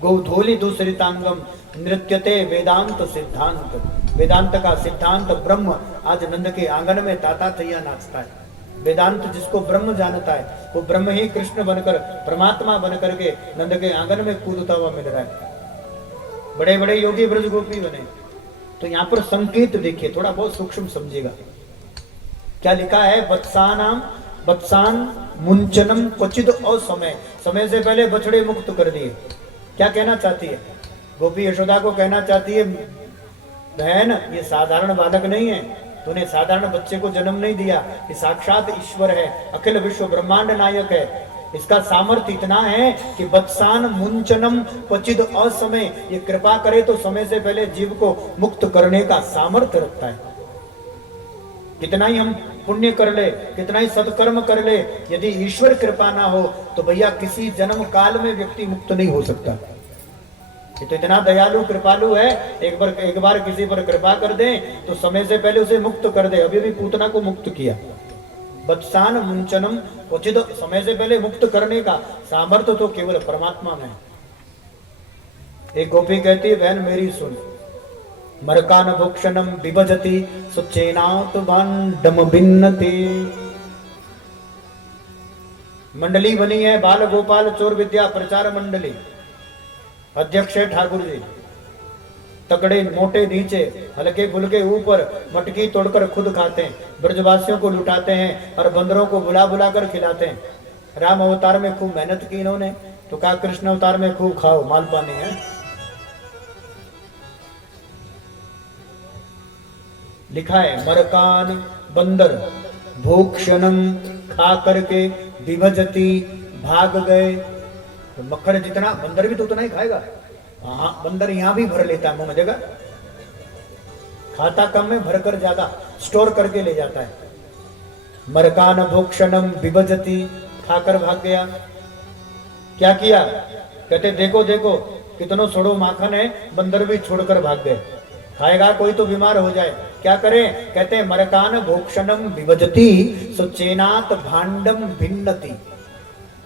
गोधूलि दूसरितांगम नृत्यते वेदांत सिद्धांत। वेदांत का सिद्धांत ब्रह्म आज नंद के आंगन में ताता तैया नाचता है। वेदांत जिसको ब्रह्म जानता है वो ब्रह्म ही कृष्ण बनकर परमात्मा बनकर के नंद के आंगन में कूदता हुआ मिल रहा है। बड़े बड़े योगी ब्रज गोपी बने। तो यहाँ पर संकेत देखिए, थोड़ा बहुत सूक्ष्म समझिएगा। क्या लिखा है? वत्सानाम वत्सान मुंचनम क्वचिद असमय। समय से पहले बछड़े मुक्त कर दिए। क्या कहना चाहती है गोपी? यशोदा को कहना चाहती है, बहन ये साधारण बालक नहीं है, तूने साधारण बच्चे को जन्म नहीं दिया, ये साक्षात ईश्वर है, अखिल विश्व ब्रह्मांड नायक है। इसका सामर्थ्य इतना है कि वत्सान मुंचनम क्वचिद असमय, ये कृपा करे तो समय से पहले जीव को मुक्त करने का सामर्थ्य रखता है। कितना ही हम पुण्य कर ले, कितना ही सत्कर्म कर ले, यदि ईश्वर कृपा ना हो तो भैया किसी जन्म काल में व्यक्ति मुक्त नहीं हो सकता। ये तो इतना दयालु कृपालु है, एक बार किसी पर कृपा कर दे तो समय से पहले उसे मुक्त कर दे। अभी भी पूतना को मुक्त किया। वत्सान मुंचनम उचित, समय से पहले मुक्त करने का सामर्थ्य तो केवल परमात्मा में। एक गोपी कहती है, बहन मेरी सुन, मरकान भोक्षणम विभजति सुचेनात भांडम भिन्नति। मंडली बनी है बाल गोपाल चोर विद्या प्रचार मंडली। अध्यक्ष है ठाकुर जी। तगड़े मोटे नीचे, हल्के फुल्के ऊपर, मटकी तोड़कर खुद खाते हैं, ब्रजवासियों को लुटाते हैं और बंदरों को बुला बुला कर खिलाते हैं। राम अवतार में खूब मेहनत की इन्होंने, तो कहा कृष्ण अवतार में खूब खाओ, माल पानी है। लिखा है मरकान बंदर भोक्षणम, खा करके विभजति भाग गए। तो मक्खन जितना बंदर भी तो उतना ही खाएगा। हाँ, बंदर यहां भी भर लेता है मुंह में जगह, खाता कम में भरकर ज्यादा स्टोर करके ले जाता है। मरकान भोक्षणम विभजति, खाकर भाग गया। क्या किया? कहते देखो देखो कितनो छोड़ो माखन है, बंदर भी छोड़कर भाग गए। खाएगा कोई तो बीमार हो जाए, क्या करें? कहते मरकान भोक्षणम विभजति सुचेनात भांडम भिन्नति।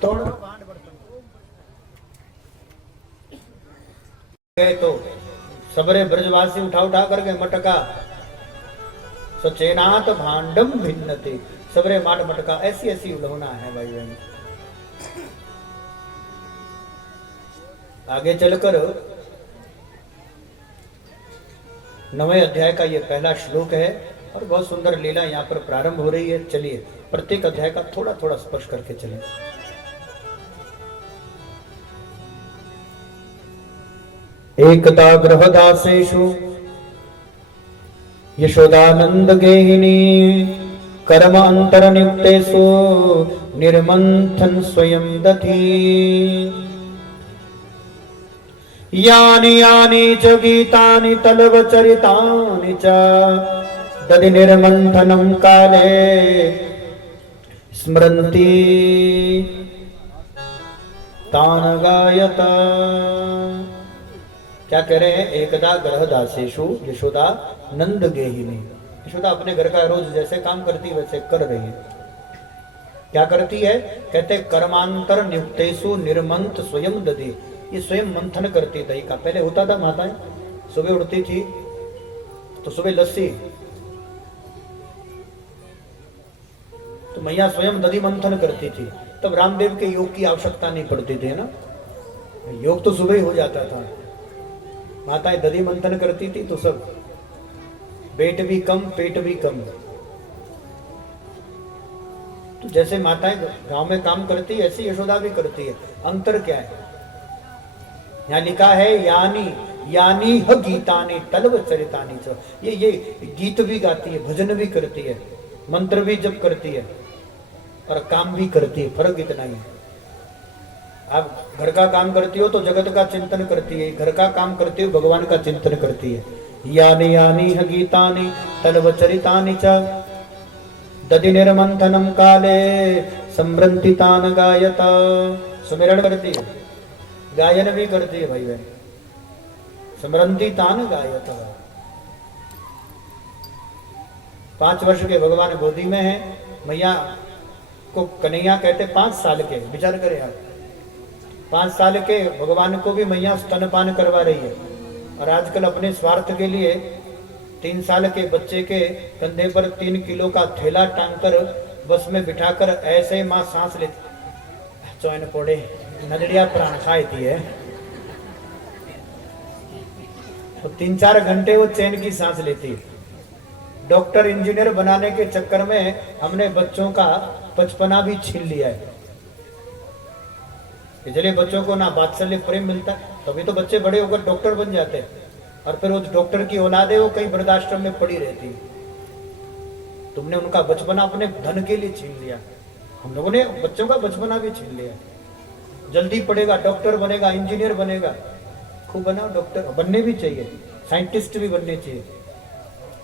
तोड़ गए तो सबरे ब्रजवासी उठा उठा करके मटका, सचेनात भांडम भिन्नति, सबरे माट मटका। ऐसी ऐसी उलहना है भाई बहन। आगे चलकर 9वें अध्याय का ये पहला श्लोक है और बहुत सुंदर लीला यहाँ पर प्रारंभ हो रही है। चलिए प्रत्येक अध्याय का थोड़ा थोड़ा स्पर्श करके चलें। एकता गृहदासेषु यशोदानंद गेहिनी कर्म अंतरनियुक्तेषु निर्मंथन स्वयं दधी। यानि यानि च गीतानि तलवचरितानि च दधि निर्मंथनं काले स्मरन्ति तान गायत। क्या कह रहे हैं? एकदा गृहदासेषु यशोदा नंद गेहिनी। यशोदा अपने घर का रोज जैसे काम करती है वैसे कर रही है। क्या करती है? कहते कर्मांतर नियुक्तेषु निर्मंथ स्वयं दधी। ये स्वयं मंथन करती दही का। पहले होता था माताएं सुबह उठती थी तो सुबह लस्सी, तो मैया स्वयं दधी मंथन करती थी। तब रामदेव के योग की आवश्यकता नहीं पड़ती थी ना, योग तो सुबह ही हो जाता था। माताएं दधी मंथन करती थी तो सब पेट भी कम पेट भी कम। तो जैसे माताएं गांव में काम करती है ऐसी यशोदा भी करती है। अंतर क्या है? यहाँ लिखा है यानी यानी ह गीतानि तलव चरितानि च। ये गीत भी गाती है, भजन भी करती है, मंत्र भी जप करती है और काम भी करती है। फर्क इतना ही है। आप घर का काम करती हो तो जगत का चिंतन करती है, घर का काम करती हो भगवान का चिंतन करती है। यानी यानी ह गीतानि तलव चरितानि च दधि निर्मंथनम काले समृन्ति तान गायता। सुमिरण करती है, गायन भी करती है भाई बहन। स्मरंती तान गायत। 5 वर्ष के भगवान गोदी में है, मैया को कन्हैया कहते 5 साल के, विचार करें आप, 5 साल के भगवान को भी मैया स्तनपान करवा रही है। और आजकल अपने स्वार्थ के लिए 3 साल के बच्चे के कंधे पर 3 किलो का थैला टांगकर बस में बिठाकर ऐसे माँ सांस लेती, चौन पोड़े नजरिया प्राण खाती है, तो 3-4 घंटे वो चैन की सांस लेती है। डॉक्टर इंजीनियर बनाने के चक्कर में हमने बच्चों का बचपना भी छीन लिया है। इसलिए बच्चों को ना वात्सल्य प्रेम मिलता है, तभी तो बच्चे बड़े होकर डॉक्टर बन जाते हैं। और फिर वो डॉक्टर की औलाद है, वो कहीं वृद्धाश्रम में पड़ी रहती है। तुमने उनका बचपना अपने धन के लिए छीन लिया। हम लोगों ने बच्चों का बचपना भी छीन लिया। जल्दी पढ़ेगा, डॉक्टर बनेगा, इंजीनियर बनेगा, खूब बनाओ, डॉक्टर बनने भी चाहिए, साइंटिस्ट भी बनने चाहिए,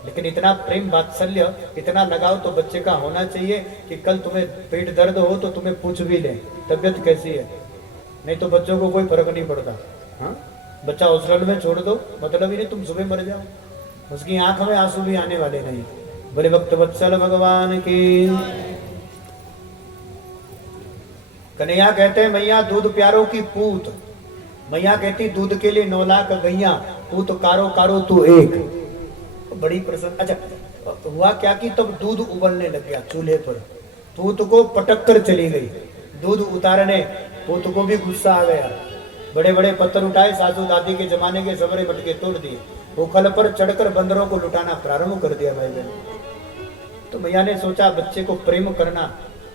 लेकिन इतना प्रेम वात्सल्य इतना लगाओ तो बच्चे का होना चाहिए कि कल तुम्हें पेट दर्द हो तो तुम्हें पूछ भी ले तबियत कैसी है। नहीं तो बच्चों को कोई फर्क नहीं पड़ता। हाँ, बच्चा हॉस्टल में छोड़ दो, मतलब ही नहीं तुम सुबह मर जाओ, उसकी आंख में आंसू भी आने वाले नहीं। बड़े भक्त वत्सल भगवान की। कन्हैया कहते हैं मैया दूध प्यारों की पूत। मैया कहती दूध के लिए 9 लाख गैया, पूत कारो कारो तू एक। बड़ी प्रसन्न। अच्छा, हुआ क्या कि तब दूध उबलने लग गया चूल्हे पर, पूत को पटक कर चली गई। दूध उतारने पूत को भी गुस्सा आ गया। बड़े बड़े पत्थर उठाए, सासू दादी के जमाने के सबरे मटके तोड़ दिए, उखल पर चढ़कर बंदरों को लुटाना प्रारंभ कर दिया। भाई बहन, तो मैया ने सोचा बच्चे को प्रेम करना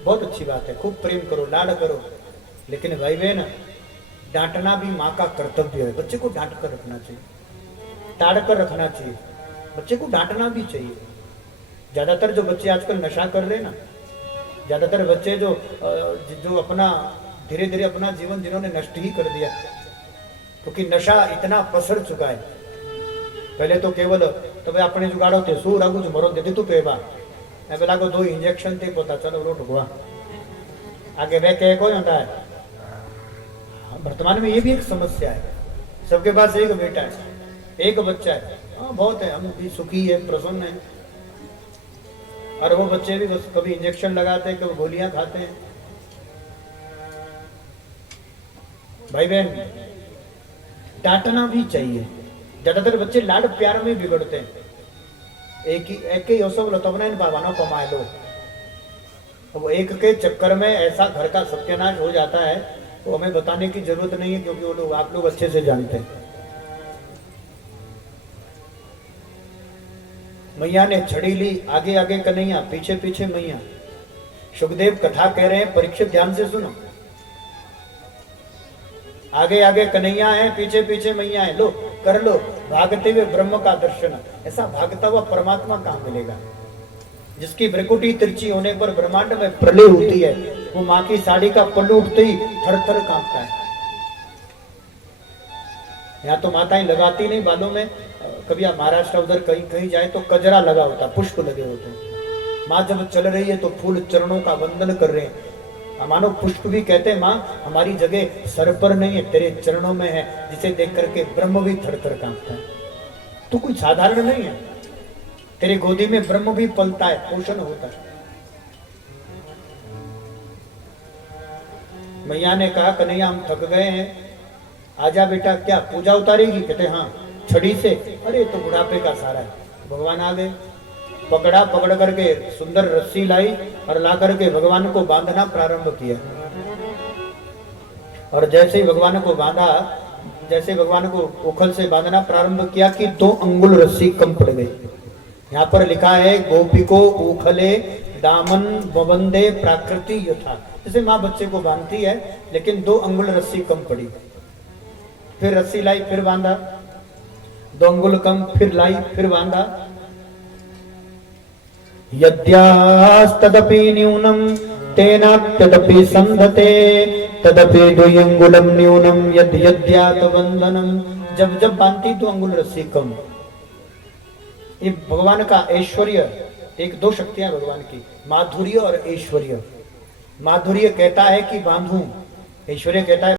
बहुत अच्छी बात है, खूब प्रेम करो, लाड करो, लेकिन भाई बहन डांटना भी माँ का कर्तव्य है। बच्चे को डांट कर रखना चाहिए, ताड़ कर रखना चाहिए, बच्चे को डांटना भी चाहिए। ज्यादातर जो बच्चे आजकल नशा कर रहे हैं ना, ज्यादातर बच्चे जो अपना धीरे धीरे अपना जीवन जिन्होंने नष्ट ही कर दिया, क्योंकि नशा इतना पसर चुका है। पहले तो केवल तब अपने जुगाड़ो थे सू रागू जो मरो देती तू पेबा पेला को 2 इंजेक्शन थे, पता चलो रोट हुआ आगे वह कह कोई होता है। वर्तमान में ये भी एक समस्या है, सबके पास एक बेटा है, एक बच्चा है। हाँ बहुत है, हम भी सुखी है, प्रसन्न है, और वो बच्चे भी बस कभी इंजेक्शन लगाते हैं, कभी गोलियां खाते हैं। भाई बहन डांटना भी चाहिए। ज्यादातर बच्चे लाड प्यार में बिगड़ते हैं। एक ही अवसर लतवना बाबानो कमाए लो, अब एक के चक्कर में ऐसा घर का सत्यानाश हो जाता है, तो हमें बताने की जरूरत नहीं है, क्योंकि वो लोग आप लोग अच्छे से जानते हैं। मैया ने छड़ी ली, आगे आगे कन्हैया, पीछे पीछे मैया। सुखदेव कथा कह रहे हैं, परीक्षित ध्यान से सुनो। आगे आगे कन्हैया है, पीछे पीछे मैया है। लो कर लो, भागते हुए ब्रह्म का दर्शन। ऐसा भागता हुआ परमात्मा कहाँ मिलेगा? जिसकी भ्रकुटी तिरछी होने पर ब्रह्मांड में प्रलय होती है, वो माँ की साड़ी का पल्लू उठते ही थर थर कांपता है। यहाँ तो माताएं लगाती नहीं बालों में, कभी आप महाराष्ट्र उधर कहीं कहीं जाए तो कजरा लगा होता, पुष्प लगे होते हैं। माँ जब चल रही है तो फूल चरणों का वंदन कर रहे हैं। मानो पुष्प भी कहते हैं माँ हमारी जगह सर पर नहीं है, तेरे चरणों में है, जिसे देख करके ब्रह्म भी थर थर कांपता है। तो कोई साधारण नहीं है, तेरे गोदी में ब्रह्म भी पलता है, पोषण होता है। मैया ने कहा कन्हैया हम थक गए हैं, आजा बेटा। क्या पूजा उतारेगी? कहते हाँ, छड़ी से। अरे तो बुढ़ापे का सारा है। भगवान आ गए, पकड़ करके सुंदर रस्सी लाई और ला करके भगवान को बांधना प्रारंभ किया। और जैसे ही भगवान को बांधा, जैसे भगवान को उखल से बांधना प्रारंभ किया कि 2 अंगुल रस्सी कम पड़ गई। यहाँ पर लिखा है गोपी को उखले दामन बबंदे प्राकृति यथा। जैसे माँ बच्चे को बांधती है, लेकिन 2 अंगुल रस्सी कम पड़ी। फिर रस्सी लाई, फिर बांधा, 2 अंगुल कम, फिर लाई, फिर बांधा। यद्यास्तदपि न्यूनम तेनाप्यदपि संधते तदपि 2 अंगुलम न्यूनम यद यद्यात बंधनम। जब जब बांधती 2 अंगुल रस्सी कम। ये भगवान का ऐश्वर्य, 1-2 शक्तियां भगवान की, माधुर्य और ऐश्वर्य। माधुर्य कहता है कि बांधूं, ऐश्वर्य कहता है